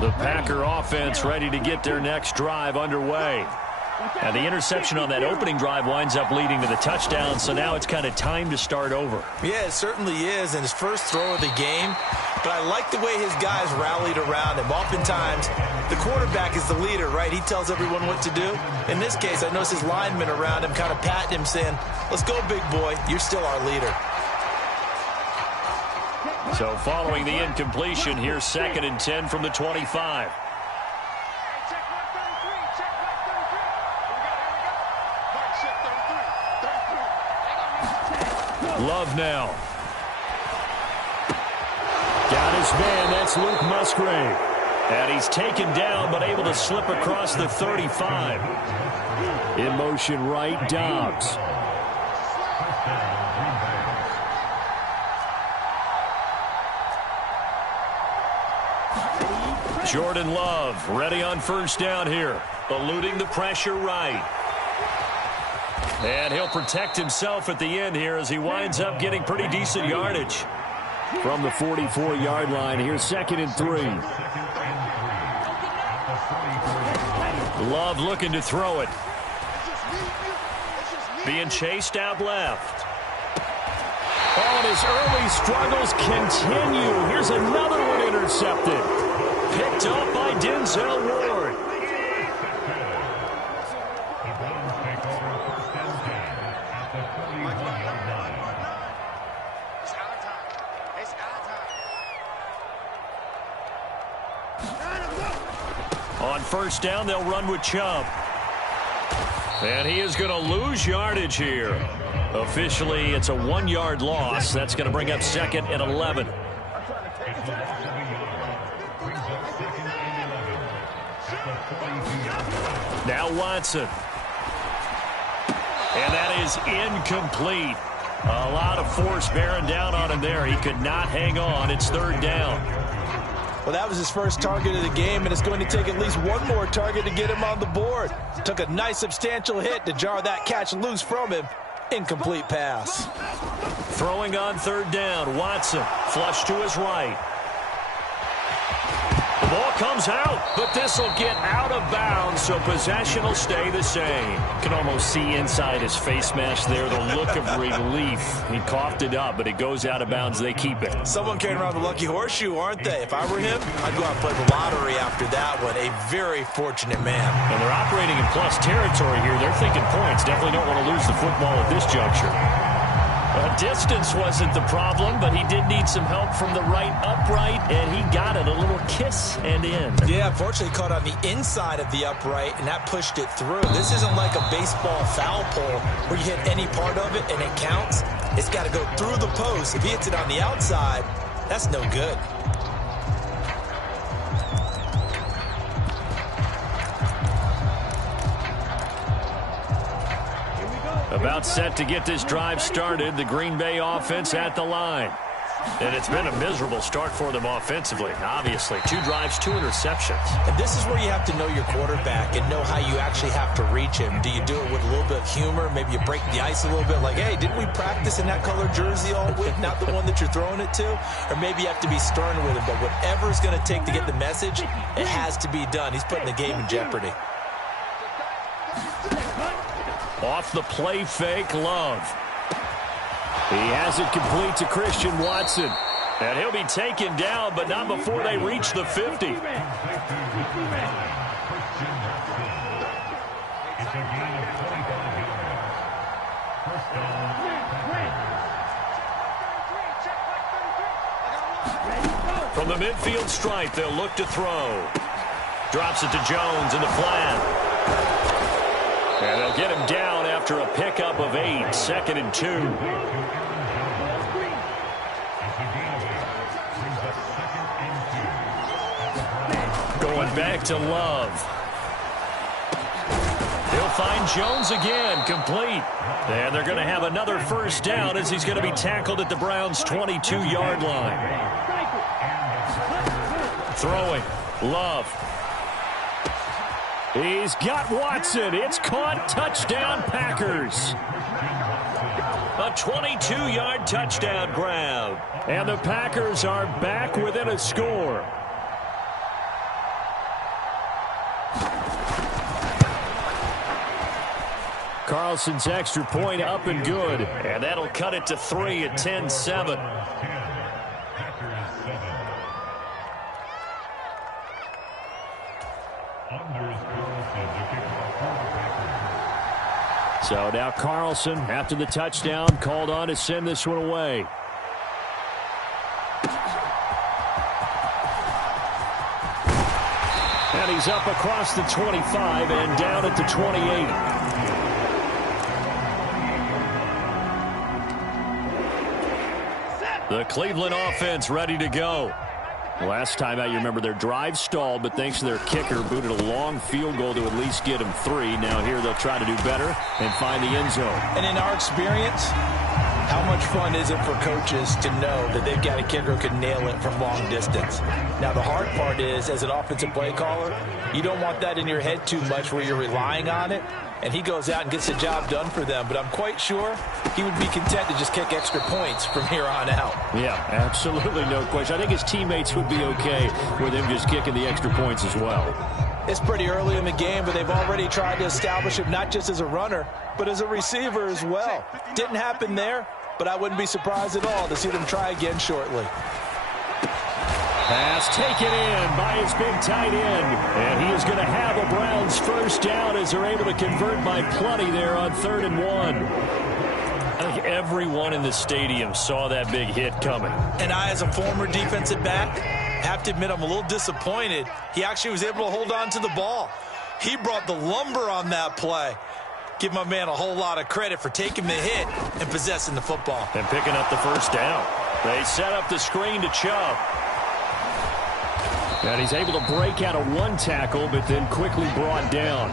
The Packer offense ready to get their next drive underway. And the interception on that opening drive winds up leading to the touchdown, so now it's kind of time to start over. Yeah, it certainly is, and his first throw of the game. But I like the way his guys rallied around him. Oftentimes, the quarterback is the leader, right? He tells everyone what to do. In this case, I noticed his linemen around him kind of patting him, saying, "Let's go, big boy. You're still our leader." So following the incompletion, here's 2nd and 10 from the 25. Love now. Got his man. That's Luke Musgrave. And he's taken down, but able to slip across the 35. In motion right, Dobbs. Jordan Love ready on 1st down here. Eluding the pressure right. And he'll protect himself at the end here as he winds up getting pretty decent yardage. From the 44-yard line, here's 2nd and 3. Love looking to throw it. Being chased out left. Oh, and his early struggles continue. Here's another one intercepted. Picked up by Denzel Ward. On 1st down, they'll run with Chubb. And he is going to lose yardage here. Officially, it's a 1-yard loss. That's going to bring up 2nd and 11. Now Watson. And that is incomplete. A lot of force bearing down on him there. He could not hang on. It's 3rd down. Well, that was his first target of the game, and it's going to take at least one more target to get him on the board. Took a nice substantial hit to jar that catch loose from him, Incomplete pass. Throwing on third down, Watson. Flush to his right. The ball comes out, but this will get out of bounds, so possession will stay the same. You can almost see inside his face mask there the look of relief. He coughed it up, but it goes out of bounds. They keep it. Someone carrying around the lucky horseshoe, aren't they? If I were him, I'd go out and play the lottery after that one. A very fortunate man. And they're operating in plus territory here. They're thinking points. Definitely don't want to lose the football at this juncture. Distance wasn't the problem, but he did need some help from the right upright, and he got it. A little kiss and in. Yeah, unfortunately caught on the inside of the upright, and that pushed it through. This isn't like a baseball foul pole where you hit any part of it and it counts. It's got to go through the post. If he hits it on the outside, that's no good. About set to get this drive started, the Green Bay offense at the line. And it's been a miserable start for them offensively, obviously. 2 drives, 2 interceptions. And this is where you have to know your quarterback and know how you actually have to reach him. Do you do it with a little bit of humor? Maybe you break the ice a little bit like, hey, didn't we practice in that color jersey all week? Not the one that you're throwing it to? Or maybe you have to be stern with him. But whatever it's going to take to get the message, it has to be done. He's putting the game in jeopardy. Off the play fake, Love. He has it complete to Christian Watson. And he'll be taken down, but not before they reach the 50. It's a gain of 25 yards. First down. From the midfield stripe, they'll look to throw. Drops it to Jones in the flat. And they'll get him down after a pickup of 8, 2nd and 2. Going back to Love. He'll find Jones again, complete. And they're going to have another first down as he's going to be tackled at the Browns' 22-yard line. Throwing, Love. He's got Watson. It's caught. Touchdown, Packers. A 22-yard touchdown grab. And the Packers are back within a score. Carlson's extra point up and good. And that'll cut it to 3 at 10-7. So now Carlson, after the touchdown, called on to send this one away. And he's up across the 25 and down at the 28. The Cleveland offense ready to go. Last time out, you remember their drive stalled, but thanks to their kicker, booted a long field goal to at least get them 3. Now here they'll try to do better and find the end zone. And in our experience, how much fun is it for coaches to know that they've got a kicker who can nail it from long distance? Now, the hard part is, as an offensive play caller, you don't want that in your head too much where you're relying on it, and he goes out and gets the job done for them. But I'm quite sure he would be content to just kick extra points from here on out. Yeah, absolutely no question. I think his teammates would be okay with him just kicking the extra points as well. It's pretty early in the game, but they've already tried to establish him not just as a runner, but as a receiver as well. Didn't happen there, but I wouldn't be surprised at all to see them try again shortly. Pass taken in by his big tight end. And he is going to have a Browns first down as they're able to convert by plenty there on 3rd and 1. I think everyone in the stadium saw that big hit coming. And I, as a former defensive back, have to admit I'm a little disappointed. He actually was able to hold on to the ball. He brought the lumber on that play. Give my man a whole lot of credit for taking the hit and possessing the football. And picking up the first down. They set up the screen to Chubb. And he's able to break out of one tackle, but then quickly brought down.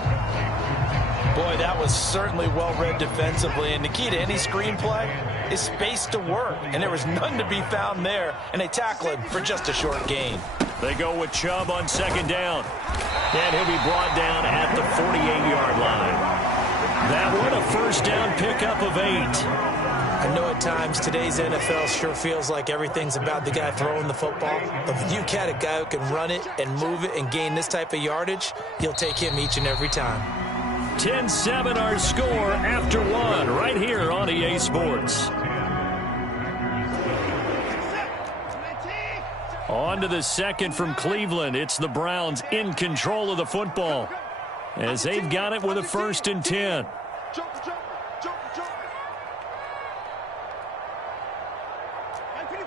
Boy, that was certainly well-read defensively. And the key to any screenplay is space to work. And there was none to be found there. And they tackle him for just a short gain. They go with Chubb on 2nd down. And he'll be brought down at the 48-yard line. That one a first down pickup of 8. I know at times today's NFL sure feels like everything's about the guy throwing the football. But when you got a guy who can run it and move it and gain this type of yardage, you'll take him each and every time. 10-7 our score after 1 right here on EA Sports. On to the second from Cleveland. It's the Browns in control of the football as they've got it with a 1st and 10.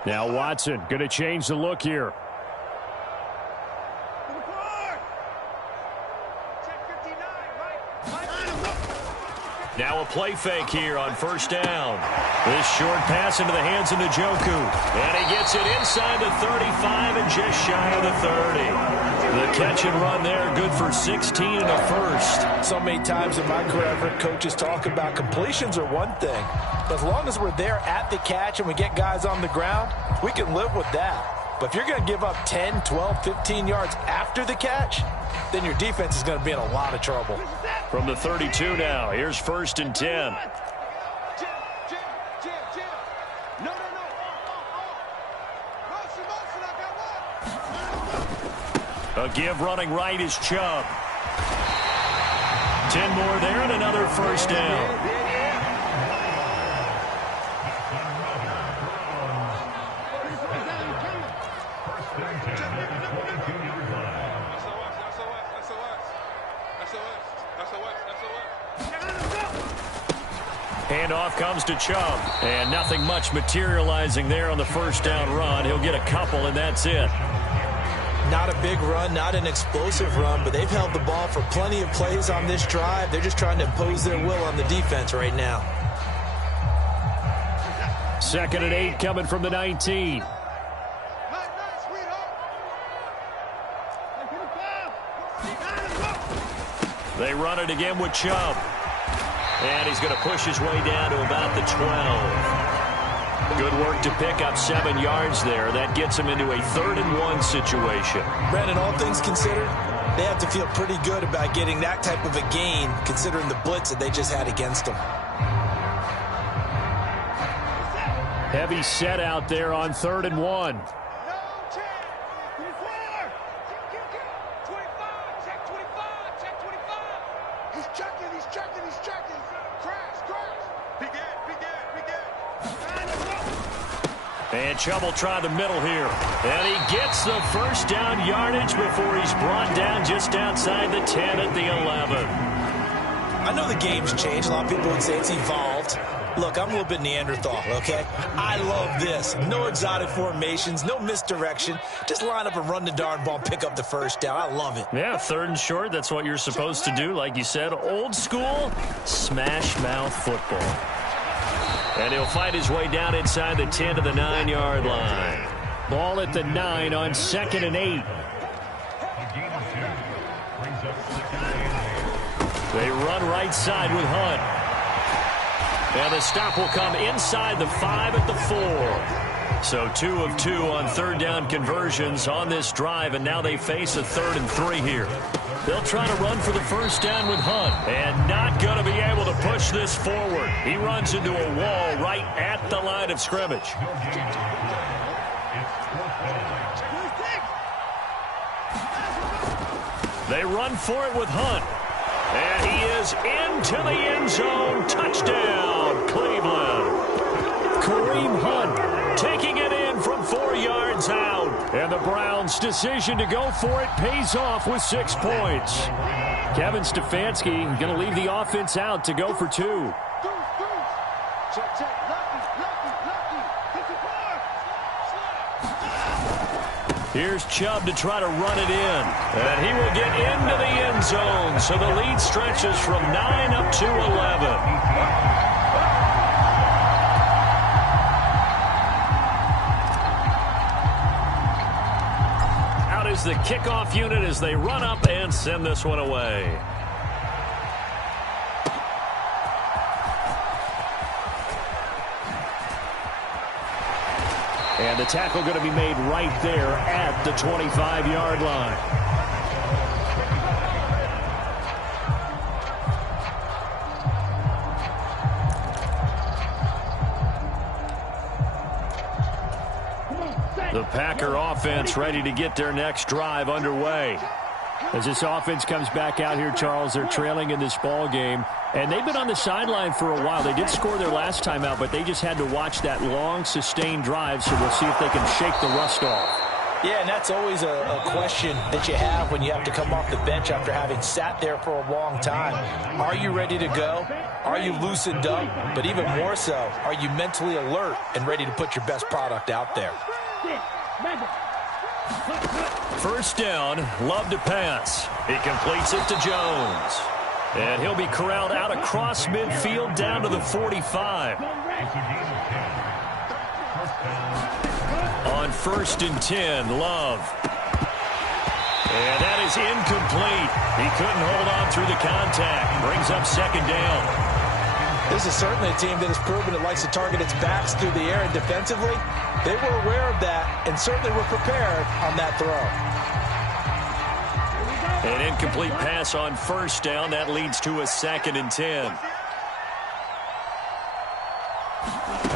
Now Watson going to change the look here. Now a play fake here on 1st down. This short pass into the hands of Njoku. And he gets it inside the 35 and just shy of the 30. The catch and run there, good for 16 and a first. So many times in my career, I've heard coaches talk about completions are one thing. But as long as we're there at the catch and we get guys on the ground, we can live with that. But if you're going to give up 10, 12, 15 yards after the catch, then your defense is going to be in a lot of trouble. From the 32 now, here's 1st and 10. A give running right is Chubb. 10 more there and another 1st down. Handoff comes to Chubb, and nothing much materializing there on the 1st down run. He'll get a couple, and that's it. Not a big run, not an explosive run, but they've held the ball for plenty of plays on this drive. They're just trying to impose their will on the defense right now. 2nd and 8 coming from the 19. They run it again with Chubb. And he's going to push his way down to about the 12. Good work to pick up 7 yards there. That gets him into a 3rd and 1 situation. Brandon, all things considered, they have to feel pretty good about getting that type of a gain, considering the blitz that they just had against them. Heavy set out there on 3rd and 1. And Chubb will try the middle here. And he gets the 1st down yardage before he's brought down just outside the 10 at the 11. I know the game's changed. A lot of people would say it's evolved. Look, I'm a little bit Neanderthal, okay? I love this. No exotic formations, no misdirection. Just line up and run the darn ball and pick up the 1st down. I love it. Yeah, 3rd and short, that's what you're supposed to do. Like you said, old school, smash mouth football. And he'll fight his way down inside the 10 to the 9-yard line. Ball at the 9 on 2nd and 8. They run right side with Hunt. And the stop will come inside the 5 at the 4. So 2 of 2 on 3rd down conversions on this drive, and now they face a 3rd and 3 here. They'll try to run for the 1st down with Hunt, and not going to be able to push this forward. He runs into a wall right at the line of scrimmage. They run for it with Hunt. And he is into the end zone. Touchdown, Cleveland. Kareem Hunt taking it in from 4 yards out. And the Browns' decision to go for it pays off with 6 points. Kevin Stefanski going to leave the offense out to go for 2. Here's Chubb to try to run it in. And he will get into the end zone. So the lead stretches from 9 up to 11. Out is the kickoff unit as they run up and send this one away. And the tackle going to be made right there at the 25-yard line. The Packer offense ready to get their next drive underway. As this offense comes back out here, Charles, they're trailing in this ball game, and they've been on the sideline for a while. They did score their last time out, but they just had to watch that long, sustained drive, so we'll see if they can shake the rust off. Yeah, and that's always a question that you have when you have to come off the bench after having sat there for a long time. Are you ready to go? Are you loosened up? But even more so, are you mentally alert and ready to put your best product out there? First down, Love to pass. He completes it to Jones. And he'll be corralled out across midfield down to the 45. On 1st and 10, Love. And that is incomplete. He couldn't hold on through the contact. Brings up 2nd down. This is certainly a team that has proven it likes to target its backs through the air, and defensively, they were aware of that and certainly were prepared on that throw. An incomplete pass on 1st down. That leads to a 2nd and 10.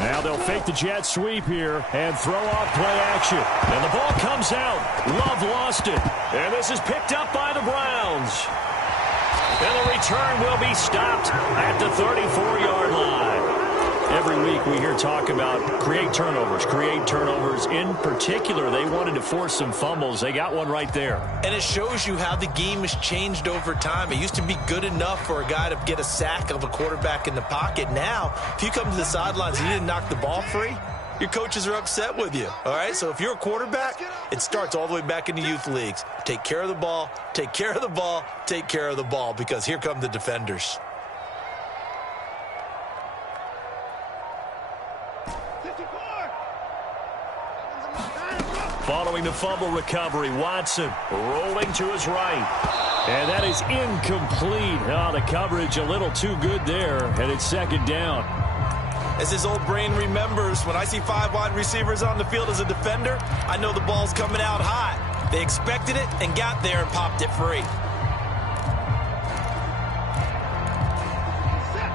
Now they'll fake the jet sweep here and throw off play action. And the ball comes out. Love lost it. And this is picked up by the Browns. And the return will be stopped at the 34-yard line. Every week we hear talk about create turnovers. In particular, they wanted to force some fumbles. They got one right there. And it shows you how the game has changed over time. It used to be good enough for a guy to get a sack of a quarterback in the pocket. Now, if you come to the sidelines and you didn't knock the ball free, your coaches are upset with you. All right, so if you're a quarterback, it starts all the way back in the youth leagues. Take care of the ball, take care of the ball, take care of the ball, because here come the defenders. Following the fumble recovery, Watson rolling to his right. And that is incomplete. Oh, the coverage a little too good there, and it's 2nd down. As his old brain remembers, when I see 5 wide receivers on the field as a defender, I know the ball's coming out hot. They expected it and got there and popped it free.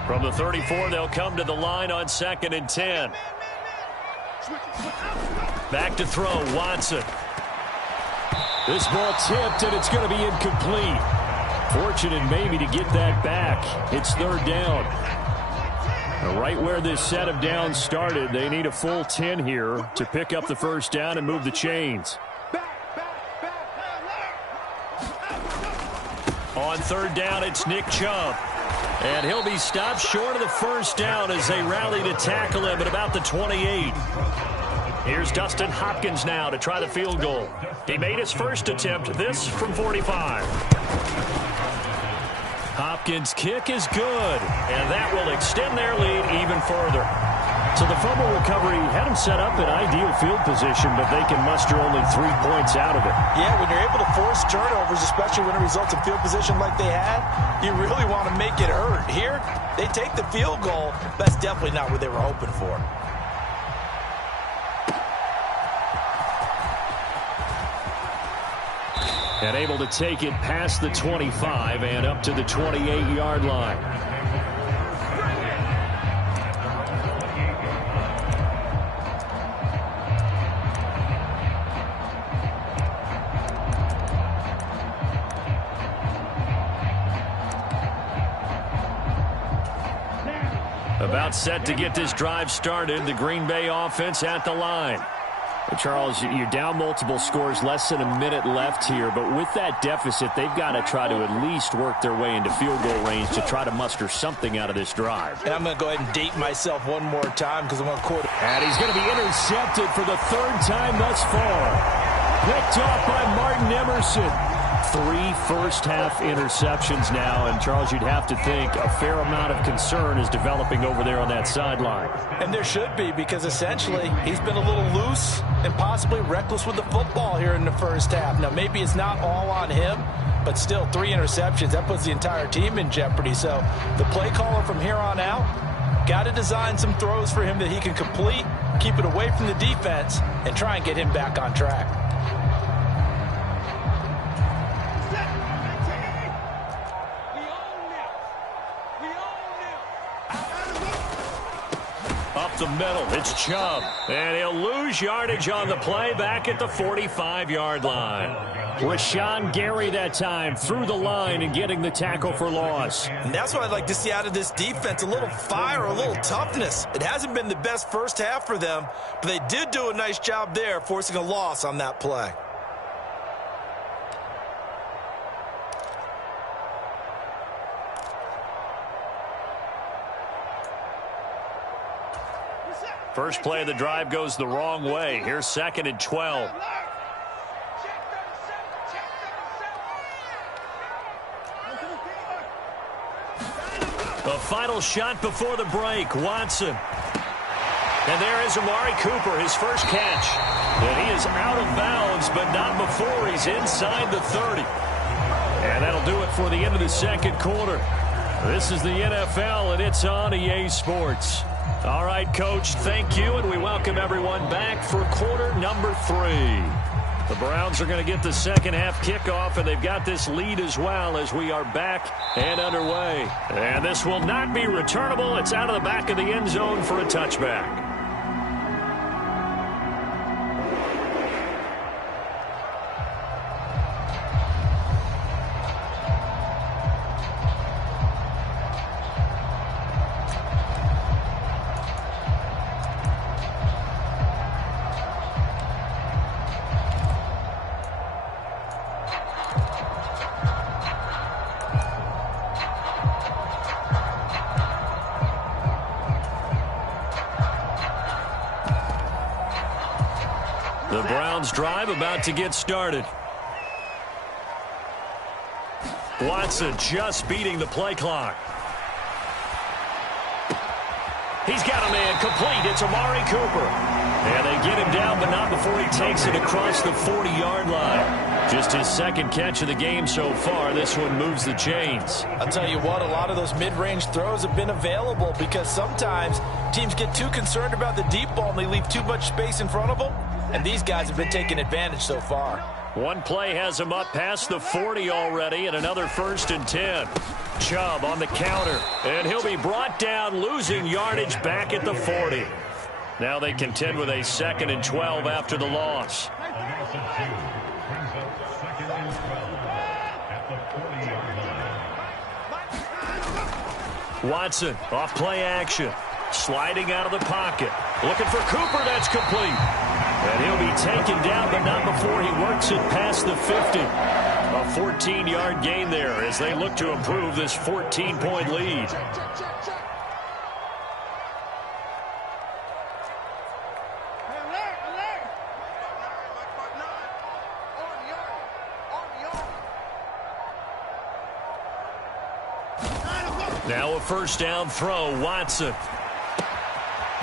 From the 34, they'll come to the line on 2nd and 10. Back to throw, Watson. This ball tipped, and it's going to be incomplete. Fortunate maybe to get that back. It's 3rd down. Right where this set of downs started, they need a full 10 here to pick up the 1st down and move the chains. On 3rd down, it's Nick Chubb. And he'll be stopped short of the 1st down as they rally to tackle him at about the 28. Here's Dustin Hopkins now to try the field goal. He made his first attempt, this from 45. Hopkins' kick is good, and that will extend their lead even further. So the fumble recovery had them set up in ideal field position, but they can muster only 3 points out of it. Yeah, when you're able to force turnovers, especially when it results in field position like they had, you really want to make it hurt. Here, they take the field goal. That's definitely not what they were hoping for. And able to take it past the 25 and up to the 28-yard line. About set to get this drive started, the Green Bay offense at the line. Charles, you're down multiple scores, less than a minute left here, but with that deficit, they've got to try to at least work their way into field goal range to try to muster something out of this drive. And I'm going to go ahead and date myself one more time because I'm going to quote. And he's going to be intercepted for the 3rd time thus far. Picked off by Martin Emerson. 3 first-half interceptions now, and Charles, you'd have to think a fair amount of concern is developing over there on that sideline. And there should be, because essentially he's been a little loose and possibly reckless with the football here in the first half. Now, maybe it's not all on him, but still 3 interceptions. That puts the entire team in jeopardy. So the play caller from here on out got to design some throws for him that he can complete, keep it away from the defense, and try and get him back on track. up the middle. It's Chubb. And he'll lose yardage on the play back at the 45-yard line. Rashawn Gary that time through the line and getting the tackle for loss. And that's what I'd like to see out of this defense, a little fire, a little toughness. It hasn't been the best first half for them, but they did do a nice job there, forcing a loss on that play. First play of the drive goes the wrong way. Here's 2nd and 12. The final shot before the break, Watson. And there is Amari Cooper, his first catch. And he is out of bounds, but not before he's inside the 30. And that'll do it for the end of the second quarter. This is the NFL, and it's on EA Sports. All right, Coach, thank you, and we welcome everyone back for quarter number 3. The Browns are going to get the second half kickoff, and they've got this lead as well as we are back and underway. And this will not be returnable. It's out of the back of the end zone for a touchback. The Browns drive about to get started. Watson just beating the play clock. He's got a man complete. It's Amari Cooper. And they get him down, but not before he takes it across the 40-yard line. Just his second catch of the game so far. This one moves the chains. I'll tell you what, a lot of those mid-range throws have been available because sometimes teams get too concerned about the deep ball and they leave too much space in front of them. And these guys have been taking advantage so far. One play has him up past the 40 already, and another 1st and 10. Chubb on the counter, and he'll be brought down, losing yardage back at the 40. Now they contend with a 2nd and 12 after the loss. Watson off play action, sliding out of the pocket, looking for Cooper. That's complete. And he'll be taken down, but not before he works it past the 50. A 14-yard gain there as they look to improve this 14-point lead. Now a first down throw, Watson.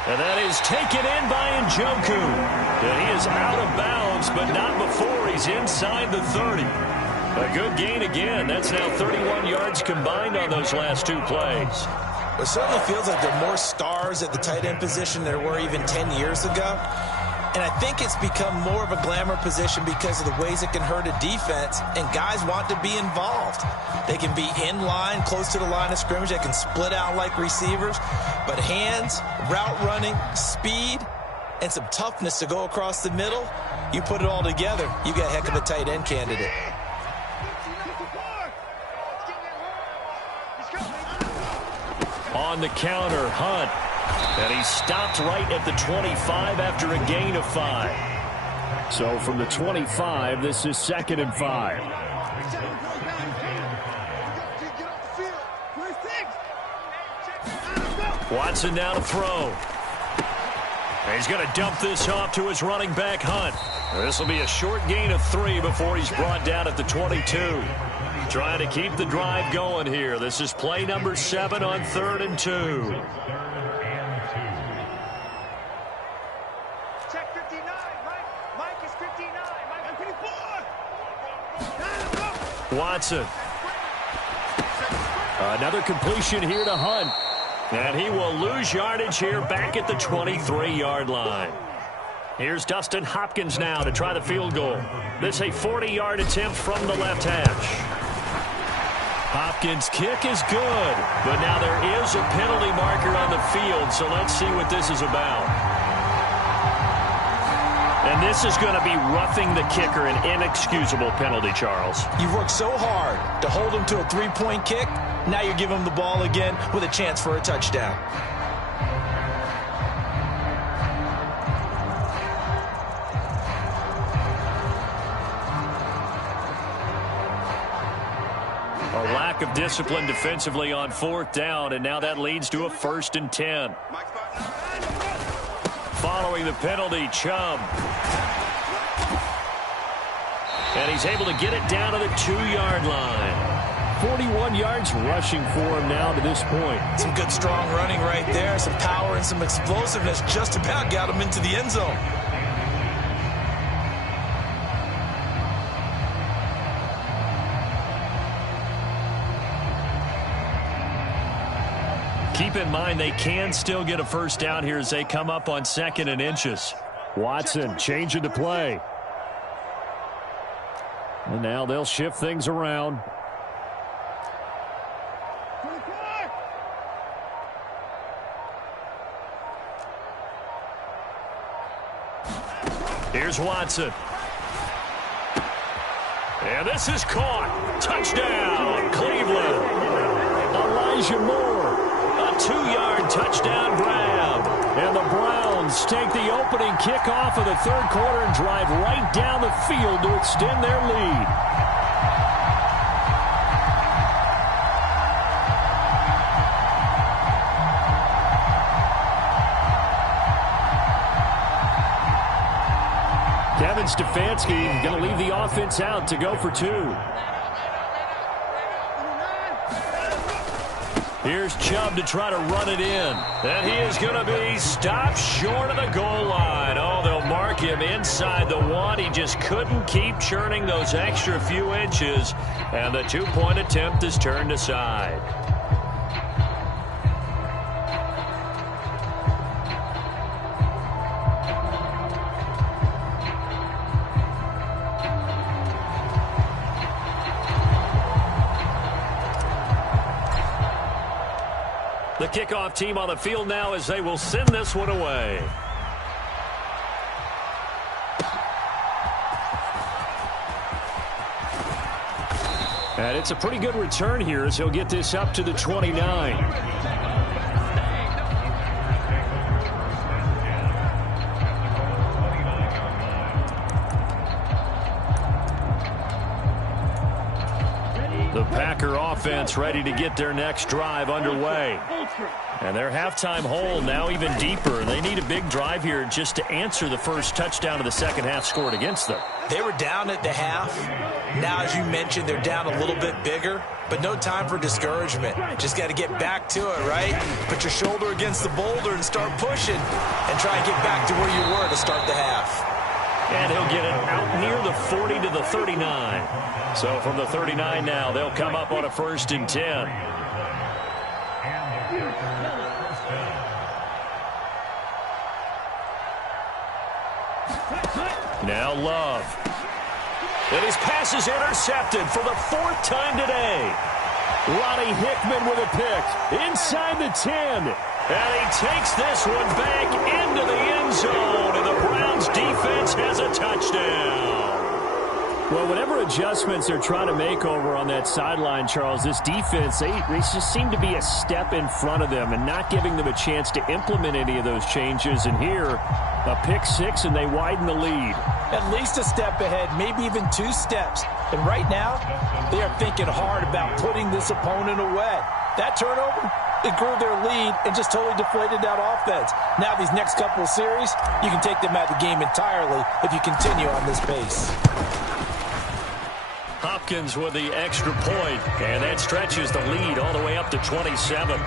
And that is taken in by Njoku. And he is out of bounds, but not before he's inside the 30. A good gain again. That's now 31 yards combined on those last 2 plays. It certainly feels like there are more stars at the tight end position than there were even 10 years ago. And I think it's become more of a glamour position because of the ways it can hurt a defense, and guys want to be involved. They can be in line, close to the line of scrimmage. They can split out like receivers. But hands, route running, speed, and some toughness to go across the middle, you put it all together, you got a heck of a tight end candidate. On the counter, Hunt. And he stopped right at the 25 after a gain of 5. So from the 25, this is 2nd and 5. Watson now to throw. And he's going to dump this off to his running back, Hunt. This will be a short gain of 3 before he's brought down at the 22. Trying to keep the drive going here. This is play number 7 on 3rd and 2. Watson. Another completion here to Hunt. And he will lose yardage here back at the 23-yard line. Here's Dustin Hopkins now to try the field goal. This a 40-yard attempt from the left hash. Hopkins' kick is good, but now there is a penalty marker on the field, so let's see what this is about. And this is going to be roughing the kicker, an inexcusable penalty, Charles. You've worked so hard to hold him to a three-point kick. Now you're giving him the ball again with a chance for a touchdown. A lack of discipline defensively on 4th down, and now that leads to a 1st and 10. Following the penalty, Chubb. And he's able to get it down to the 2-yard line. 41 yards rushing for him now to this point. Some good, strong running right there. Some power and some explosiveness just about got him into the end zone. Keep in mind they can still get a 1st down here as they come up on 2nd and inches. Watson changing the play. And now they'll shift things around. Here's Watson. And this is caught. Touchdown, Cleveland. Elijah Moore. A 2-yard touchdown grab. And the Browns take the opening kickoff of the 3rd quarter and drive right down the field to extend their lead. Kevin Stefanski going to leave the offense out to go for 2. Here's Chubb to try to run it in. And he is going to be stopped short of the goal line. Oh, they'll mark him inside the 1. He just couldn't keep churning those extra few inches. And the 2-point attempt is turned aside. The kickoff team on the field now as they will send this one away. And it's a pretty good return here as he'll get this up to the 29. The Packer offense ready to get their next drive underway. And their halftime hole now even deeper. They need a big drive here just to answer the first touchdown of the second half scored against them. They were down at the half. Now, as you mentioned, they're down a little bit bigger, but no time for discouragement. Just got to get back to it, right? Put your shoulder against the boulder and start pushing and try and get back to where you were to start the half. And he'll get it out near the 40 to the 39. So from the 39 now, they'll come up on a 1st and 10. Now Love. And his pass is intercepted for the 4th time today. Ronnie Hickman with a pick inside the 10. And he takes this one back into the end zone. And the Browns defense has a touchdown. Well, whatever adjustments they're trying to make over on that sideline, Charles, this defense, they just seem to be a step in front of them and not giving them a chance to implement any of those changes. And here, a pick 6, and they widen the lead. At least a step ahead, maybe even 2 steps. And right now, they are thinking hard about putting this opponent away. That turnover, it grew their lead and just totally deflated that offense. Now these next couple of series, you can take them out of the game entirely if you continue on this pace. Hopkins with the extra point, and that stretches the lead all the way up to 27.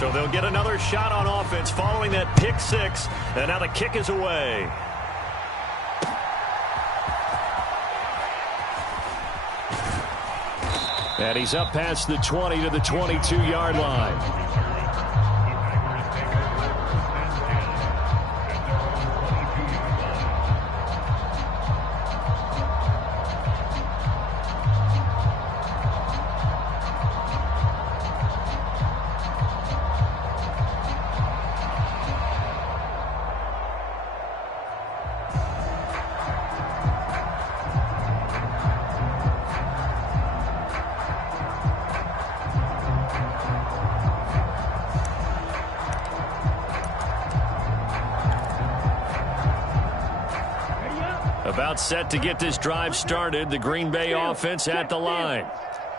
So they'll get another shot on offense following that pick six. And now the kick is away. And he's up past the 20 to the 22-yard line. About set to get this drive started. The Green Bay offense at the line.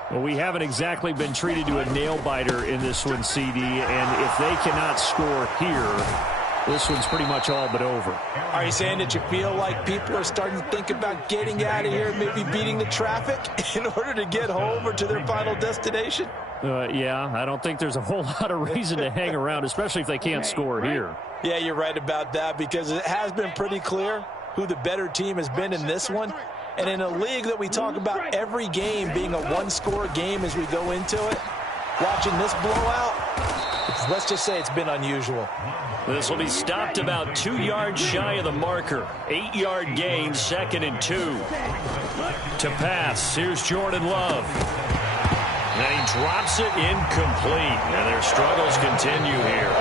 Well, we haven't exactly been treated to a nail-biter in this one, CD. And if they cannot score here, this one's pretty much all but over. Are you saying that you feel like people are starting to think about getting out of here, maybe beating the traffic in order to get home or to their final destination? Yeah, I don't think there's a whole lot of reason to hang around, especially if they can't score here. Yeah, you're right about that, because it has been pretty clear who the better team has been in this one. And in a league that we talk about every game being a one-score game as we go into it, watching this blowout, let's just say it's been unusual. This will be stopped about 2 yards shy of the marker. 8-yard gain, 2nd and 2. To pass, here's Jordan Love. And he drops it incomplete. And their struggles continue here.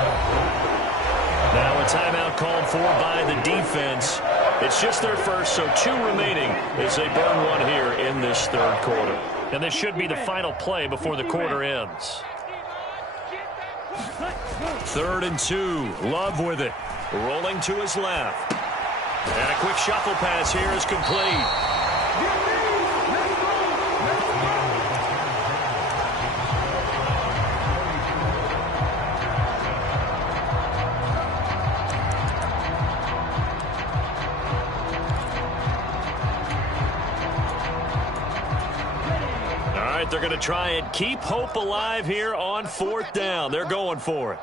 Now a timeout called for by the defense. It's just their first, so 2 remaining as they burn one here in this 3rd quarter. And this should be the final play before the quarter ends. 3rd and 2. Love with it. Rolling to his left. And a quick shuffle pass here is complete. They're going to try and keep hope alive here on 4th down. They're going for it.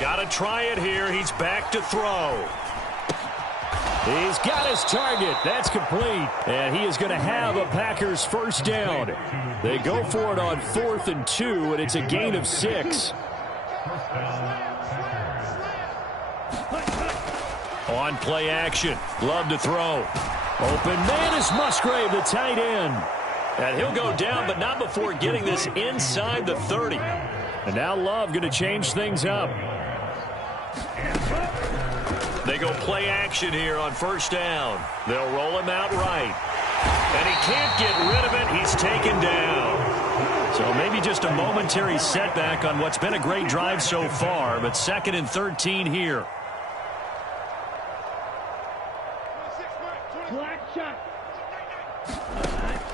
Got to try it here. He's back to throw. He's got his target. That's complete. And he is going to have a Packers first down. They go for it on 4th and 2, and it's a gain of 6. On play action. Love to throw. Open man is Musgrave, the tight end. And he'll go down, but not before getting this inside the 30. And now Love going to change things up. They go play action here on 1st down. They'll roll him out right. And he can't get rid of it. He's taken down. So maybe just a momentary setback on what's been a great drive so far, but 2nd and 13 here.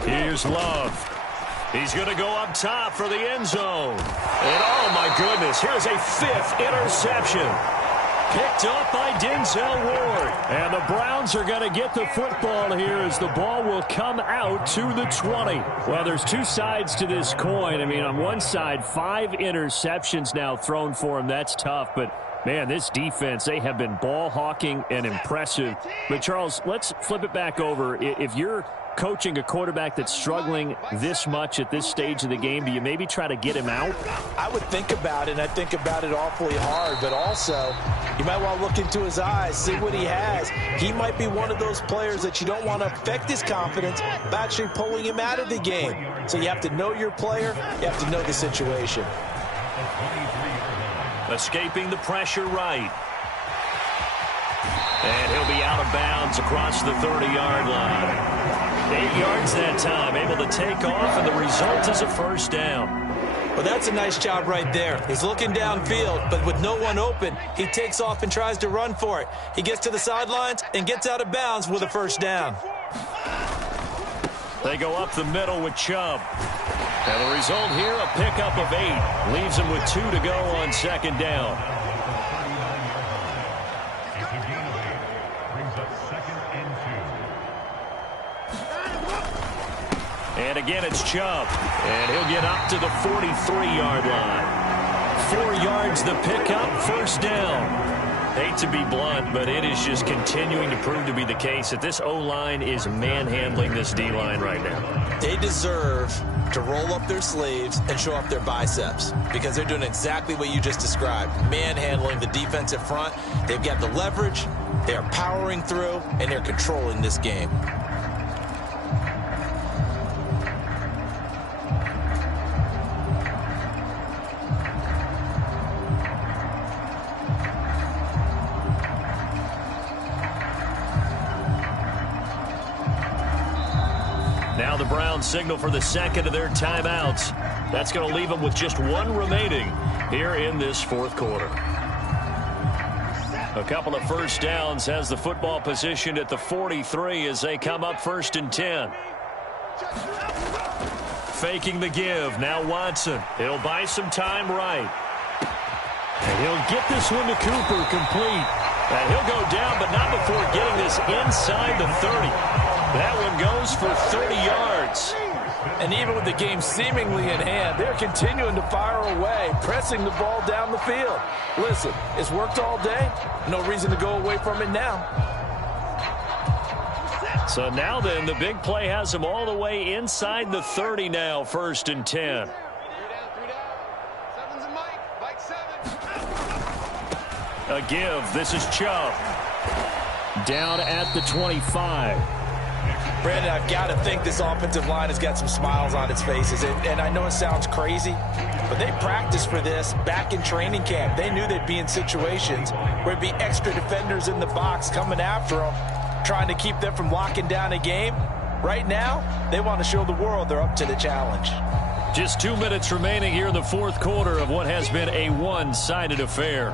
Here's Love. He's going to go up top for the end zone. And oh my goodness, here's a 5th interception. Picked up by Denzel Ward. And the Browns are going to get the football here as the ball will come out to the 20. Well, there's 2 sides to this coin. I mean, on one side, 5 interceptions now thrown for him. That's tough, but man, this defense, they have been ball hawking and impressive. But Charles, let's flip it back over. If you're coaching a quarterback that's struggling this much at this stage of the game, do you maybe try to get him out? I would think about it, and I think about it awfully hard, but also you might want to look into his eyes, see what he has. He might be one of those players that you don't want to affect his confidence by actually pulling him out of the game. So you have to know your player, you have to know the situation. Escaping the pressure right. And he'll be out of bounds across the 30-yard line. 8 yards that time, able to take off, and the result is a first down. Well, that's a nice job right there. He's looking downfield, but with no one open, he takes off and tries to run for it. He gets to the sidelines and gets out of bounds with a first down. They go up the middle with Chubb. And the result here, a pickup of 8. Leaves him with 2 to go on 2nd down. brings up 2nd and 2. And again, it's Chubb. And he'll get up to the 43-yard line. 4 yards the pickup, first down. Hate to be blunt, but it is just continuing to prove to be the case that this O-line is manhandling this D-line right now. They deserve to roll up their sleeves and show up their biceps because they're doing exactly what you just described, manhandling the defensive front. They've got the leverage, they're powering through, and they're controlling this game. Now the Browns signal for the second of their timeouts. That's going to leave them with just 1 remaining here in this 4th quarter. A couple of first downs has the football positioned at the 43 as they come up 1st and 10. Faking the give. Now Watson. He'll buy some time right. And he'll get this one to Cooper complete. And he'll go down, but not before getting this inside the 30. That one goes for 30 yards. And even with the game seemingly in hand, they're continuing to fire away, pressing the ball down the field. Listen, it's worked all day. No reason to go away from it now. So now then, the big play has them all the way inside the 30 now, 1st and 10. A give. This is Chubb. Down at the 25. Brandon, I've got to think this offensive line has got some smiles on its faces. And I know it sounds crazy, but they practiced for this back in training camp. They knew they'd be in situations where there'd be extra defenders in the box coming after them, trying to keep them from locking down a game. Right now, they want to show the world they're up to the challenge. Just 2 minutes remaining here in the 4th quarter of what has been a one-sided affair.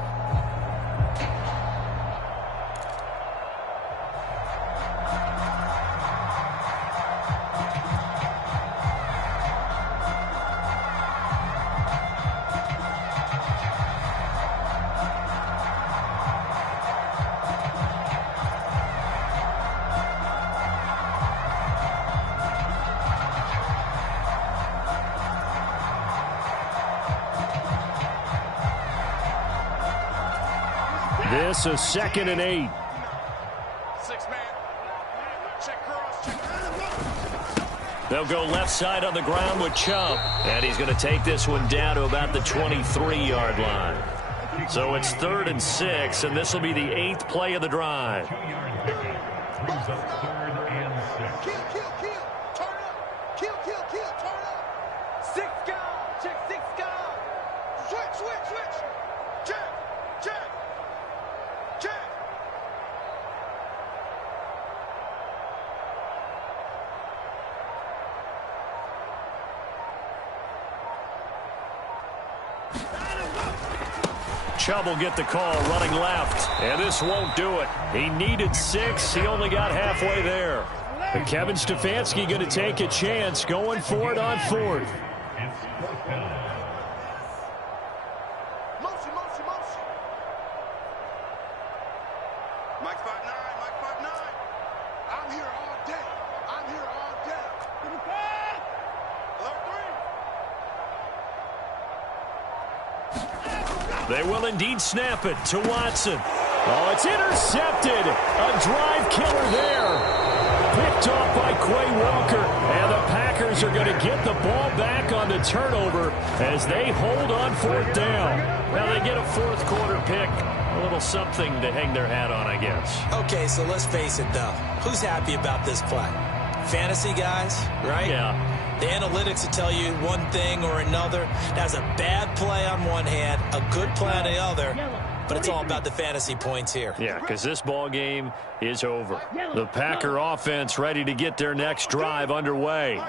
This is 2nd and 8. 6-man. Check cross. Check. They'll go left side on the ground with Chubb. And he's going to take this one down to about the 23-yard line. So it's 3rd and 6, and this will be the 8th play of the drive. 2-yard pickup brings up 3rd and 6. Kill, kill, kill. Turn up. Kill, kill, kill. Turn up. 6 guard. Check 6 guard. Switch, switch, switch. Check, check. Check. Chubb will get the call running left. And this won't do it. He needed 6. He only got halfway there. But Kevin Stefanski going to take a chance going for it on 4th. It's 4th down. Motion, motion, motion. Mike 5'9", Mike 5'9". I'm here all day. I'm here all day. Alert 3. They will indeed snap it to Watson. Oh, it's intercepted. A drive killer there. Picked off by Quay Walker. And the Packers are going to get the ball back on the turnover as they hold on 4th down. Now they get a 4th quarter pick. A little something to hang their hat on, I guess. Okay, so let's face it, though. Who's happy about this play? Fantasy guys, right? Yeah. The analytics will tell you one thing or another. That's a bad play on one hand, a good play on the other, but it's all about the fantasy points here. Yeah, because this ball game is over. The Packer offense ready to get their next drive underway.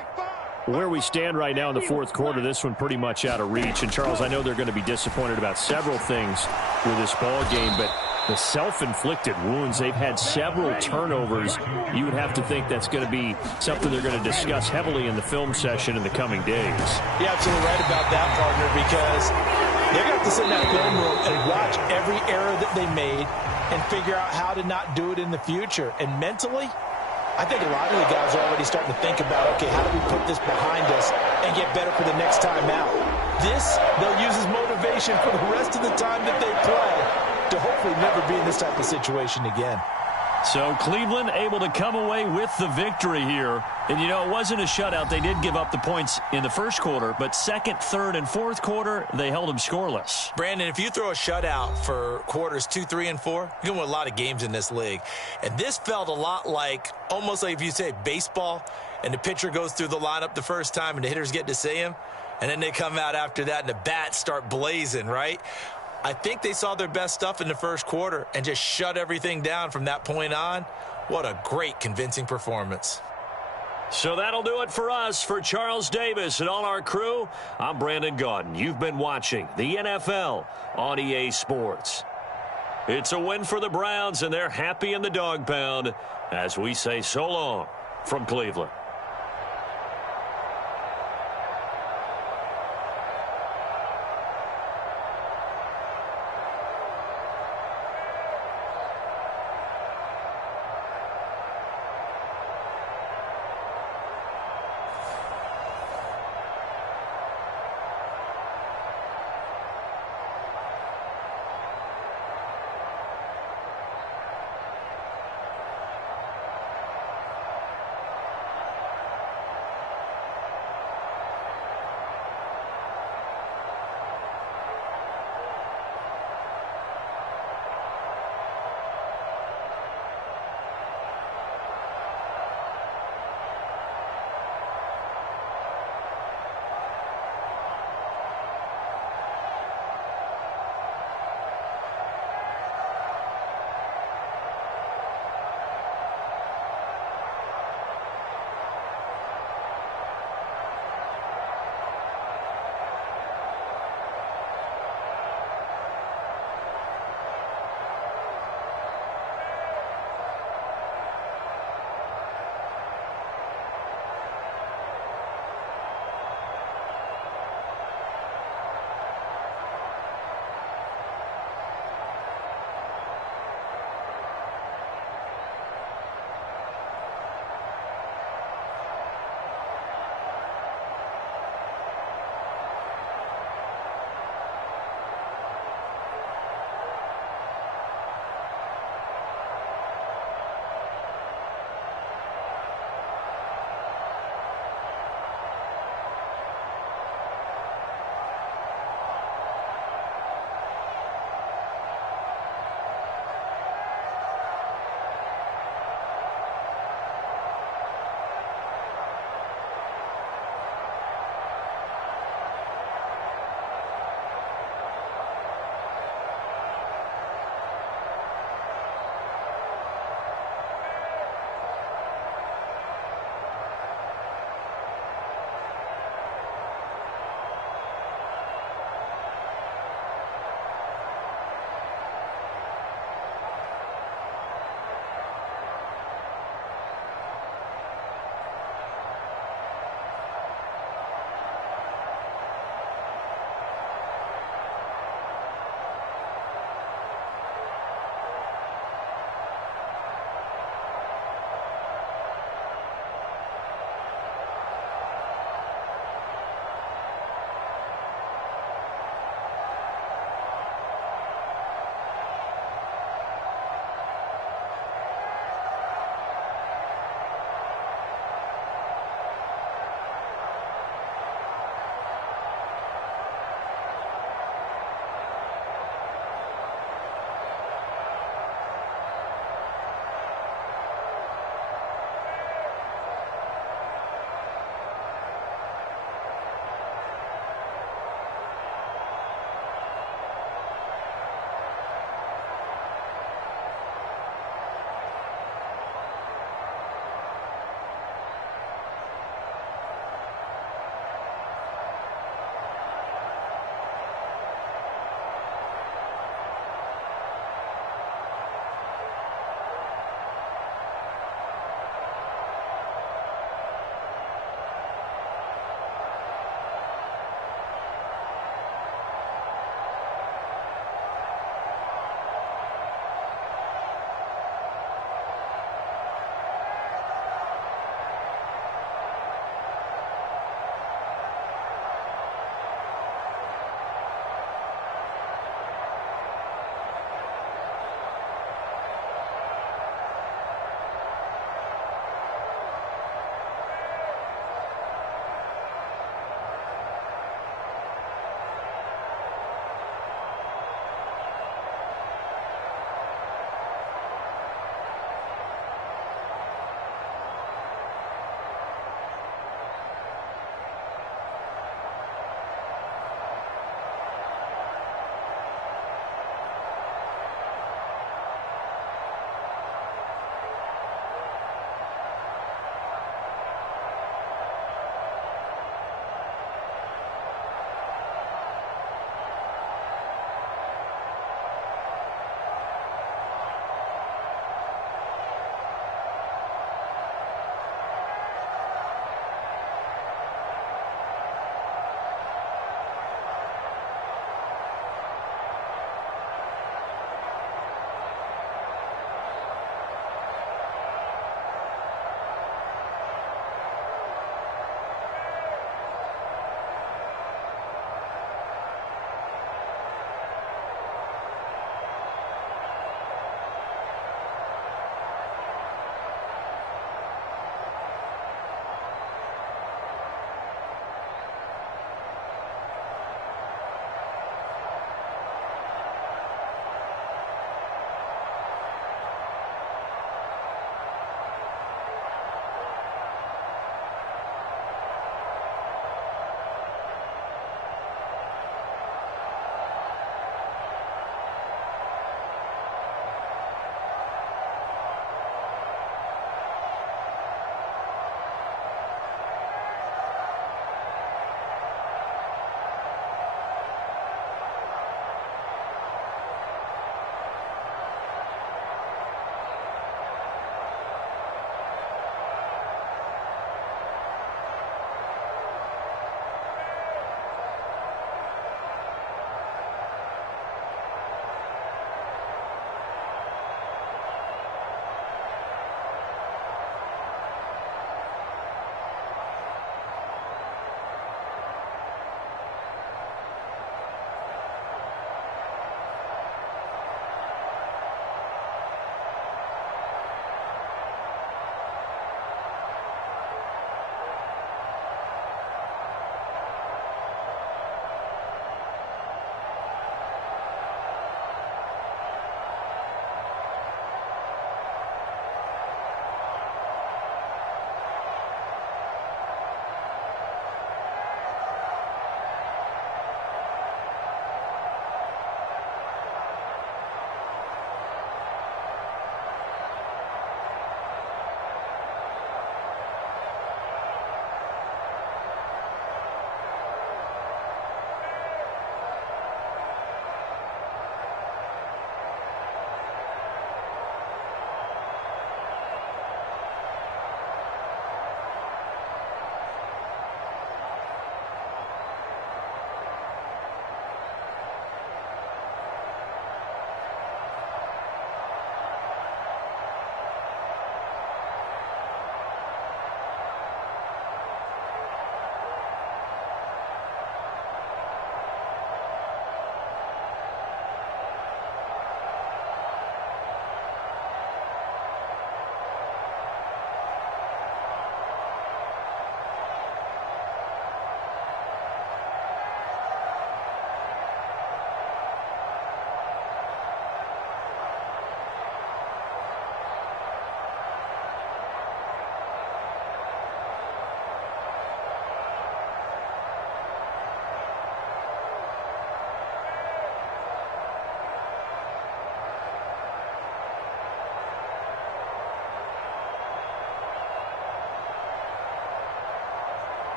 Where we stand right now in the 4th quarter, this one pretty much out of reach. And, Charles, I know they're going to be disappointed about several things with this ball game, but the self-inflicted wounds, they've had several turnovers. You would have to think that's going to be something they're going to discuss heavily in the film session in the coming days. You're absolutely right about that, partner, because they're going to practice in that film room and watch every error that they made and figure out how to not do it in the future. And mentally, I think a lot of the guys are already starting to think about, okay, how do we put this behind us and get better for the next time out? This, they'll use as motivation for the rest of the time that they play to hopefully never be in this type of situation again. So Cleveland able to come away with the victory here. And, you know, it wasn't a shutout. They did give up the points in the first quarter, but second, third, and fourth quarter, they held them scoreless. Brandon, if you throw a shutout for quarters 2, 3, and 4, you're going to win a lot of games in this league. And this felt a lot like, almost like if you say baseball, and the pitcher goes through the lineup the first time and the hitters get to see him, and then they come out after that and the bats start blazing, right? I think they saw their best stuff in the first quarter and just shut everything down from that point on. What a great, convincing performance. So that'll do it for us. For Charles Davis and all our crew, I'm Brandon Gaudin. You've been watching the NFL on EA Sports. It's a win for the Browns, and they're happy in the dog pound as we say so long from Cleveland.